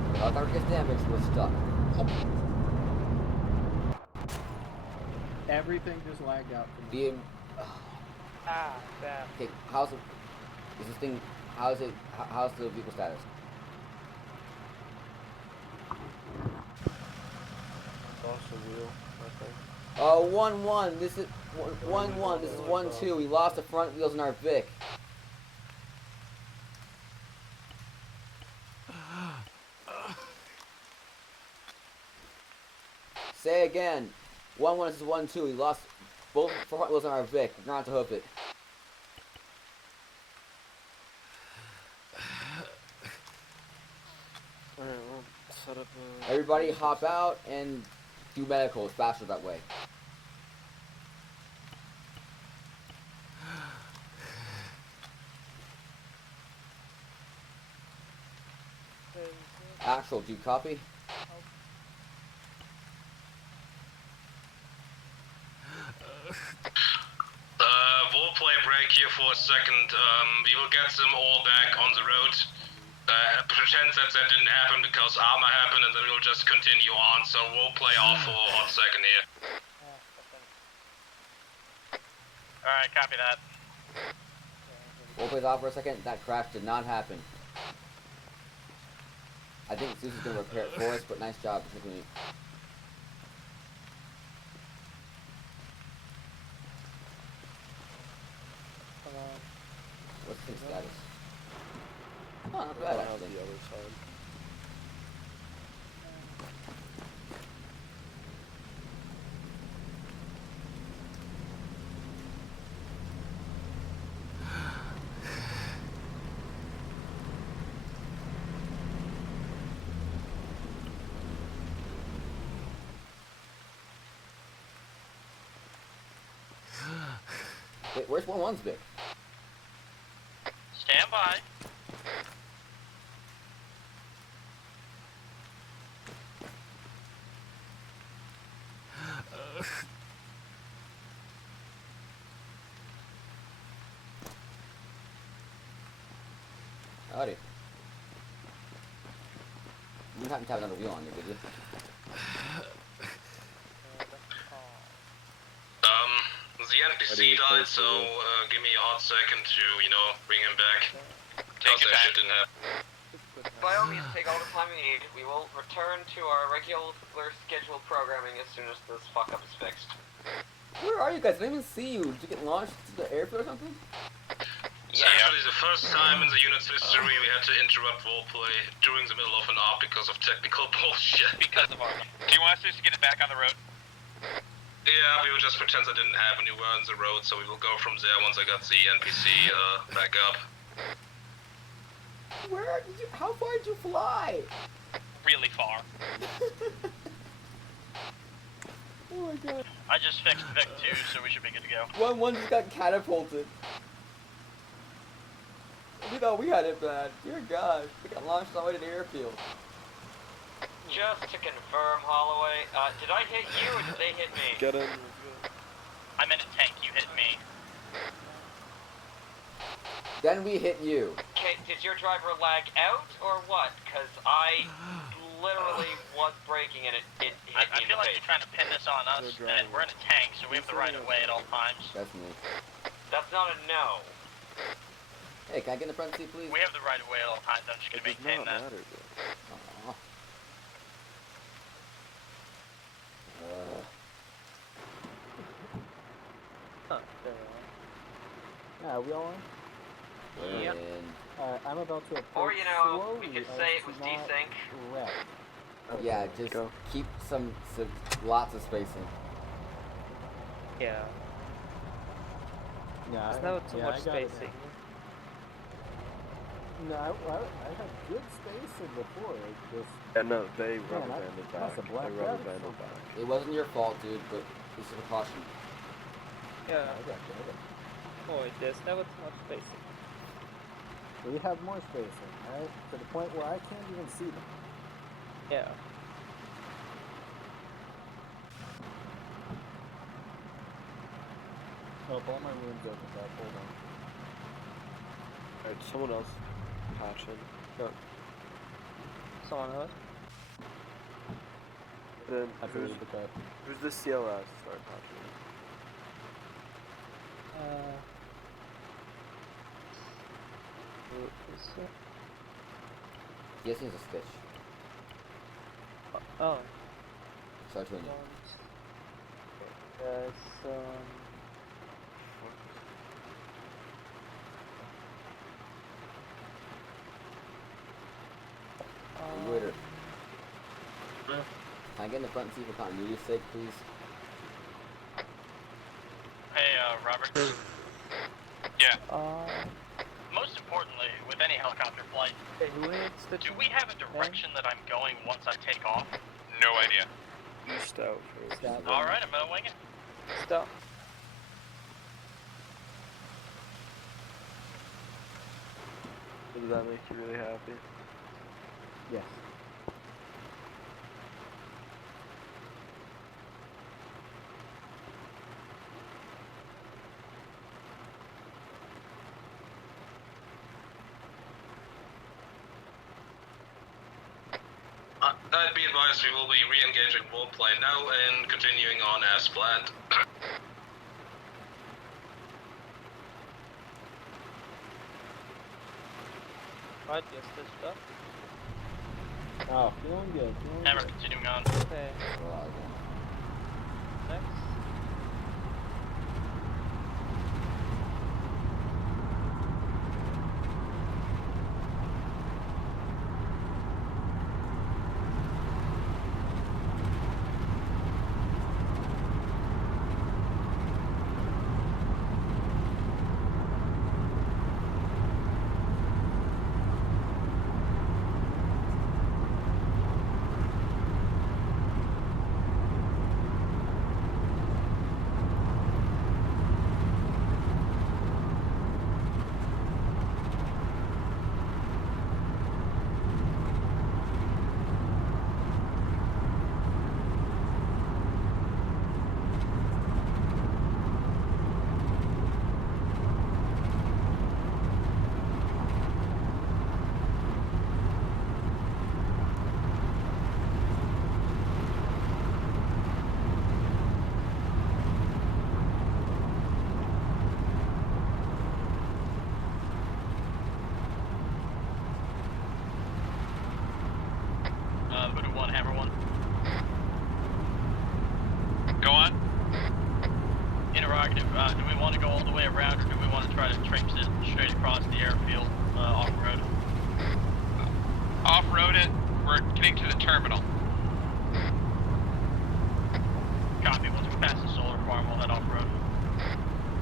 If the helicopter gets damaged, we're stuck. Everything just lagged out for me. Being, Damn. okay, is this thing, how's the vehicle status? Lost the wheel, I think. 1-1, this is 1-1, this is 1-2, we lost the front wheels in our Vic. Say again, 1-1, this is 1-2, we lost both front wheels in our Vic, we're gonna have to hoof it. Alright, we'll set up a... Everybody hop out and do medical, it's faster that way. Actual, do you copy? Warplay break here for a second. We will get them all back on the road. Pretend that didn't happen because armor happened, and then we'll just continue on. So we'll play off for a hot second here. Alright, copy that. We'll play off for a second, that crash did not happen. I think Susie's gonna repair it for us, but nice job, particularly. What's the status? Oh, not bad, I'll have actually. the other side. Wait, where's 1-1's Vic? Stand by. Howdy. You didn't happen to have another wheel on you, did you? The The NPC died, so give me a hot second to, you know, bring him back. Because that shit didn't happen. By all means, take all the time you need. We will return to our regular scheduled programming as soon as this fuck up is fixed. Where are you guys? I didn't even see you. Did you get launched to the airfield or something? It's actually the first time in the unit's history we had to interrupt roleplay during the middle of an op because of technical bullshit. Because of our... Do you want us to get it back on the road? Yeah, we will just pretend that didn't happen. You were on the road, so we will go from there once I got the NPC back up. Where did you? How far did you fly? Really far. Oh my god. I just fixed Vic 2, so we should be good to go. One just got catapulted. We thought we had it bad. Dear God, we got launched all the way to the airfield. Just to confirm, Holloway, did I hit you or did they hit me? Get in. I'm in a tank, you hit me. Then we hit you. Okay, did your driver lag out or what? Because I literally was braking and it hit me I in the feel like face. you're trying to pin this on us, and we're in a tank, so we have the right of way at all times. That's me. That's not a no. Hey, can I get in the front seat, please? We have the right of way at all times, I'm just gonna maintain that. Aw. Huh, we all on? Yep. I'm about to approach Or, you know, we slowly could say as it was to not desync. wreck. Yeah, just keep some lots of spacing. Yeah. Yeah, There's not too much I got it spacing. No, I had good spacing before. It just Yeah, no, they Man, rubber I- banded that's back. a black They rubber rabbit banded from- back. It wasn't your fault, dude, but it's a precaution. Yeah. I got it. Oh, there's never too much spacing. We have more spacing, right? To the point where I can't even see them. Yeah. Oh, all my rooms opened up. Hold on. Alright, someone else patch in. Go. Someone else? Then I finished the cut. who's the CLS? Start patching. Who is it? Yes, he's a stitch. Oh. Start to There's Waiter. Can I get in the front seat for continuity's sake, please? Hey, Robert. Yeah. Most importantly, with any helicopter flight, do we have a direction that I'm going once I take off? No idea. East out first. Alright, I'm gonna wing it. Stop. Does that make you really happy? Yes. I'd be advised we will be re-engaging roleplay now and continuing on as planned. Right, yes, this stuff. Oh, feeling good. And we're continuing on. Okay. Next. we want to go all the way around, or do we want to try to traipse it straight across the airfield off-road? Off-road it. We're getting to the terminal. Copy. Once we pass the solar farm, we'll head off-road.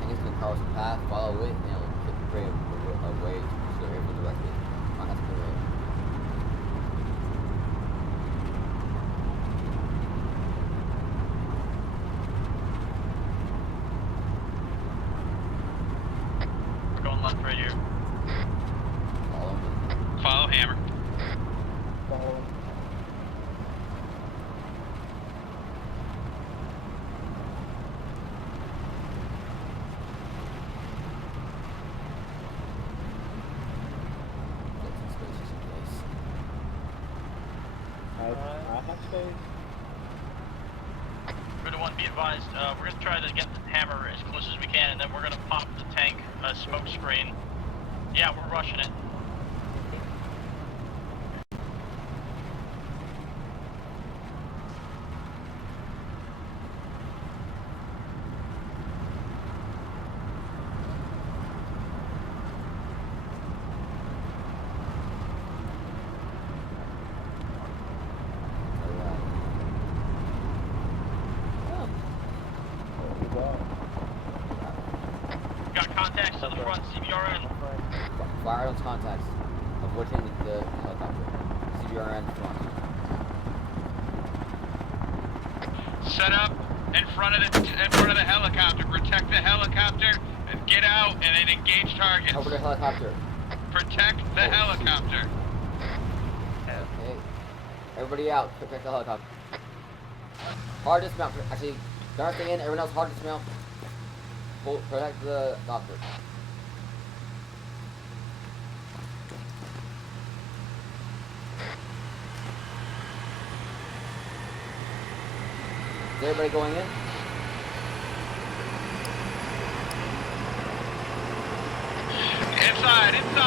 I guess the car's path, follow it, and it'll hit the frame away to the airfield directly. On that the road. We're going left right here. Follow me. Follow Hammer. Follow. I have space. Ruta 1, be advised, we're going to try to get the Hammer as close as we can, and then we're going to pop the tank smoke screen. Yeah, we're rushing it. Got contacts to the front, CBRN. Fire those contacts. Avoiding the helicopter. CBRN front. Set up in front of the helicopter. Protect the helicopter and get out and then engage targets. Over the helicopter. Protect the helicopter. Okay. Everybody out. Protect the helicopter. Hard dismount. Actually, don't stay in. Everyone else hard dismount. Protect the doctor. Is everybody going in? Inside. Go.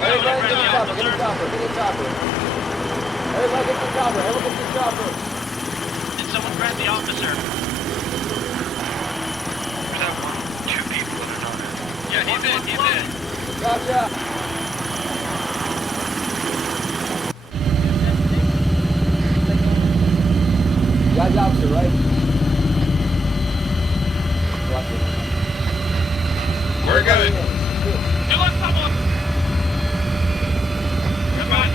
Everybody get the chopper. Get the chopper. Everybody get the chopper. Everyone get the chopper. Did someone grab the officer? Two people that are not in. Yeah, he's in. Gotcha. You got the officer, right? We're good. You look someone. You're good.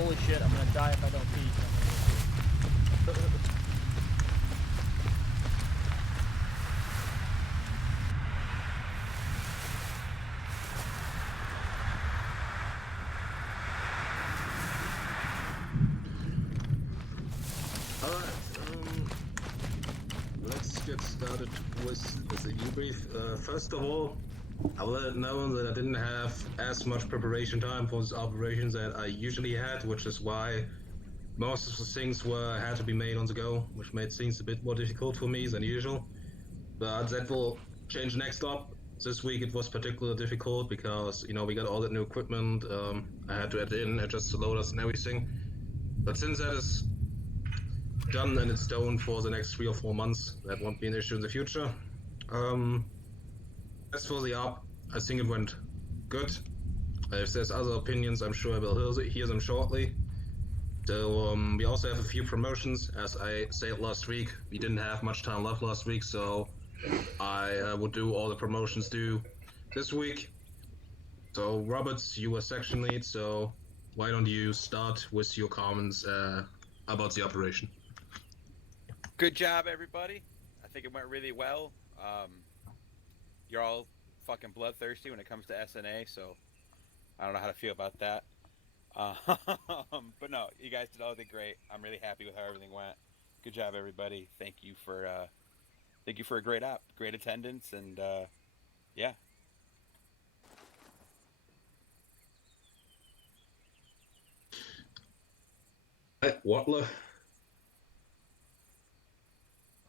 Holy shit, I'm gonna die if I don't pee. So I'm gonna go pee. Let's get started with the debrief. First of all, I will let it known that I didn't have as much preparation time for this operation that I usually had, which is why most of the things had to be made on the go, which made things a bit more difficult for me than usual. But that will change next up. This week it was particularly difficult because we got all that new equipment. I had to add in, adjust the loaders and everything. But since that is done and it's stone for the next 3 or 4 months, that won't be an issue in the future. As for the op, I think it went good. If there's other opinions, I'm sure I will hear them shortly. So we also have a few promotions. As I said last week, we didn't have much time left last week, so I would do all the promotions due this week. So Roberts, you were section lead, so why don't you start with your comments about the operation? Good job, everybody. I think it went really well. You're all fucking bloodthirsty when it comes to SNA, so I don't know how to feel about that. But no, you guys did all great. I'm really happy with how everything went. Good job, everybody. Thank you for a great op, great attendance, and yeah. Watler.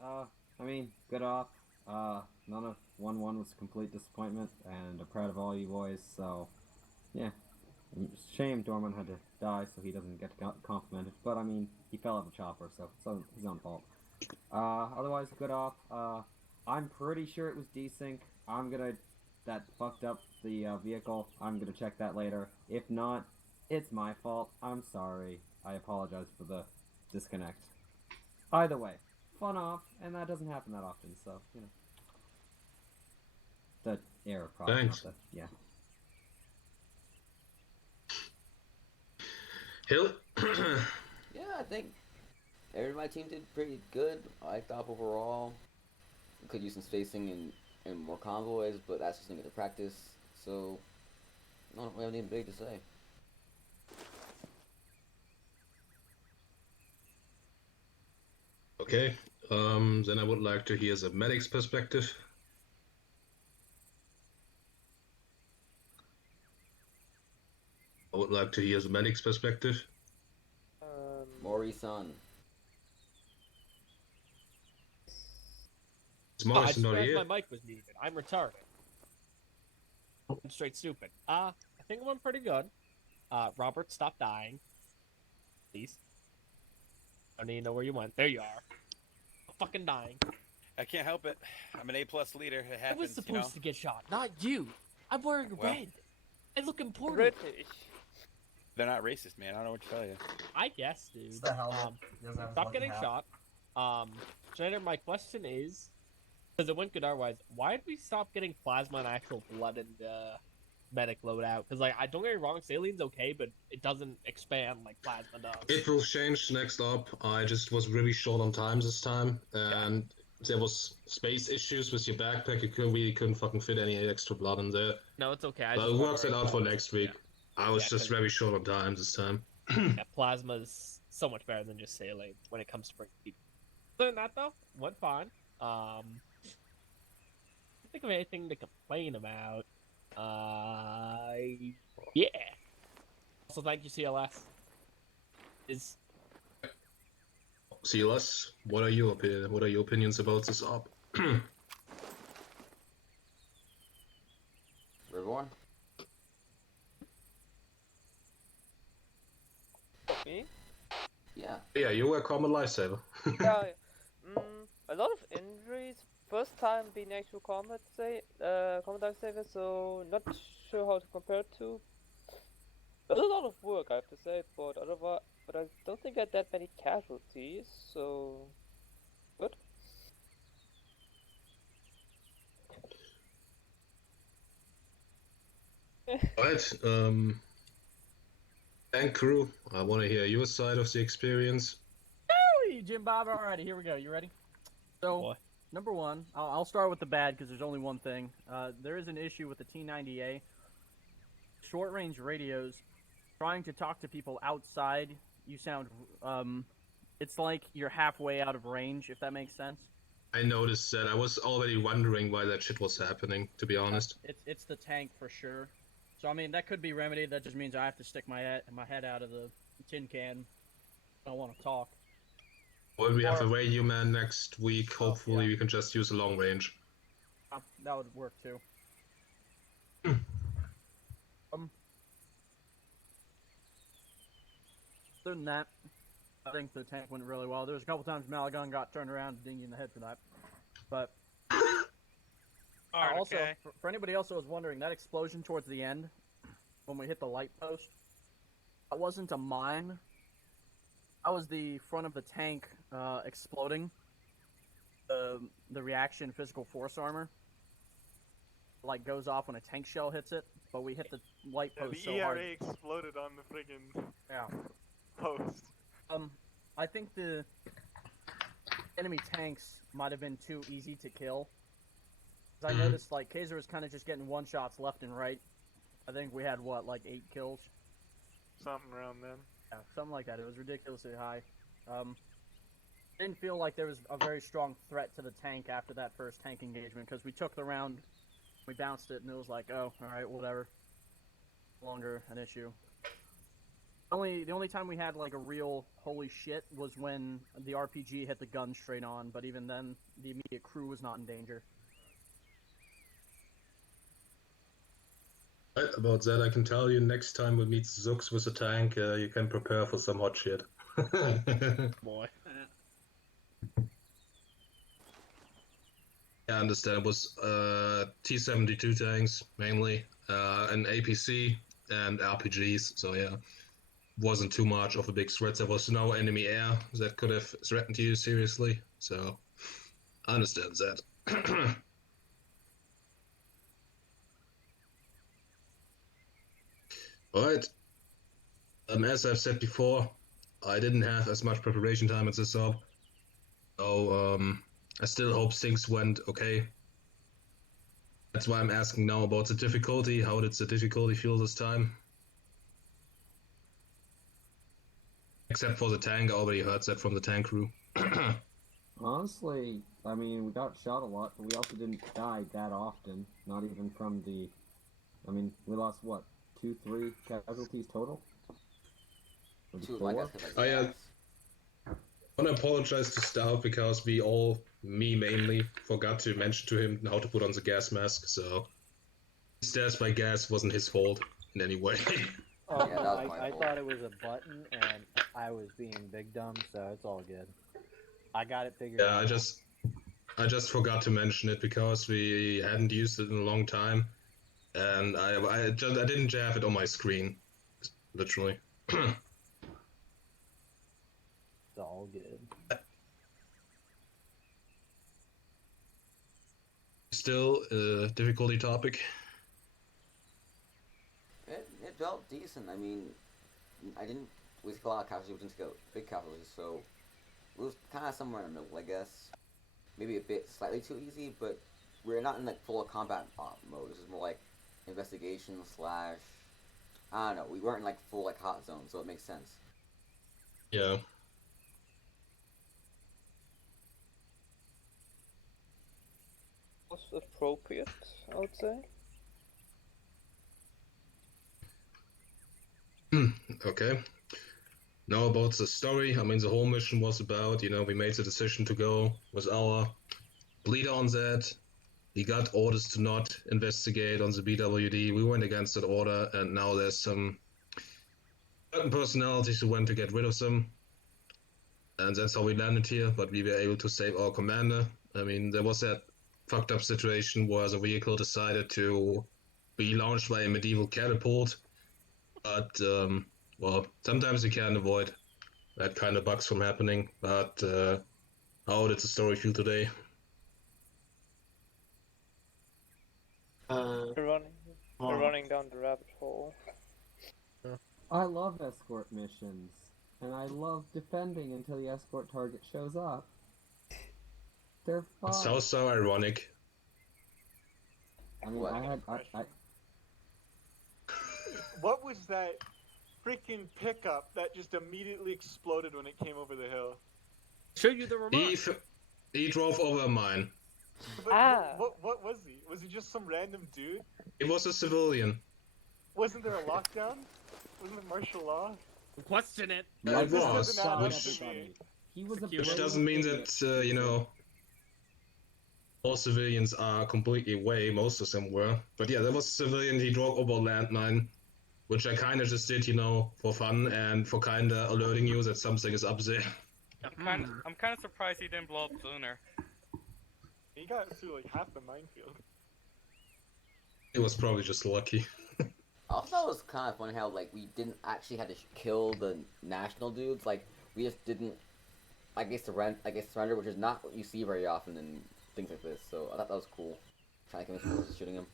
I mean, good off. None of 1-1 was a complete disappointment, and I'm proud of all you boys, so, yeah. Shame Dorman had to die so he doesn't get complimented, but I mean, he fell out of the chopper, so it's his own fault. Otherwise, good off. I'm pretty sure it was desync. That fucked up the vehicle. I'm gonna check that later. If not, it's my fault. I'm sorry. I apologize for the disconnect. Either way, fun off, and that doesn't happen that often, so, The error problem. Thanks. Yeah. Hill? Yeah, I think my team did pretty good. I thought overall we could use some spacing and more convoys, but that's just gonna get to practice. So I don't really have anything big to say. Okay. Then I would like to hear the medic's perspective. I would like to hear the medic's perspective. Mori-san. I just realized my mic was muted. I'm retarded. I'm straight stupid. I think it went pretty good. Robert, stop dying. Please. I don't even know where you went. There you are. I'm fucking dying. I can't help it. I'm an A+ leader. It happens. I was supposed to get shot, not you. I'm wearing red. I look important. British. They're not racist, man. I don't know what to tell you. I guess, dude. It's the helmet. Stop getting shot. Schneider, my question is, because it went good otherwise, why did we stop getting plasma and actual blood in the medic loadout? Because, I don't get me wrong, salien's okay, but it doesn't expand like plasma does. It will change next up. I just was really short on time this time, and there was space issues with your backpack. You really couldn't fucking fit any extra blood in there. No, it's okay. But it works it out for next week. I was just very short on time this time. Plasma's so much better than just saline when it comes to bringing people. Other than that, though, went fine. I don't think of anything to complain about. Yeah. Also, thank you, CLS. CLS, what are your opinions about this op? Reborn? Me? Yeah. Yeah, you were a common lifesaver. Yeah. A lot of injuries. First time being actual combat lifesaver, so not sure how to compare it to. There's a lot of work, I have to say, but I don't think I had that many casualties, so good. Alright, Tank crew, I want to hear your side of the experience. Hey, Jim Bob. Alrighty, here we go. You ready? So, number one, I'll start with the bad because there's only one thing. There is an issue with the T90A. Short-range radios, trying to talk to people outside, you sound, it's like you're halfway out of range, if that makes sense. I noticed that. I was already wondering why that shit was happening, to be honest. It's the tank for sure. So, I mean, that could be remedied. That just means I have to stick my head out of the tin can. I don't want to talk. When we have a radio man next week, hopefully we can just use a long range. That would work too. Other than that, I think the tank went really well. There was a couple times Malagun got turned around and dinged in the head for that. But also, for anybody else who was wondering, that explosion towards the end, when we hit the light post, that wasn't a mine. That was the front of the tank exploding. The reaction physical force armor like goes off when a tank shell hits it, but we hit the light post so hard. The ERA exploded on the friggin' post. I think the enemy tanks might have been too easy to kill. 'Cause I noticed like Kaiser was kind of just getting one shots left and right. I think we had what, like 8 kills? Something around then. Yeah, something like that. It was ridiculously high. Didn't feel like there was a very strong threat to the tank after that first tank engagement because we took the round, we bounced it, and it was like, oh, all right, whatever. No longer an issue. The only time we had like a real holy shit was when the RPG hit the gun straight on, but even then, the immediate crew was not in danger. Right, about that I can tell you, next time we meet Zux with a tank, you can prepare for some hot shit. Boy. Yeah, I understand. It was T-72 tanks, mainly, an APC, and RPGs, so yeah. Wasn't too much of a big threat. There was no enemy air that could have threatened you seriously, so I understand that. Alright. As I've said before, I didn't have as much preparation time at this job, so I still hope things went okay. That's why I'm asking now about the difficulty. How did the difficulty feel this time? Except for the tank, I already heard that from the tank crew. Honestly, I mean, we got shot a lot, but we also didn't die that often. Not even from the... I mean, we lost, what, 2-3 casualties total? Oh yeah. I want to apologize to Stout because we all, me mainly, forgot to mention to him how to put on the gas mask, so... His death by gas wasn't his fault in any way. Oh, yeah, I thought it was a button, and I was being big dumb, so it's all good. I got it figured out. Yeah, I just forgot to mention it because we hadn't used it in a long time, and I didn't have it on my screen, literally. It's all good. Still a difficulty topic. It felt decent. I mean, I didn't with a lot of casualties, we didn't go big casualties, so it was kind of somewhere in the middle, I guess. Maybe a bit slightly too easy, but we're not in like full combat mode. This is more like investigation / I don't know. We weren't in like full like hot zone, so it makes sense. Yeah. Was appropriate, I would say. Okay. Now about the story. I mean, the whole mission was about, we made the decision to go with our leader on that. He got orders to not investigate on the BWD. We went against that order, and now there's some certain personalities who went to get rid of them. And that's how we landed here, but we were able to save our commander. I mean, there was that fucked up situation where the vehicle decided to be launched by a medieval catapult. But, well, sometimes you can't avoid that kind of bugs from happening. But, how did the story feel today? We're running down the rabbit hole. I love escort missions, and I love defending until the escort target shows up. They're fun. It sounds so ironic. I mean, What was that freaking pickup that just immediately exploded when it came over the hill? Show you the remote. He drove over mine. But what was he? Was he just some random dude? He was a civilian. Wasn't there a lockdown? Wasn't it martial law? Question it. It This was, doesn't add up which, to me. He was which doesn't mean that, you know, all civilians are completely away. Most of them were. But yeah, there was a civilian, he drove over a landmine, which I kind of just did, you know, for fun and for kind of alerting you that something is up there. I'm kind of surprised he didn't blow up sooner. He got through like half the minefield. It was probably just lucky. I also thought it was kind of funny how, like, we didn't actually have to kill the national dudes. Like, we just didn't, I guess, surrender, which is not what you see very often in things like this. So I thought that was cool. Trying to convince people to shooting him.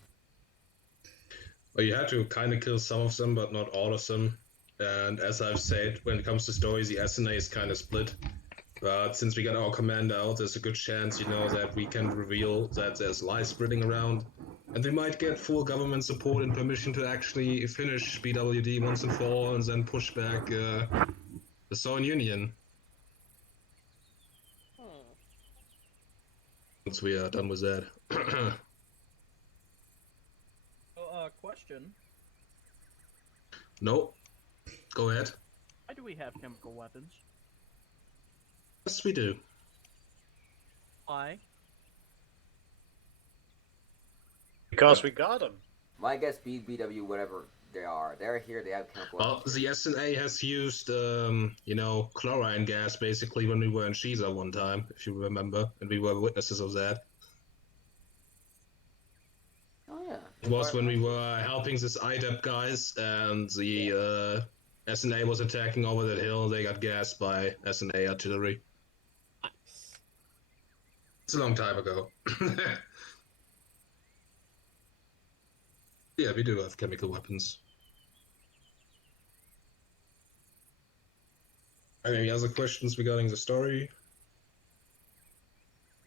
Well, you had to kind of kill some of them, but not all of them. And as I've said, when it comes to stories, the SNA is kind of split. But since we got our commander out, there's a good chance, you know, that we can reveal that there's lies spreading around. And we might get full government support and permission to actually finish BWD once and for all, and then push back the Soviet Union. Once we are done with that. Question. No. Go ahead. Why do we have chemical weapons? Yes, we do. Why? Because we got them. Well, I guess BW, whatever they are, they're here, they have chemical Well, the SNA has used, you know, chlorine gas basically when we were in Shiza one time, if you remember, and we were witnesses of that. Oh, yeah. It was when we were helping this IDEP guys, and the SNA was attacking over that hill. They got gassed by SNA artillery. It's a long time ago. Yeah, we do have chemical weapons. Any other questions regarding the story?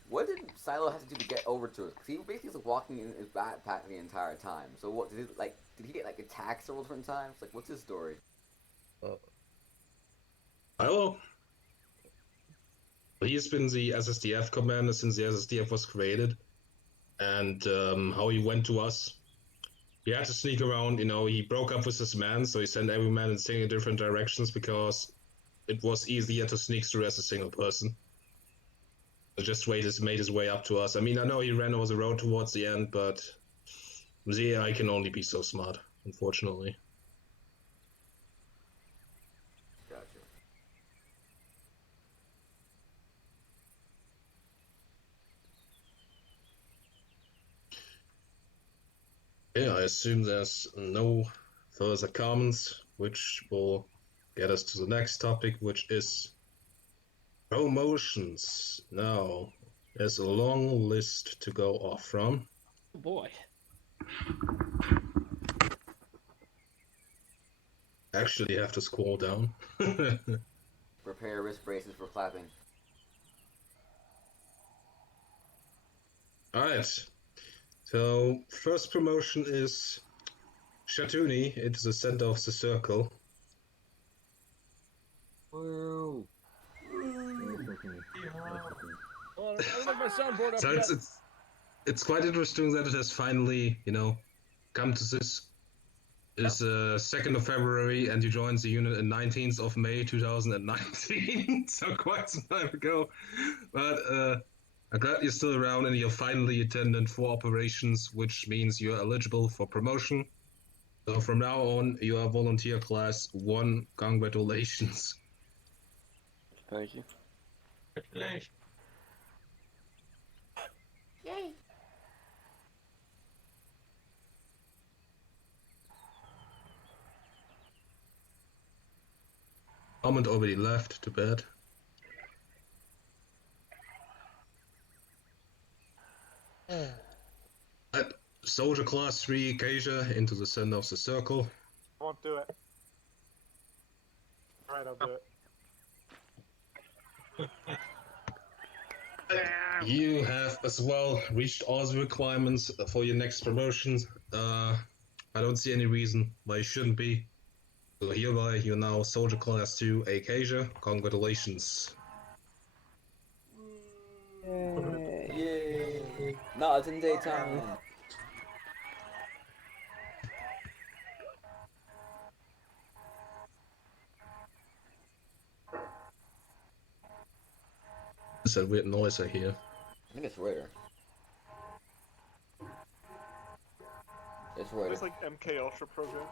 What did Silo have to do to get over to us? Because he basically was walking in his backpack the entire time. So what did he get like attacked several different times? Like, what's his story? Silo? He's been the SSDF commander since the SSDF was created. And how he went to us. He had to sneak around, you know, he broke up with his men, so he sent every man in single different directions because it was easier to sneak through as a single person. So just made his way up to us. I mean, I know he ran over the road towards the end, but the AI can only be so smart, unfortunately. Gotcha. Yeah, I assume there's no further comments, which will get us to the next topic, which is promotions. Now, there's a long list to go off from. Oh boy. Actually, you have to scroll down. Prepare wrist braces for clapping. Alright. So, first promotion is Shatuni into the center of the circle. Woo! So it's quite interesting that it has finally, you know, come to this. It's 2nd of February, and you joined the unit on 19th of May 2019, so quite some time ago. But I'm glad you're still around and you're finally attendant for operations, which means you're eligible for promotion. So from now on, you are volunteer class 1. Congratulations. Thank you. Congratulations. Yay! Comment already left to bed. Soldier class 3 Acacia into the center of the circle. Won't do it. Alright, I'll do it. You have as well reached all the requirements for your next promotion. I don't see any reason why you shouldn't be. So hereby, you're now Soldier Class 2 Acacia. Congratulations. Yay! No, it's in daytime. It's that weird noise I hear. I think it's Raider. It's Raider. It's like MK Ultra program.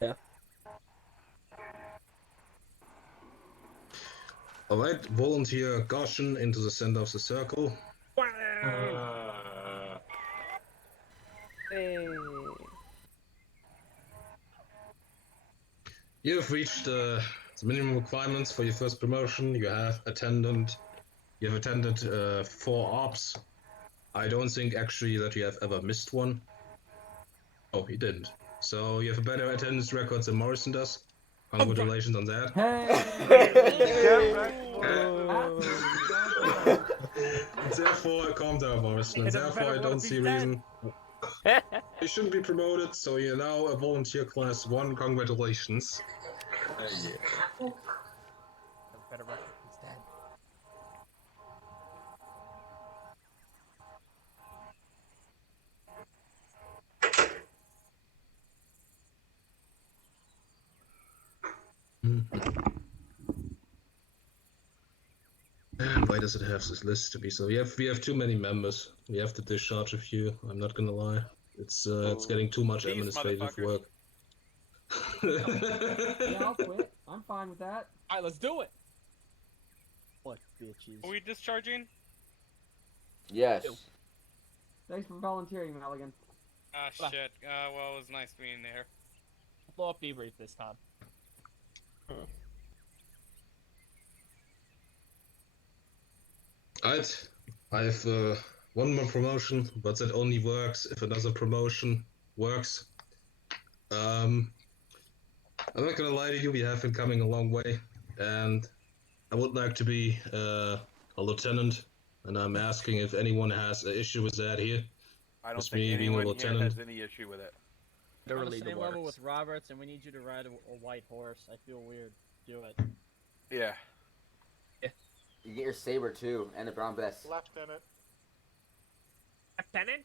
Yeah. Alright, volunteer Goshen into the center of the circle. Hey. You have reached the minimum requirements for your first promotion. You have attended 4 ops. I don't think actually that you have ever missed one. Oh, you didn't. So you have a better attendance record than Morrison does. Congratulations on that. Therefore, calm down, Morrison. And therefore, I don't see a reason you shouldn't be promoted. So you're now a volunteer class 1. Congratulations. Better record. He's dead. And why does it have this list to be? So we have too many members. We have to discharge a few. I'm not gonna lie. It's getting too much These administrative work. Yeah, I'll quit. I'm fine with that. Alright, let's do it. What bitches? Are we discharging? Yes. Thanks for volunteering, Maligan. Ah, shit. Well, it was nice being there. Blow up debrief this time. Alright, I have one more promotion, but that only works if another promotion works. I'm not gonna lie to you, we have been coming a long way, and I would like to be a lieutenant, and I'm asking if anyone has an issue with that here. I don't With think me being a anyone here lieutenant. has any issue with it. We're on the same level with Roberts, and we need you to ride a white horse. I feel weird. Do it. Yeah. You get your saber too, and the brown vest. Lieutenant. Lieutenant?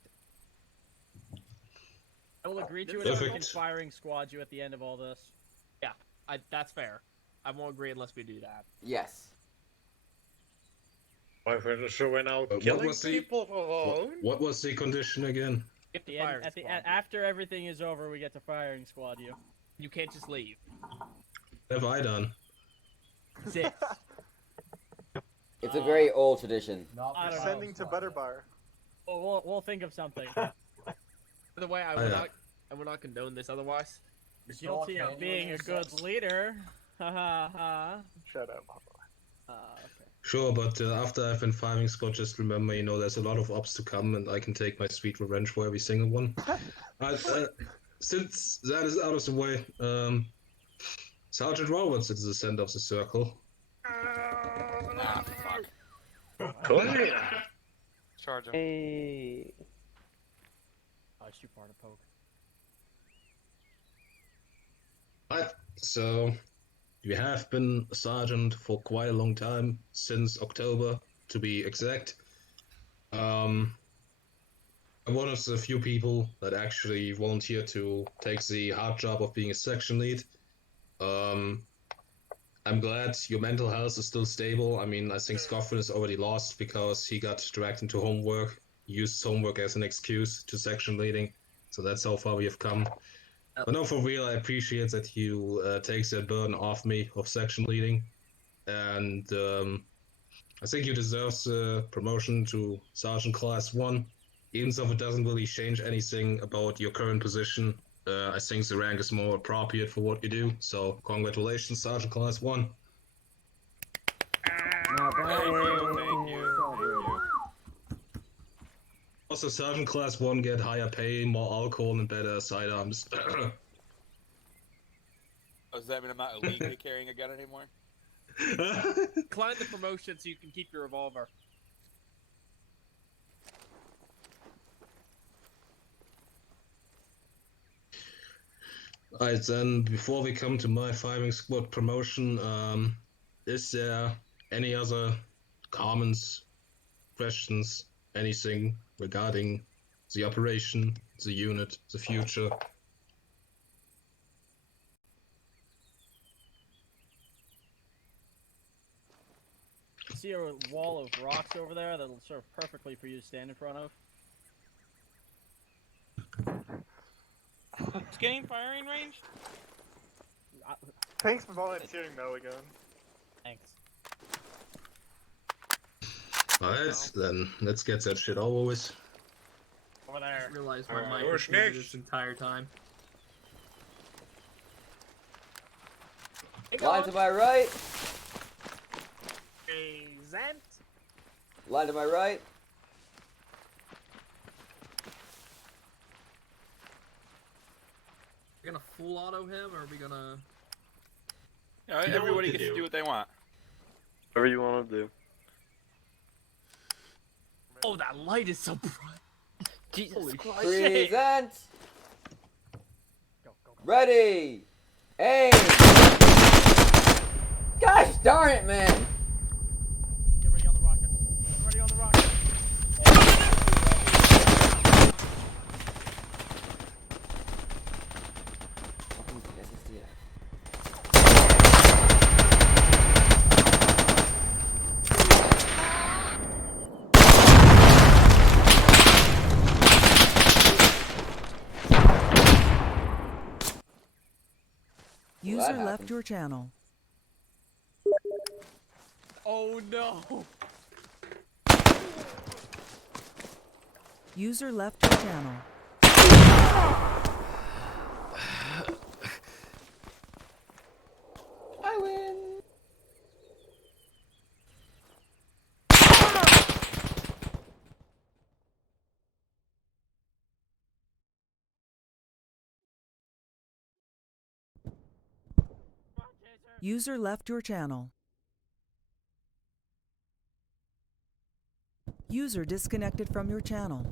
I will agree to it if we Perfect. can firing squad you at the end of all this. Yeah, that's fair. I won't agree unless we do that. Yes. Why should we now What killing was the- people for fun? What was the condition again? Get the The end, firing squad. after everything is over, we get to firing squad you. You can't just leave. What have I done? 6. It's a very old tradition. I don't know. Sending to Butterbar. We'll think of something. By the way, I Oh, will not condone this otherwise. Guilty of being a good leader. Ha ha ha. Shut up. Okay. Sure, but after I've been firing squad, just remember, there's a lot of ops to come, and I can take my sweet revenge for every single one. Since that is out of the way, Sergeant Roberts is the center of the circle. Charge him. Hey. Oh, it's too far to poke. Right, so you have been a sergeant for quite a long time, since October to be exact. I'm one of the few people that actually volunteered to take the hard job of being a section lead. I'm glad your mental health is still stable. I mean, I think Scoffin is already lost because he got dragged into homework, used homework as an excuse to section leading. So that's how far we have come. But no, for real, I appreciate that you take that burden off me of section leading. And I think you deserve the promotion to Sergeant Class 1. Even though it doesn't really change anything about your current position, I think the rank is more appropriate for what you do. So congratulations, Sergeant Class 1. Thank you. Also, Sergeant Class 1 get higher pay, more alcohol, and better sidearms. Oh, does that mean I'm not illegally carrying a gun anymore? Decline the promotion so you can keep your revolver. Alright, then before we come to my firing squad promotion, is there any other comments, questions, anything regarding the operation, the unit, the future? See a wall of rocks over there that'll serve perfectly for you to stand in front of? It's getting firing range? Thanks for volunteering, Milligan. Thanks. Alright, then let's get that shit over with. Over there. I just realized my Alright, mic was who's muted next? this entire time. Line to my right. Present. Line to my right. We're gonna full auto him, or are we gonna... Yeah, everybody gets to do what they want. Whatever you want to do. Oh, that light is so bright. Jesus Christ. Present. Ready. Aim. Gosh darn it, man. Get ready on the rockets. Get ready on the rockets. User left your channel. Oh no! User left your channel. I win. User left your channel. User disconnected from your channel.